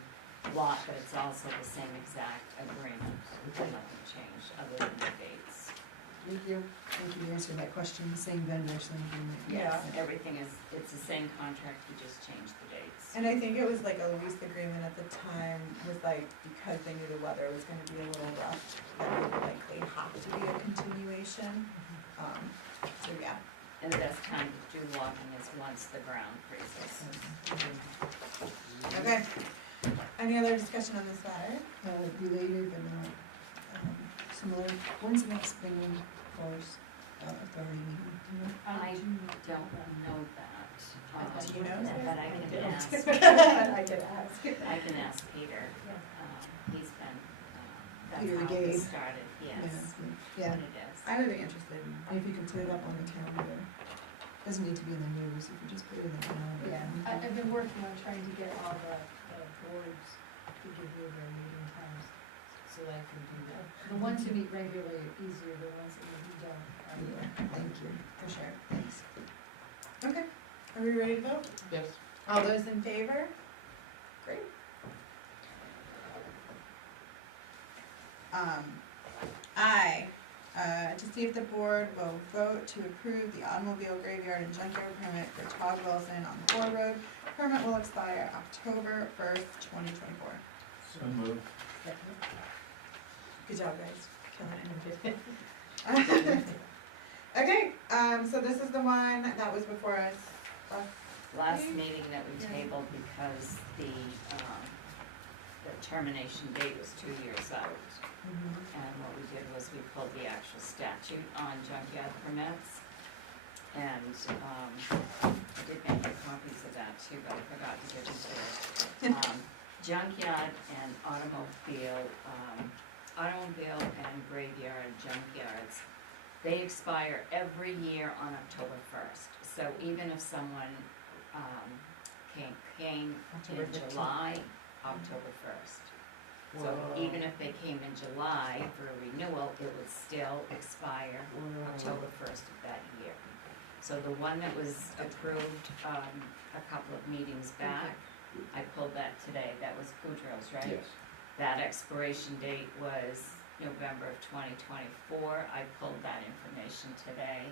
lot, but it's also the same exact agreement. Nothing changed other than the dates. Thank you. Thank you for answering that question. Same vendor, same agreement. Yes, everything is, it's the same contract, we just changed the dates. And I think it was like a lease agreement at the time, was like, because they knew the weather was gonna be a little rough, that it would likely have to be a continuation. So yeah. And the best time to do logging is once the ground freezes. Okay. Any other discussion on this matter? Related but not similar. When's the next Bingham Forest Authority meeting? Do you know? I don't know that. Do you know? But I can ask. I could ask. I can ask Peter. He's been, that's Peter how Gabe. this started, yes. Yeah. What it is. I would be interested in. If you could put it up on the calendar. Doesn't need to be in the news, if you just put it in the calendar. Yeah, I've been working on trying to get all the boards to give you their meeting times, so that I can do that. The ones who meet regularly are easier, the ones who don't. Thank you. For sure, thanks. Okay, are we ready to vote? Yes. All those in favor? Great. I to see if the board will vote to approve the automobile graveyard and junkyard permit for Todd Wilson on the Ford Road. Permit will expire October 1st, 2024. So moved. Good job, guys. Killing it. Okay, so this is the one that was before us Last meeting that we tabled because the termination date was 2 years out. And what we did was we pulled the actual statute on junkyard permits. And I did make copies of that too, but I forgot to give them to her. Junkyard and automobile and graveyard junkyards, they expire every year on October 1st. So even if someone came October in 15th. July, October 1st. So even if they came in July for a renewal, it would still expire October 1st of that year. So the one that was approved a couple of meetings back, I pulled that today, that was Goudreau's, right? Yes. That expiration date was November of 2024, I pulled that information today,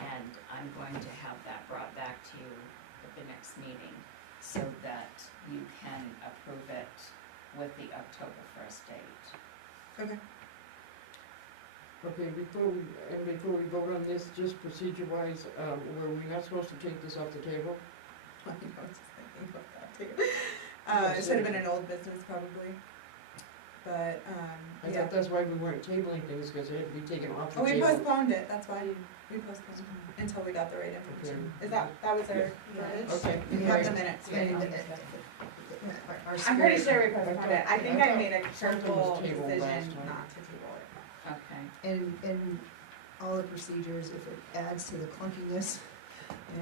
and I'm going to have that brought back to you at the next meeting, so that you can approve it with the October 1st date. Okay. Okay, before we vote on this, just procedure-wise, were we not supposed to take this off the table? I was just thinking about that too. It should have been an old business probably, but, I yeah. thought that's why we weren't tabling things, because it had to be taken off the Oh, we table. postponed it, that's why, we postponed it until we got the right information. Is that was our verbiage? Okay. We have the minutes, right? Our I'm pretty spirit- sure we postponed it, I think I made a careful tabled last decision time. not to table it. Okay. And all the procedures, if it adds to the clunkiness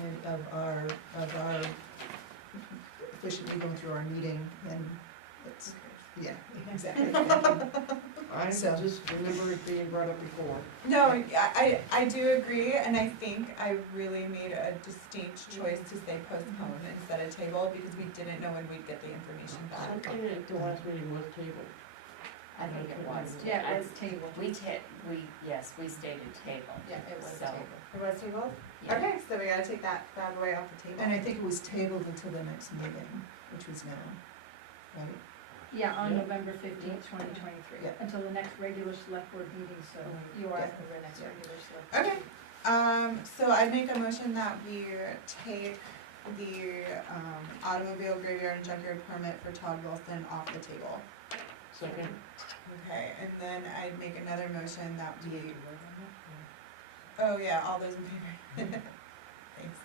and of our efficiently going through our meeting, then it's, yeah, exactly. I So- just remember it being brought up before. No, I do agree, and I think I really made a distinct choice to say postpone instead of table, because we didn't know when we'd get the information back. Something at the last meeting was tabled. I think it was. Yeah, it was tabled. Yes, we stated table. Yeah, it was So, tabled. It was tabled? yeah. Okay, so we gotta take that bad boy off the table. And I think it was tabled until the next meeting, which was now, right? Yeah, on Yeah. November 15th, 2023, Yeah. until the next regular select board meeting, so you are Yeah. at the next regular select. board. Okay, so I make a motion that we take the automobile graveyard and junkyard permit for Todd Wilson off the table. Second. Okay, and then I'd make another motion that we, oh yeah, all those in favor. Thanks.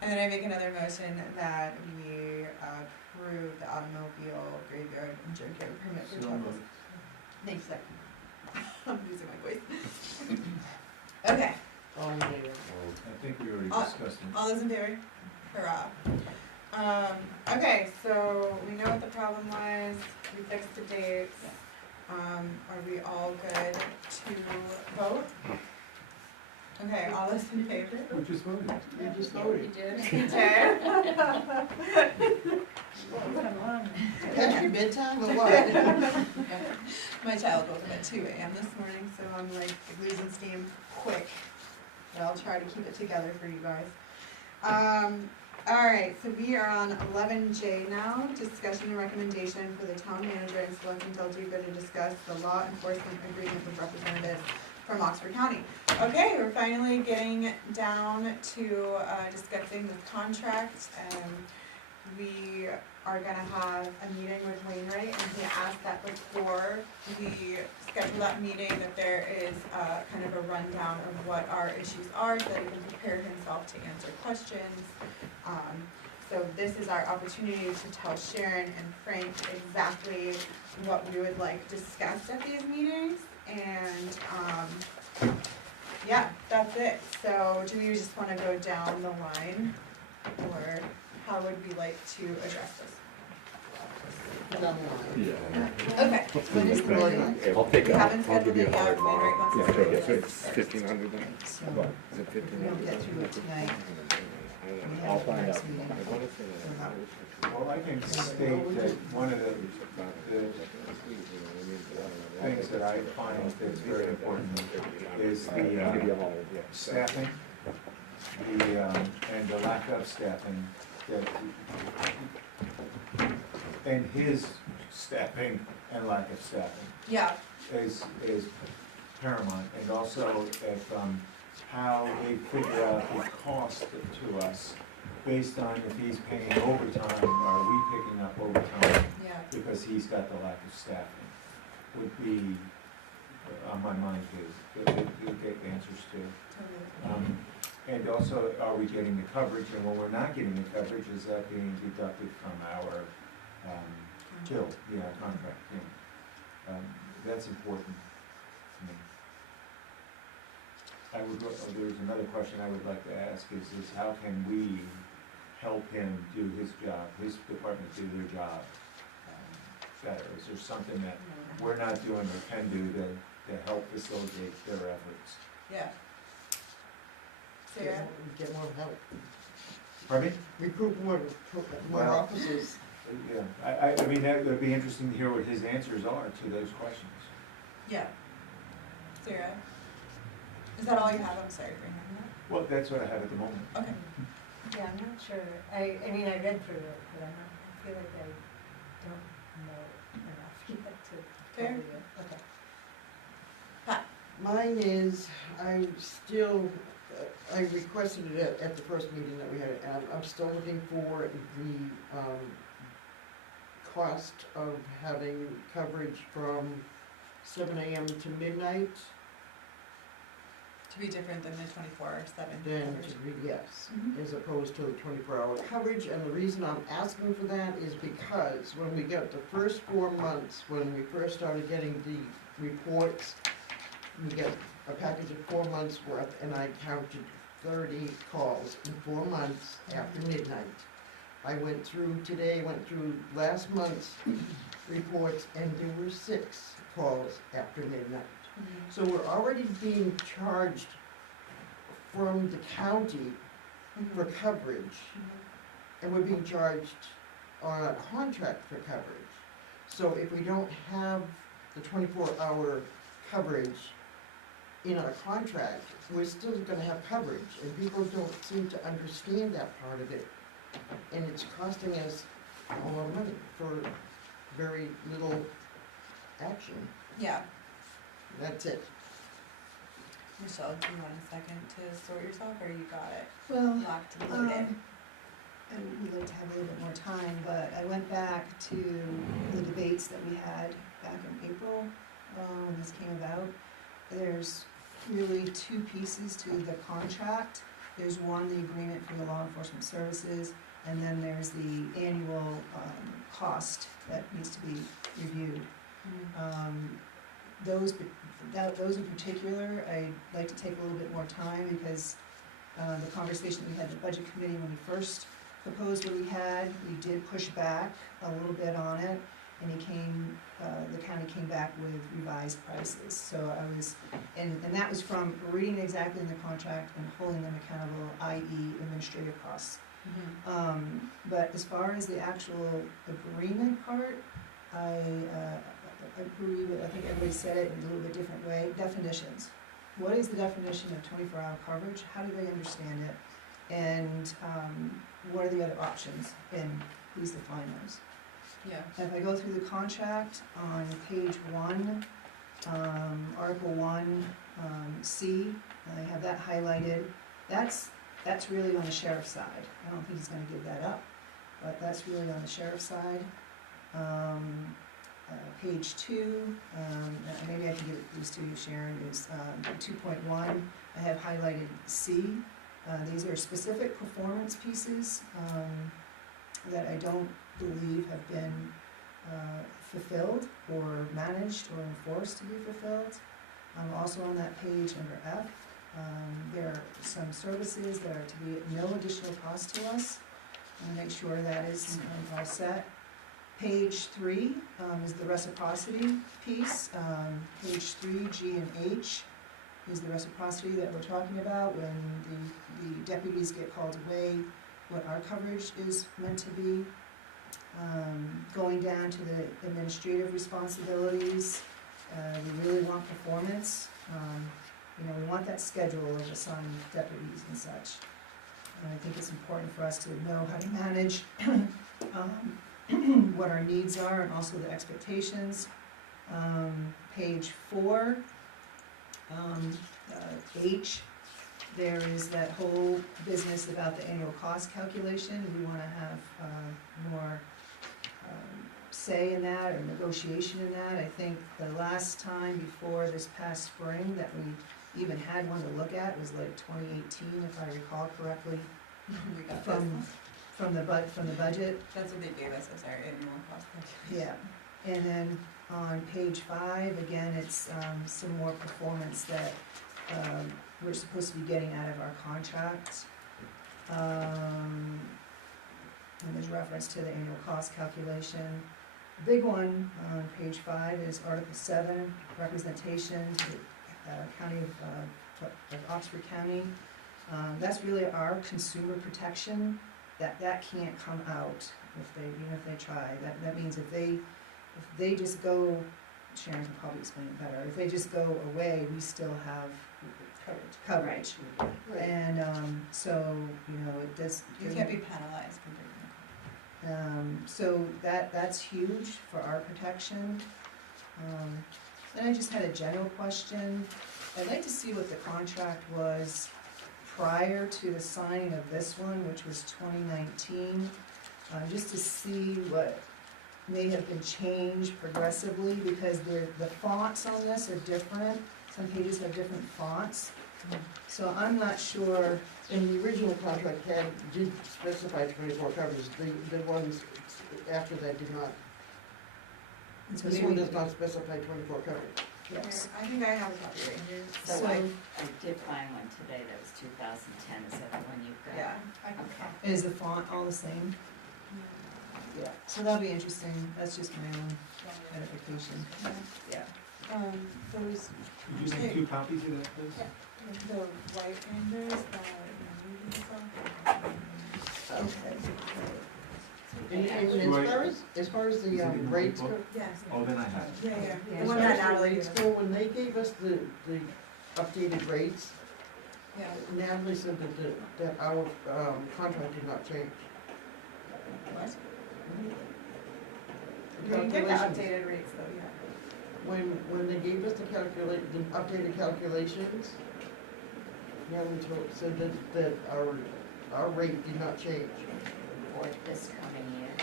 And then I make another motion that we approve the automobile graveyard and junkyard permit for So Todd moved. Wilson. Thanks, sir. I'm losing my voice. Okay, All in favor? I think we already discussed it. all those in favor? Hurrah. Okay, so we know what the problem was, we fixed the dates. Are we all good to vote? Okay, all those in favor? We just voted. We just Yeah, voted. you did. Okay. Come on. Past your bedtime or what? My child woke up at 2 a.m. this morning, so I'm like losing steam quick. But I'll try to keep it together for you guys. Alright, so we are on 11J now, discussion and recommendation for the town manager and selectman Del Duca to discuss the law enforcement agreement with representatives from Oxford County. Okay, we're finally getting down to discussing this contract, and we are gonna have a meeting with Wainwright, and he asked that before we schedule that meeting, that there is kind of a rundown of what our issues are, so that he can prepare himself to answer questions. So this is our opportunity to tell Sharon and Frank exactly what we would like discussed at these meetings, and yeah, that's it. So do we just wanna go down the line, or how would we like to address this? Okay. When is the deadline? I'll take that. We haven't scheduled it yet, Wainwright wants us to do it. So we don't get through it tonight. we have at the next meeting. Well, I can state that one of the things that I find that's very important is the staffing, and the lack of staffing, and his staffing and lack of staffing Yeah, is paramount, and also if, how they figure out the cost to us based on if he's paying overtime, are we picking up overtime yeah, because he's got the lack of staffing, would be on my mind to get answers to. And also, are we getting the coverage, and when we're not getting the coverage, is that being deducted from our bill, contract, that's important to me. There's another question I would like to ask is how can we help him do his job, his department do their job better? Is there something that we're not doing or can do to help facilitate their efforts? yeah. Sarah? Get more help. Pardon me? Recruit more Well, officers. Yeah, I mean, that would be interesting to hear what his answers are to those questions. Yeah. Sarah? Is that all you have? I'm sorry for hearing that. Well, that's what I have at the moment. Okay. Yeah, I'm not sure. I mean, I read through it, but I feel like I don't know enough yet to Fair. tell you. Okay. Pat? Mine is, I still, I requested it at the first meeting that we had, and I'm still looking for the, cost of having coverage from 7 AM to midnight. To be different than the 24/7 Then coverage. to read yes, Mhm. as opposed to the 24-hour coverage, and the reason I'm asking for that is because when we got the first 4 months, when we first started getting the reports, we get a package of 4 months worth, and I counted 30 calls in 4 months after midnight. I went through last month's reports, and there were 6 calls after midnight. So we're already being charged from the county for coverage, and we're being charged on a contract for coverage. So if we don't have the 24-hour coverage in our contract, we're still gonna have coverage, and people don't seem to understand that part of it. And it's costing us a lot of money for very little action. Yeah. That's it. Michelle, do you want a second to sort yourself, or you got it Well, locked and loaded? I would like to have a little bit more time, but I went back to the debates that we had back in April, when this came about. There's really 2 pieces to the contract. There's one, the agreement for the law enforcement services, and then there's the annual, cost that needs to be reviewed. Those in particular, I'd like to take a little bit more time because the conversation we had at the budget committee when we first proposed what we had, we did push back a little bit on it, and the county came back with revised prices. So I was, and that was from reading exactly in the contract and holding them accountable, i.e. administrative costs. But as far as the actual agreement part, I agree with, I think everybody said it in a little bit different way, definitions. What is the definition of 24-hour coverage? How do they understand it? And what are the other options? And please define those. Yeah. If I go through the contract on page 1, Article 1, C, I have that highlighted. That's really on the sheriff's side. I don't think he's gonna give that up, but that's really on the sheriff's side. Page 2, maybe I can give these to you, Sharon, is 2.1. I have highlighted C. These are specific performance pieces that I don't believe have been fulfilled or managed or enforced to be fulfilled. Also on that page under F, there are some services that are to be at no additional cost to us. I'll make sure that is all set. Page 3 is the reciprocity piece. Page 3, G and H. is the reciprocity that we're talking about when the deputies get called away, what our coverage is meant to be. Going down to the administrative responsibilities, we really want performance. We want that schedule of assigned deputies and such. And I think it's important for us to know how to manage what our needs are and also the expectations. Page 4, H, there is that whole business about the annual cost calculation. We want to have more say in that or negotiation in that. I think the last time before this past spring that we even had one to look at was like 2018, if I recall correctly, We got from the budget. That's what they gave us as our annual cost calculation. Yeah, and then on page 5, again, it's some more performance that we're supposed to be getting out of our contracts. And there's reference to the annual cost calculation. The big one on page 5 is Article 7, representation to the County of Oxford County. That's really our consumer protection. That can't come out even if they try. That means if they just go, Sharon can probably explain it better. If they just go away, we still have coverage. Right. And so it does. You can't be penalized for breaking So that's huge for our protection. Then I just had a general question. I'd like to see what the contract was prior to the signing of this one, which was 2019, just to see what may have been changed progressively, because the fonts on this are different. Some pages have different fonts. So I'm not sure. And the original contract did specify 24 covers, the ones after that did not. So This one does not specify 24 covers. Yes. I think I have a copy right here. So I did find one today that was 2010, is that the one you've got? Yeah, I can Okay. Is the font all the same? Yeah. So that'll be interesting. That's just my own edification. Yeah. Those, Would you make 2 copies of that, please? the white rangers that Okay. And as far as the rates go, Yes. Oh, then I have it. Yeah. as The one far that as the Natalie rates gave go, us. when they gave us the updated rates, Yeah. Natalie said that our contract did not change. What? The We didn't get the calculations. updated rates though, yeah. When they gave us the updated calculations, Natalie said that our rate did not change. For this coming year,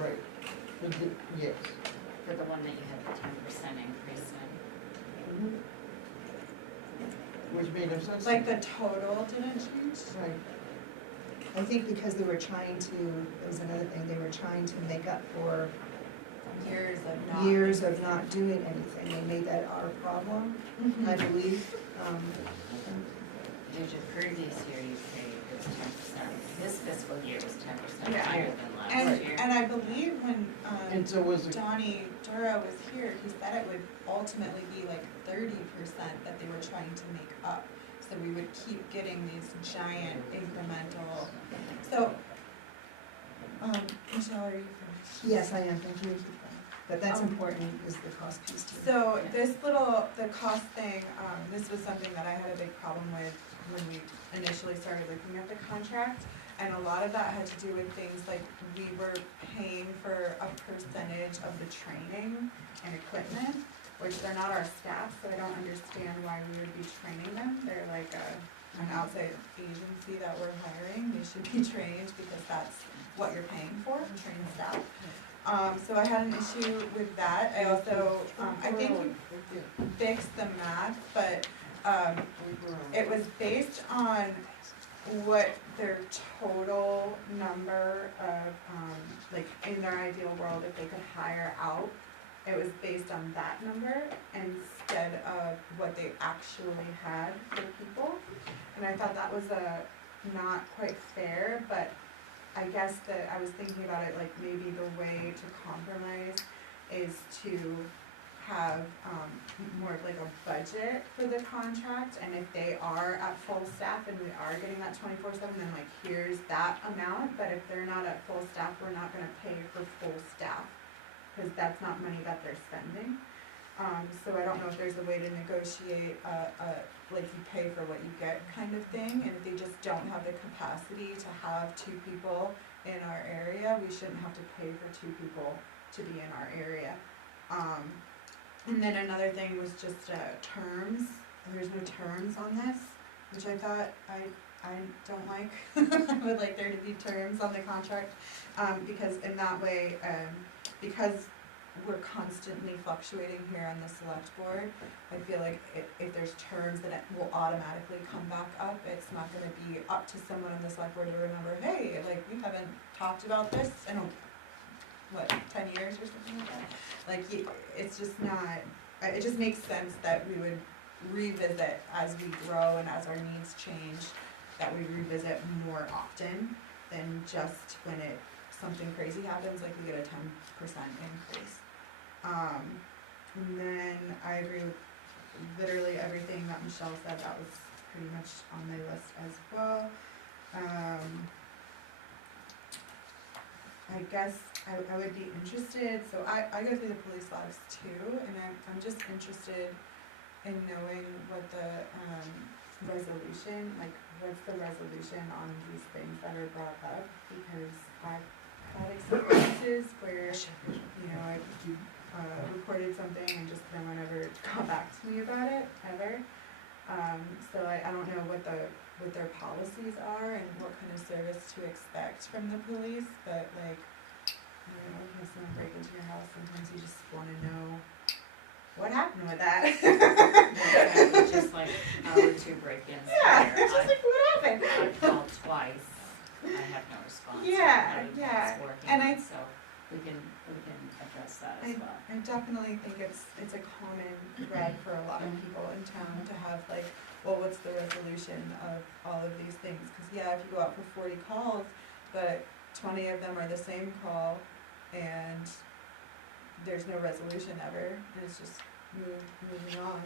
Right. Yes. for the one that you had the 10% increase in. Which made no sense. Like the total didn't change? Right. I think because they were trying to, that was another thing, they were trying to make up for Years of not. not doing anything. They made that our problem, I believe. Did your previous year you paid it was 10%, this fiscal year was 10% Yeah. higher than last year. And I believe when And so was it, Donnie Dura was here, he said it would ultimately be like 30% that they were trying to make up. So we would keep getting these giant incremental, so, Michelle, are you finished? Yes, I am, thank you. But that's important, is the cost piece too. So the cost thing, this was something that I had a big problem with when we initially started looking at the contract. And a lot of that had to do with things like we were paying for a percentage of the training and equipment, which they're not our staff, so I don't understand why we would be training them. They're like an outside agency that we're hiring. They should be trained because that's what you're paying for, train staff. So I had an issue with that. I also, I think we fixed the math, but it was based on what their total number of, like in their ideal world, if they could hire out, it was based on that number instead of what they actually had for people. And I thought that was not quite fair, but I guess that I was thinking about it like maybe the way to compromise is to have, more of like a budget for the contract, and if they are at full staff and we are getting that 24/7, then like, here's that amount, but if they're not at full staff, we're not gonna pay for full staff, cause that's not money that they're spending. So I don't know if there's a way to negotiate like you pay for what you get kind of thing, and if they just don't have the capacity to have 2 people in our area, we shouldn't have to pay for 2 people to be in our area. And then another thing was just terms. There's no terms on this, which I thought I don't like. I would like there to be terms on the contract, because in that way, because we're constantly fluctuating here on the select board, I feel like if there's terms, then it will automatically come back up. It's not gonna be up to someone on the select board to remember, hey, like, we haven't talked about this in, 10 years or something like that? Like, it's just not, it just makes sense that we would revisit as we grow and as our needs change, that we revisit more often than just when something crazy happens, like we get a 10% increase. And then I agree with literally everything that Michelle said. That was pretty much on my list as well. I guess I would be interested, so I go through the police logs too, and I'm just interested in knowing what the resolution, like what's the resolution on these things that are brought up, because I've had experiences where, you know, I've reported something and just no one ever got back to me about it, ever. So I don't know what their policies are and what kind of service to expect from the police, but like, I don't know, if someone break into your house, sometimes you just wanna know what happened with that. Yeah, just like our 2 break-ins. Yeah, it's just like, what happened? I've called twice, I have no response. Yeah, Everything's yeah, working, and so we can address that as well. I definitely think it's a common thread for a lot of people in town to have like, well, what's the resolution of all of these things? Cause yeah, if you go out for 40 calls, but 20 of them are the same call, and there's no resolution ever, and it's just moving on.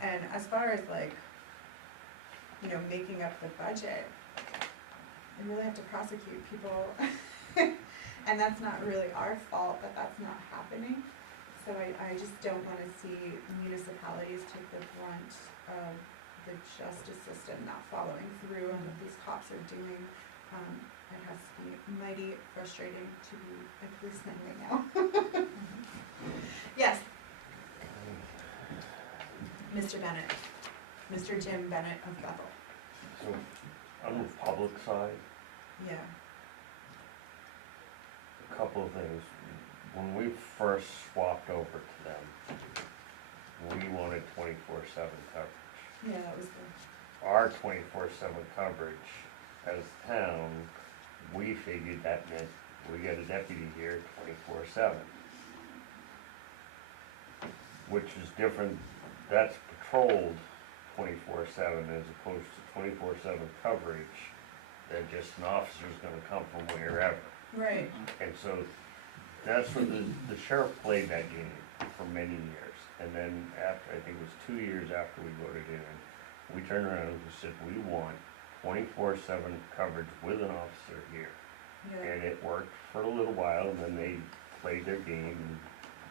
And as far as like, you know, making up the budget, I really have to prosecute people. And that's not really our fault that that's not happening. So I just don't wanna see municipalities take the brunt of the justice system not following through on what these cops are doing. It has to be mighty frustrating to be a policeman right now. Yes. Mr. Bennett, Mr. Jim Bennett of Bethel. So, on the public side, Yeah. a couple of things. When we first swapped over to them, we wanted 24/7 coverage. Yeah, that was the. Our 24/7 coverage as a town, we figured that meant we got a deputy here 24/7. Which is different, that's patrolled 24/7 as opposed to 24/7 coverage, that just an officer's gonna come from wherever. Right. And so, that's where the sheriff played that game for many years. And then after, I think it was 2 years after we voted in, we turned around and we said, we want 24/7 coverage with an officer here. Yeah. And it worked for a little while, and then they played their game and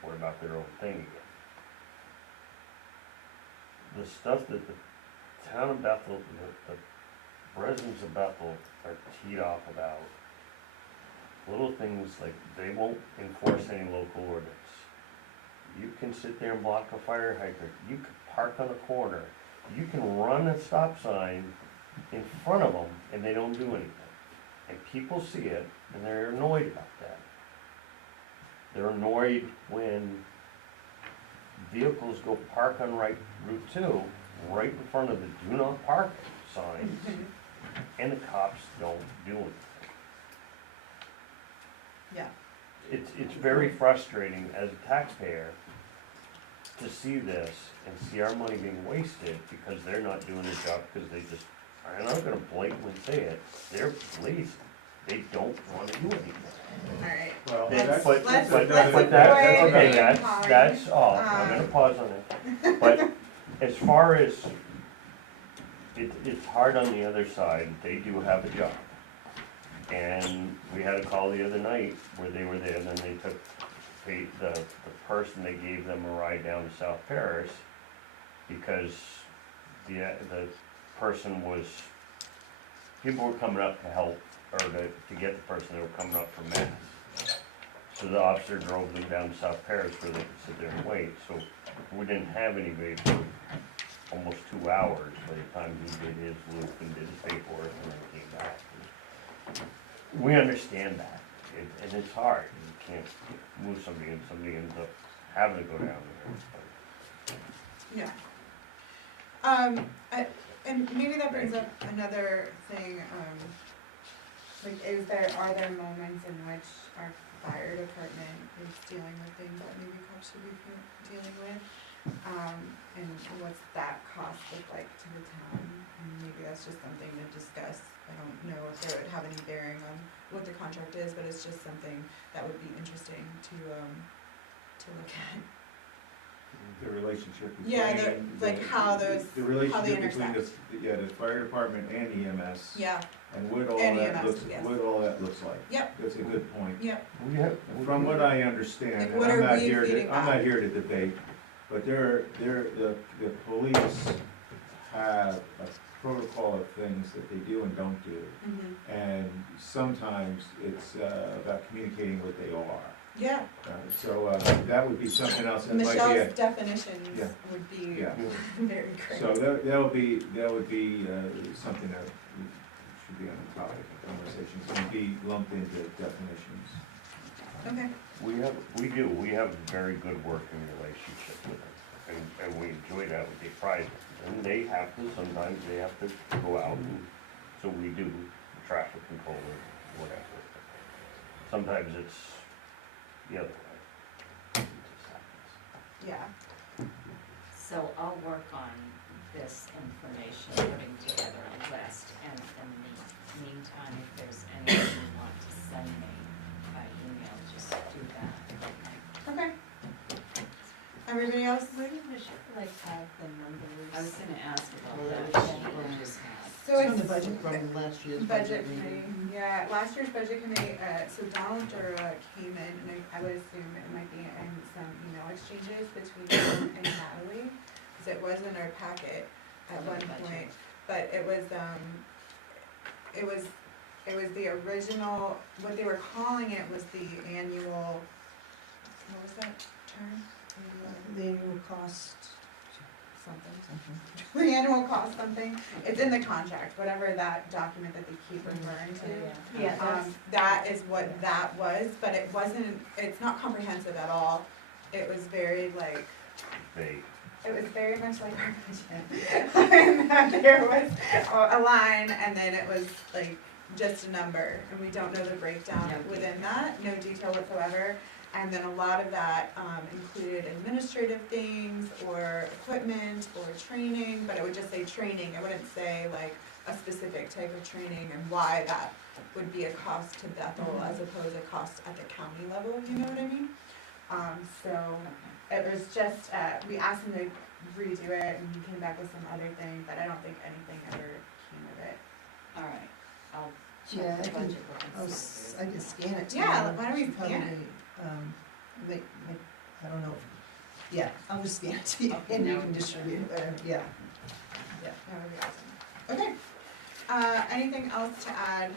went about their own thing again. The stuff that the town of Bethel, the residents of Bethel are teed off about, little things like they won't enforce any local ordinance. You can sit there and block a fire hydrant, you can park on a corner, you can run a stop sign in front of them and they don't do anything. And people see it and they're annoyed about that. They're annoyed when vehicles go park on Route 2, right in front of the do not park signs, and the cops don't do anything. Yeah. It's very frustrating as a taxpayer to see this and see our money being wasted because they're not doing their job, because they just, I'm not gonna blatantly say it, they're lazy. They don't wanna do anything. Alright. Well, let's But let's that, avoid okay, name calling. that's all, I'm gonna pause on it. But as far as, it's hard on the other side, they do have a job. And we had a call the other night where they were there, and then they took the person, they gave them a ride down to South Paris because the person was, people were coming up to help, or to get the person, they were coming up from Mass. So the officer drove them down to South Paris where they could sit there and wait, so we didn't have anybody for almost 2 hours by the time he did his loop and did his paperwork and then came back. We understand that, and it's hard, you can't move somebody and somebody ends up having to go down there. Yeah. And maybe that brings up another thing, like, are there moments in which our fire department is dealing with things that maybe cops should be dealing with? And what's that cost look like to the town? And maybe that's just something to discuss. I don't know if it would have any bearing on what the contract is, but it's just something that would be interesting to look at. The relationship Yeah, between. like how those, The how they relationship between intersect. the fire department and EMS. Yeah, And what all And that EMS, looks, yes. what all that looks like. Yep. That's a good point. yep, From what I understand, Like, and what I'm are not we here feeding to, I'm back? not here to debate, but the police have a protocol of things that they do and don't do. mhm, And sometimes it's about communicating what they are. yeah. So that would be something else that might be. Michelle's definitions Yeah. would be Yeah. very great. So that would be something that should be on the topic of conversations, and be lumped into definitions. Okay, We have a very good working relationship with them, and we enjoy that, we take pride in it. And they have to, sometimes they have to go out, and so we do traffic control or whatever. Sometimes it's the other way. It just happens. yeah. So I'll work on this information, putting together a list, and in the meantime, if there's anything you want to send me by email, just do that. Okay. Everybody else? Where did we should, like, have the numbers? I was gonna ask about Well, that, that's sheet from- we just had. So It's on it's the budget from last year's budget budget committee, meeting. yeah, last year's budget committee, so Donald Dura came in, and I would assume it might be in some email exchanges between him and Natalie, because it was in our packet at one point, but it was the original, what they were calling it was the annual, what was that term? The annual cost, Something. The annual cost something, it's in the contract, whatever that document that they keep referring to. Yeah, That is what that was, but it wasn't, it's not comprehensive at all. It was very like, Vague. it was very much like our budget. And that there was a line and then it was like just a number and we don't know the breakdown within that, no detail whatsoever. And then a lot of that included administrative things or equipment or training, but it would just say training, it wouldn't say like a specific type of training and why that would be a cost to Bethel as opposed to cost at the county level, you know what I mean? So it was just, we asked him to redo it and he came back with some other thing, but I don't think anything ever came of it. All right, I'll yeah, check the I can, budget book and see. I can scan it to you. Yeah, why don't we Should scan it? probably, I don't know, yeah, I'll just scan it to you Okay, and you now can we can distribute it, yeah. Yeah, that would be awesome. Okay, anything else to add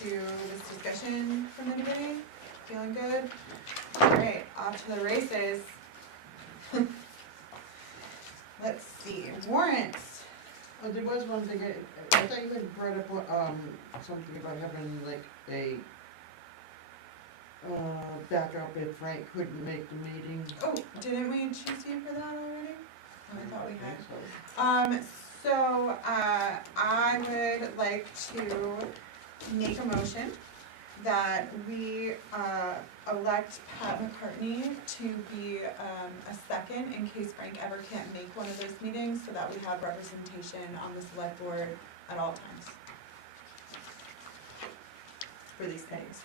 to this discussion from anybody? Feeling good? Alright, off to the races. Let's see, warrants. Well, there was one thing, I thought you had brought up, something about having like a, backup if Frank couldn't make the meeting. Oh, didn't we choose you for that already? Oh, I thought we had. So, I would like to make a motion that we, elect Pat McCartney to be, a second in case Frank ever can't make one of those meetings, so that we have representation on the select board at all times. For these things.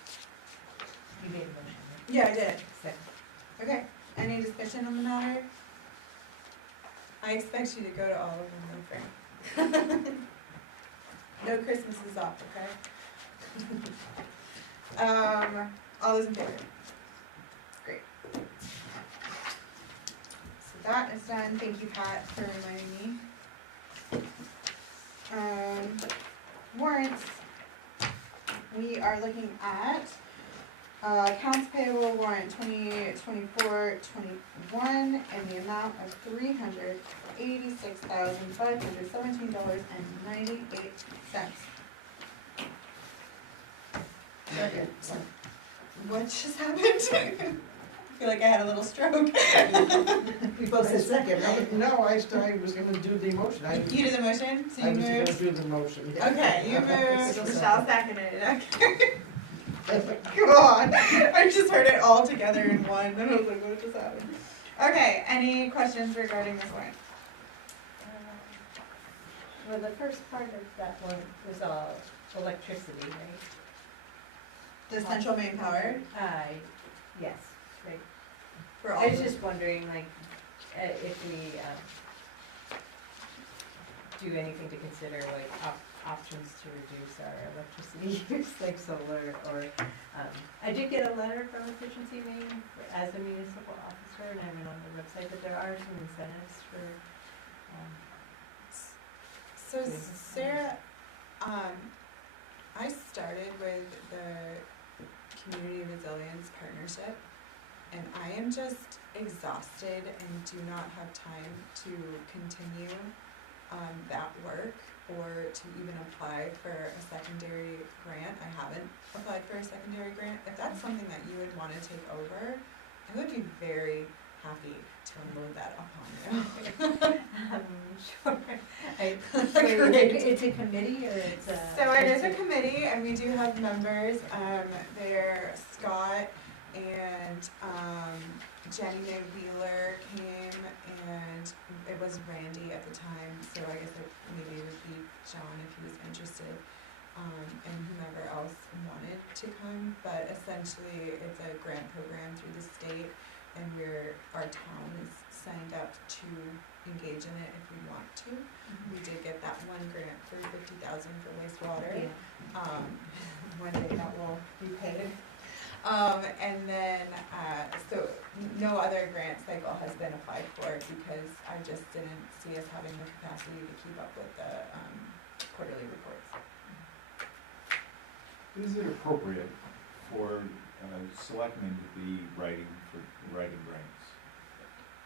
You made a motion. Yeah, I did. Okay, any discussion on the matter? I expect you to go to all of them, though, Frank. No Christmases off, okay? All those in favor? Great. So that is done. Thank you, Pat, for reminding me. Warrants. We are looking at accounts payable warrant 2024-21 in the amount of $386,517.98. Second. What just happened? I feel like I had a little stroke. We both said second, right? No, I was gonna do the motion. You did the motion, so you I was moved? gonna do the motion, yeah. Okay, you moved, Michelle seconded it, okay. God, I just heard it all together in one, and I was like, what just happened? Okay, any questions regarding this warrant? Well, the first part of that one was all electricity, right? The central main power? Yes, right. For all I was of just wondering, like, if we, do anything to consider, like, options to reduce our electricity use, like solar, or, I did get a letter from Efficiency Maine as a municipal officer, and I went on the website, but there are some incentives for, So Sarah, I started with the Community Resilience Partnership, and I am just exhausted and do not have time to continue that work or to even apply for a secondary grant. I haven't applied for a secondary grant. If that's something that you would want to take over, I would be very happy to unload that upon you. Sure. It's a committee or it's a? So it is a committee, and we do have members. They're Scott and Jenny Mae Wheeler came, and it was Randy at the time. So I guess maybe it would be John if he was interested, and whomever else wanted to come. But essentially, it's a grant program through the state, and our town is signed up to engage in it if we want to. We did get that one grant for $50,000 for wastewater. Yeah. One day that will be paid. And then, so no other grant cycle has been applied for because I just didn't see us having the capacity to keep up with the quarterly reports. Is it appropriate for selectmen to be writing grants?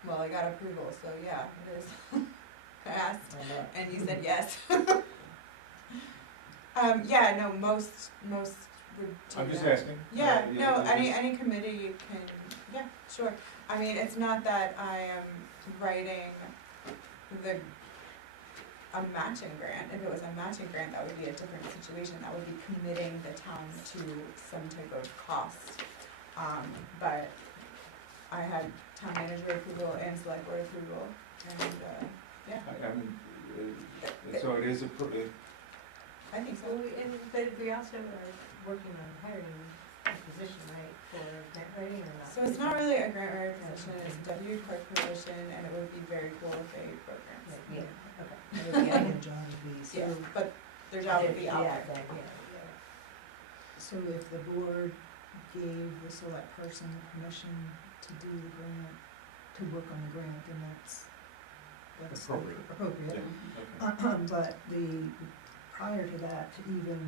Well, I got approval, so yeah, it is. I asked, and you said yes. Yeah, no, most would do I'm just that. asking. Yeah, no, any committee can, yeah, sure. I mean, it's not that I am writing a matching grant. If it was a matching grant, that would be a different situation. That would be committing the town to some type of cost. But I had town manager approval and select board approval, and, yeah. I mean, so it is I think so. But we also are working on hiring a position, right, for grant writing or not? So it's not really a grant writer position, it's a deputy clerk position, and it would be very cool if they wrote grants. Yeah, okay. Their job would be, so. Yeah, but their job would be out Yeah, there. So if the board gave the select person the permission to do the grant, to work on the grant, then that's appropriate. appropriate. Yeah, okay. But prior to that, to even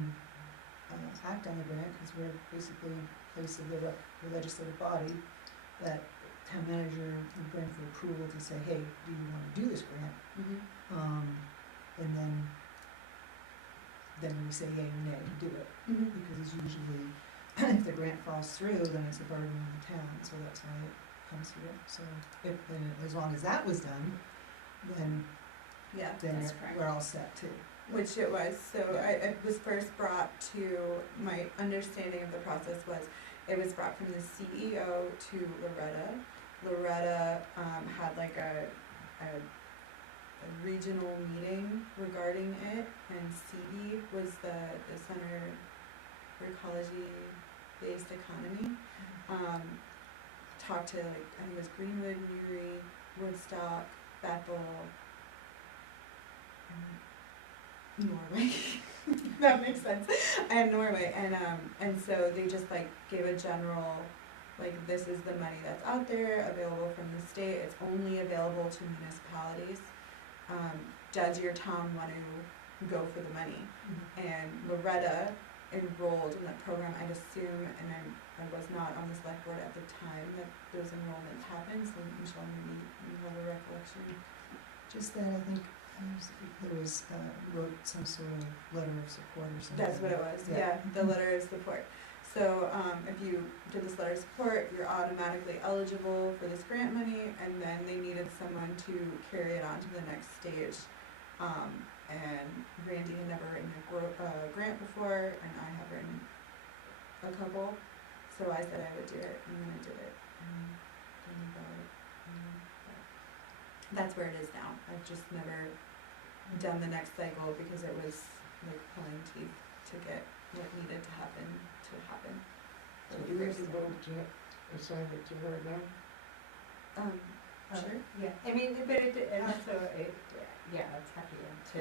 act on the grant, because we're basically in place of the legislative body, that town manager would bring for approval to say, hey, do you want to do this grant? And then we say yay or nay to do it. Because it's usually, if the grant falls through, then it's a burden on the town, so that's why it comes through. So as long as that was done, then Yeah, then that's correct. we're all set too. Which it was, so it was first brought to, my understanding of the process was, it was brought from the CEO to Loretta. Loretta, had like a regional meeting regarding it, and CD was the Center for Ecology-Based Economy. talked to, like, I think it was Greenwood, Newry, Woodstock, Bethel, and Norway. That makes sense. And Norway, and so they just like gave a general, like, this is the money that's out there available from the state. It's only available to municipalities. Does your town want to go for the money? And Loretta enrolled in that program, I'd assume, and I was not on the select board at the time that those enrollments happened, so Michelle, maybe you have a recollection. Just that I think there was, wrote some sort of letter of support or something. That's what it was, yeah, the letter of support. So, if you did this letter of support, you're automatically eligible for this grant money, and then they needed someone to carry it on to the next stage. And Randy had never written a grant before, and I have written a couple, so I said I would do it, and then I did it, and got it. That's where it is now. I've just never done the next cycle because it was like pulling teeth to get what needed to happen. So do we have to vote to assign it to her now? Sure. Yeah, I mean, but and also, yeah, it's happy to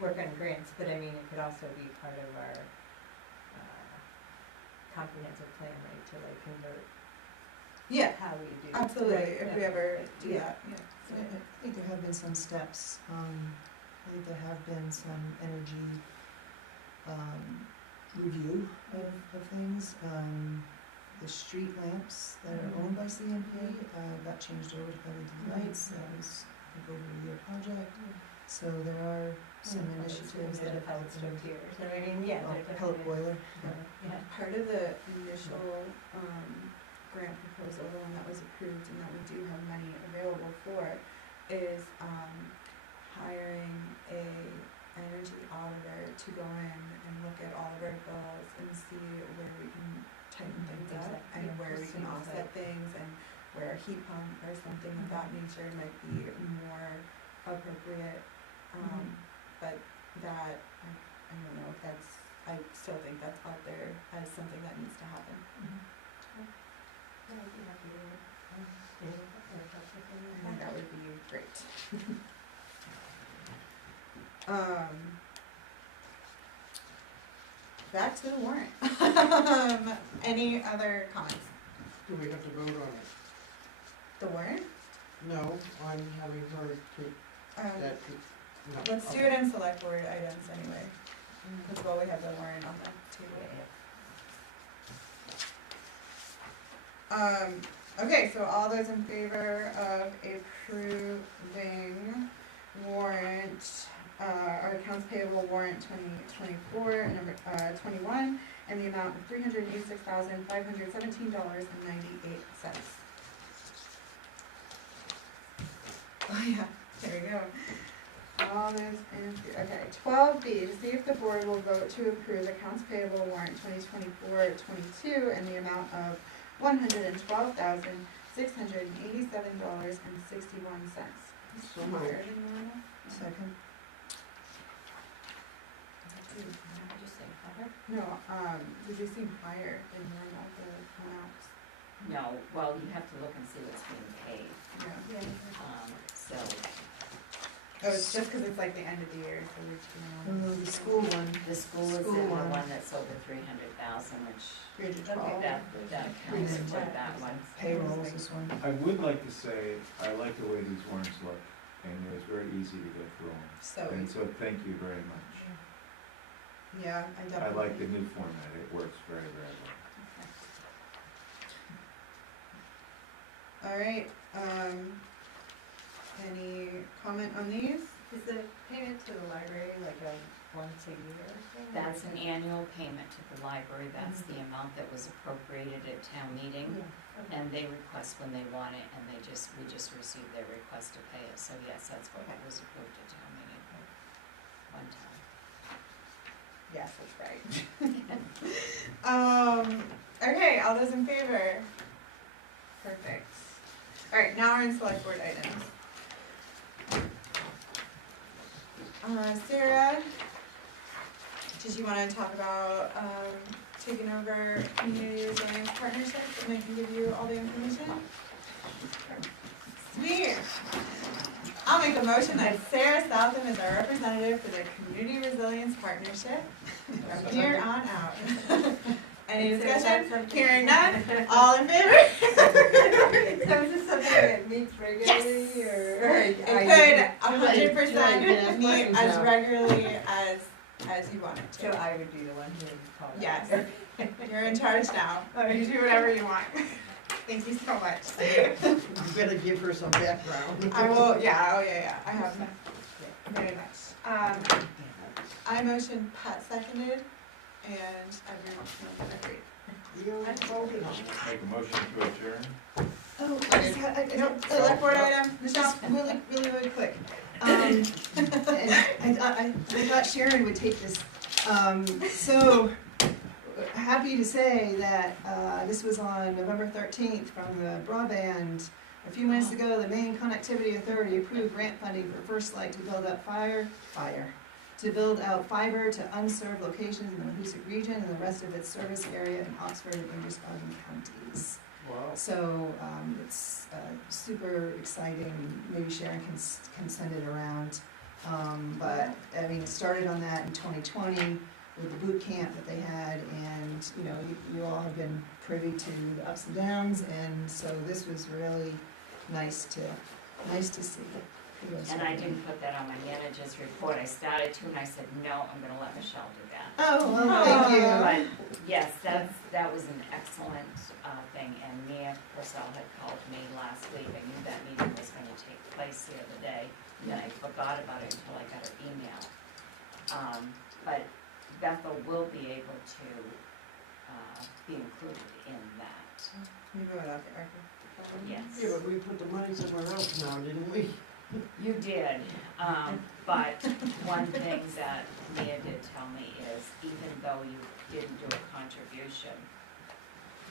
work on grants, but I mean, it could also be part of our comprehensive plan, right, to like convert Yeah, how we do. absolutely, Right, if yeah. we ever do Yeah. that, yeah. So I think there have been some steps. I think there have been some energy review of things. The street lamps that are owned by CMP got changed over to LED lights. That was like over a year project. So there are some initiatives that have pellet happened. stove here, so I mean, yeah, there Pellet definitely boiler. yeah. Part of the initial grant proposal, the one that was approved and that we do have money available for, is hiring a energy auditor to go in and look at all of our bills and see where we can tighten things up and where we can offset things and where a heat pump or something of that nature might be more appropriate. But that, I don't know if that's, I still think that's out there as something that needs to happen. Yeah, I'd be happy to, I think that would be great. Back to the warrant. Any other comments? Do we have to vote on it? The warrant? No, I'm having her to, that, no. Let's do it in select board items anyway, because while we have the warrant on the table. Okay, so all those in favor of approving warrant, our accounts payable warrant 2024, number 21, and the amount of $386,517.98. Oh yeah, there we go. All those in favor. Okay, 12B, to see if the board will vote to approve accounts payable warrant 2024-22 and the amount of $112,687.61. So moved. Higher than normal? Second. Did you say higher? No, did you seem higher than normal, the amounts? No, well, you have to look and see what's being paid, Yeah. so, Oh, it's just because it's like the end of the year, so we're just gonna. The school one. the school is School in the one. one that's over 300,000, which, 3 to 12. that counts for that one. Payroll is this one. I would like to say, I like the way these warrants look, and it was very easy to go through them. So, And so thank you very much. yeah, I I definitely. like the new format, it works very, very well. All right, any comment on these? Is the payment to the library like a once a year thing? That's an annual payment to the library, that's the amount that was appropriated at town meeting. And they request when they want it, and we just received their request to pay it, so yes, that's what was approved at town meeting one time. Yes, that's right. Okay, all those in favor? Perfect. All right, now we're in select board items. Sarah, did you want to talk about taking over Community Resilience Partnership, and I can give you all the information. Sweet. I'll make a motion that Sarah Southam is our representative for the Community Resilience Partnership from here on out. Any discussion? Hearing none, all in favor? So is this something that meets regularly, or? It could 100% meet as regularly as you want it to. So I would be the one who would call that. Yes, you're in charge now. You do whatever you want. Thank you so much. You better give her some background. I will, yeah, oh yeah, I have very much. I motion, Pat seconded, and everyone agreed. Make a motion to adjourn. Oh, Select board item, Michelle? just really quick. And I thought Sharon would take this. So, happy to say that this was on November 13th from the broadband. A few minutes ago, the Maine Connectivity Authority approved grant funding for First Light to build out fiber to unserved locations in the Mahoosic region and the rest of its service area in Oxford and Androscoggin counties. Wow. So it's super exciting. Maybe Sharon can send it around. But I mean, it started on that in 2020 with the boot camp that they had, and you know, you all have been privy to the ups and downs, and so this was really nice to see. And I didn't put that on my manager's report. I started to, and I said, no, I'm gonna let Michelle do that. Oh, well, thank you. But yes, that was an excellent thing, and Mia Purcell had called me last week. I knew that meeting was gonna take place the other day, and then I forgot about it until I got her email. But Bethel will be able to be included in that. We wrote out the article. Yes. Yeah, but we put the money somewhere else now, didn't we? You did, but one thing that Mia did tell me is even though you didn't do a contribution,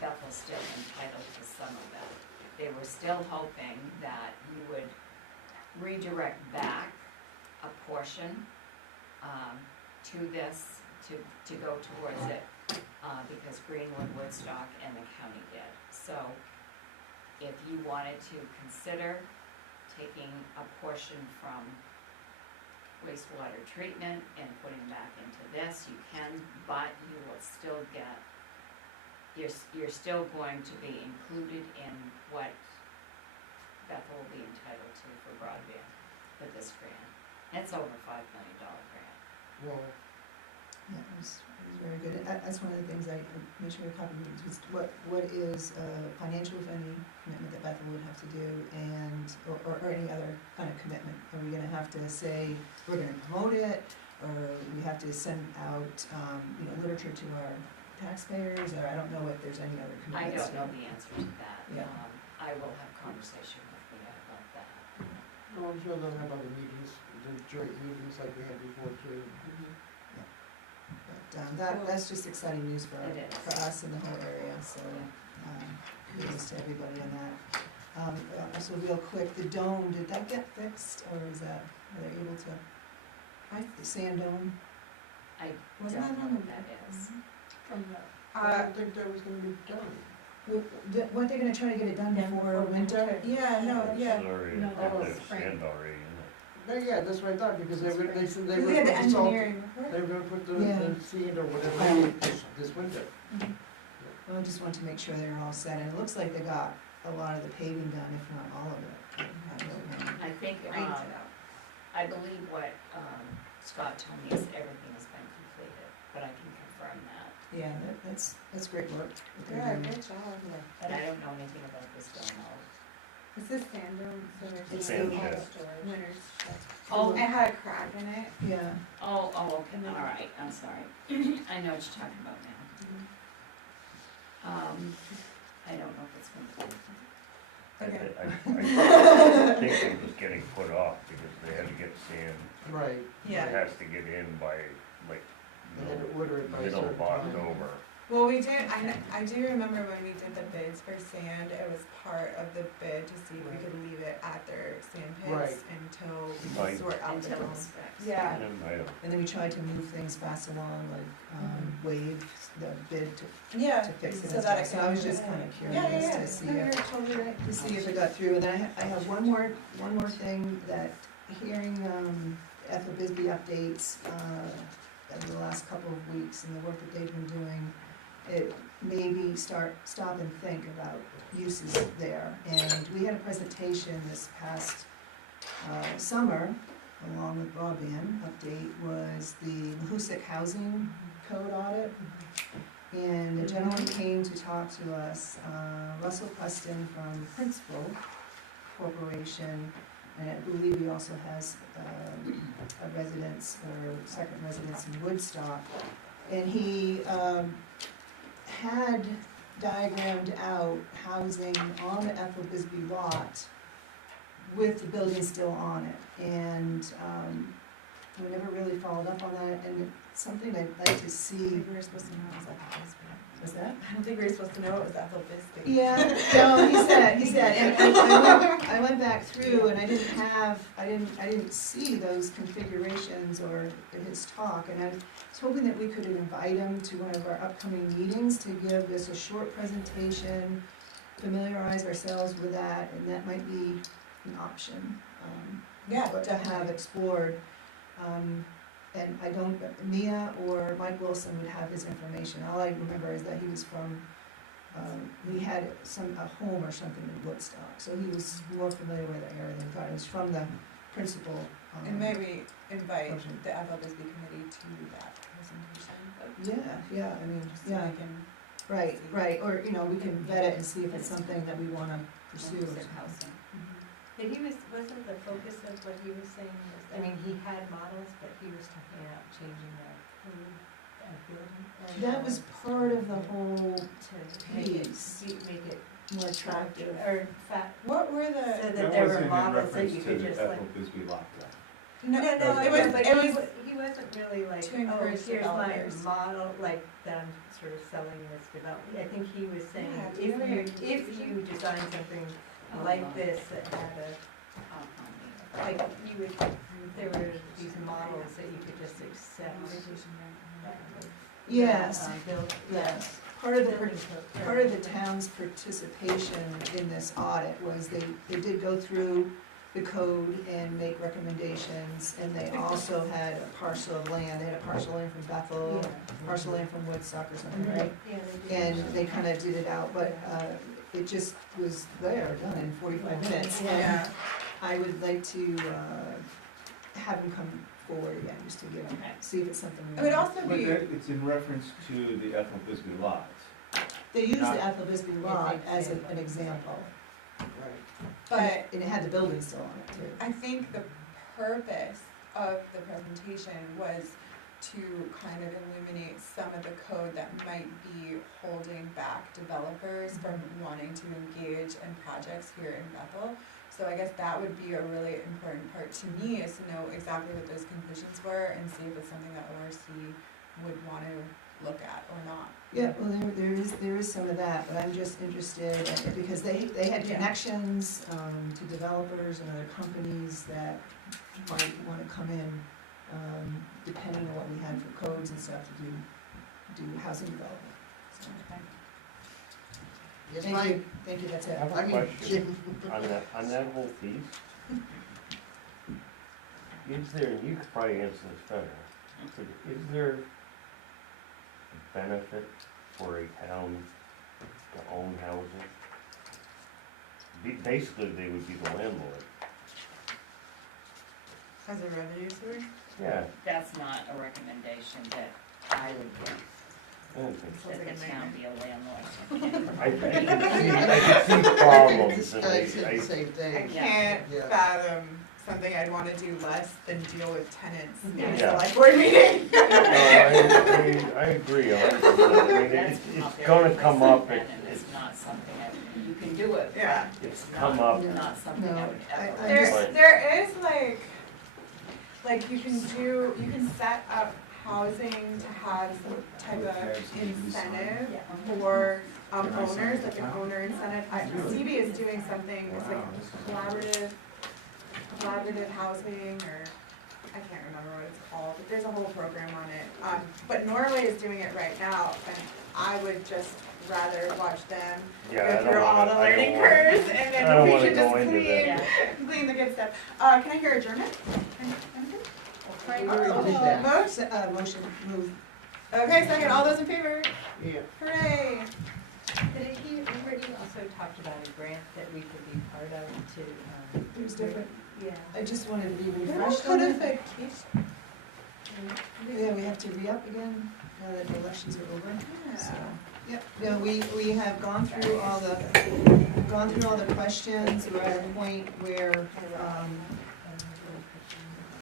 Bethel's still entitled to some of that. They were still hoping that you would redirect back a portion to this, to go towards it, because Greenwood, Woodstock, and the county did. So if you wanted to consider taking a portion from wastewater treatment and putting back into this, you can, but you will still get, you're still going to be included in what Bethel will be entitled to for broadband with this grant. It's over $5 million grant. Well, Yeah, it was very good. That's one of the things I made sure to copy was what is financial, if any, commitment that Bethel would have to do, and or any other kind of commitment. Are we going to have to say we're going to promote it, or we have to send out literature to our taxpayers, or I don't know if there's any other I commitments. don't know the answer to that. Yeah. I will have conversation with Mia about that. no, I'm sure they'll have other meetings, the joint meetings like we had before too. But that's just exciting news for It is. us and the whole area. So kudos to everybody on that. So real quick, the dome, did that get fixed, or is that, are they able to? The sand dome. I Wasn't don't that know on what that is. From the. I don't think that was gonna be done. Weren't they gonna try to get it done before winter? Yeah, no, yeah. Sorry, No, that was there's spring. sand already in it. No, yeah, that's what I thought, because they said they We were had the put the salt, engineering report. they were gonna put Yeah. the sand or whatever in this winter. Well, I just wanted to make sure they were all set, and it looks like they got a lot of the paving done, if not all of it. I don't know. I think, I believe what Scott told me is everything has been completed, but I can confirm that. Yeah, that's great work. that they're Yeah, doing. good job. But I don't know anything about this dome. Is this sand dome, so there's It's no the- storage? Winners. Oh. It had a crack in it. Yeah. Oh, okay, all right, I'm sorry. I know what you're talking about now. I don't know if it's complete. Okay. I think it was getting put off because they had to get sand. Right. Yeah. It has to get in by like They had to order it by a middle of certain time. October. Well, we did, I do remember when we did the bids for sand, it was part of the bid to see if we could leave it at their sand pits until we could Right. sort out the Until dome. it's fixed. Yeah. And then we tried to move things fast along, like, waive the bid to Yeah, fix it. so and that it stuff. So can. I was just kind of Yeah, curious yeah, to see No, if, you're totally right. to see if it got through. And then I have one more thing, that hearing Ethel Bisbee updates over the last couple of weeks and the work that they've been doing, it made me stop and think about uses there. And we had a presentation this past summer, along with broadband update, was the Mahoosic Housing Code audit. And the gentleman came to talk to us, Russell Preston from Principal Corporation, and I believe he also has a residence or second residence in Woodstock. And he had diagrammed out housing on the Ethel Bisbee lot with the building still on it. And we never really followed up on that, and it's something I'd like to see. We were supposed to know it was Ethel Bisbee. Was that? I don't think we were supposed to know it was Ethel Bisbee. Yeah, no, he said, and I went back through and I didn't see those configurations or his talk, and I was hoping that we could invite him to one of our upcoming meetings to give us a short presentation, familiarize ourselves with that, and that might be an option. Yeah, but to have explored. And I don't, Mia or Mike Wilson would have his information. All I remember is that he was from, he had a home or something in Woodstock, so he was more familiar with the area than I thought. He was from the principal. And maybe invite person. the Ethel Bisbee committee to that presentation. Yeah, I mean, Just so yeah, we can right, see. right, or, you know, we can vet it and see if it's something that we wanna pursue or Mahoosic something. housing. But wasn't the focus of what he was saying was, I mean, he had models, but he was talking about changing the code of building. That was part of the whole To make it, piece, make it more attractive. or fat, What were so the? that there were models that you could just like. Bisbee lot, though. No, No, it was, but it was, he wasn't really like, to oh, encourage here's my developers. model, like, that I'm sort of selling this development. I think he was saying, Yeah, if you design something like this that had a, like, you would, there were these models that you could just accept. Yes, Build, yes. Part of the, building code. part of the town's participation in this audit was they did go through the code and make recommendations, and they also had a parcel of land. They had a parcel of land from Bethel, a parcel of land from Woodstock or something, right? Yeah, they did. And they kind of did it out, but it just was there, done in 45 minutes. And Yeah. I would like to have him come forward again, just to give him, see if it's something we it would want. also But be, it's in reference to the Ethel Bisbee lot. They used not- the Ethel Bisbee lot as an example. but And it had the building still on it too. I think the purpose of the presentation was to kind of illuminate some of the code that might be holding back developers from wanting to engage in projects here in Bethel. So I guess that would be a really important part to me, is to know exactly what those conclusions were and see if it's something that ORC would want to look at or not. Yeah, well, there is some of that, but I'm just interested, because they had Yeah. connections to developers and other companies that might wanna come in, depending on what we had for codes and stuff to do housing development. So, Yes, thank you, that's it. I have I a mean, question on that whole piece. Is there, and you could probably answer this better, is there a benefit for a town to own housing? Basically, they would be the landlord. As a revenue source? Yeah. That's not a recommendation that I would give, I don't think so. that the town be a landlord. I can see problems. This and guy said I- the same I thing. can't Yeah. fathom something I'd wanna do less than deal with tenants in a Yeah. select board meeting. No, I agree, 100%. I mean, That's it's not their gonna come up, and it's not something that, you can do it, Yeah. but it's come not, up. not something that would ever. I There, just- there is like you can set up housing to have some type of incentive for owners, like an owner incentive. CB is doing something, it's like collaborative housing, or I can't remember what it's called, but there's a whole program on it. But Norway is doing it right now, and I would just rather watch them go through all the learning curves, and then we should just clean the good stuff. Can I hear adjournment? Motion, move. Okay, second, all those in favor? Yeah. Hooray! Did he already also talked about a grant that we could be part of to, There's different, yeah. I just wanted to be They're refreshed on it. codification. Yeah, we have to re-up again, now that the elections are over. So, Yeah. yep, yeah, we have gone through all the questions. We're at a point where,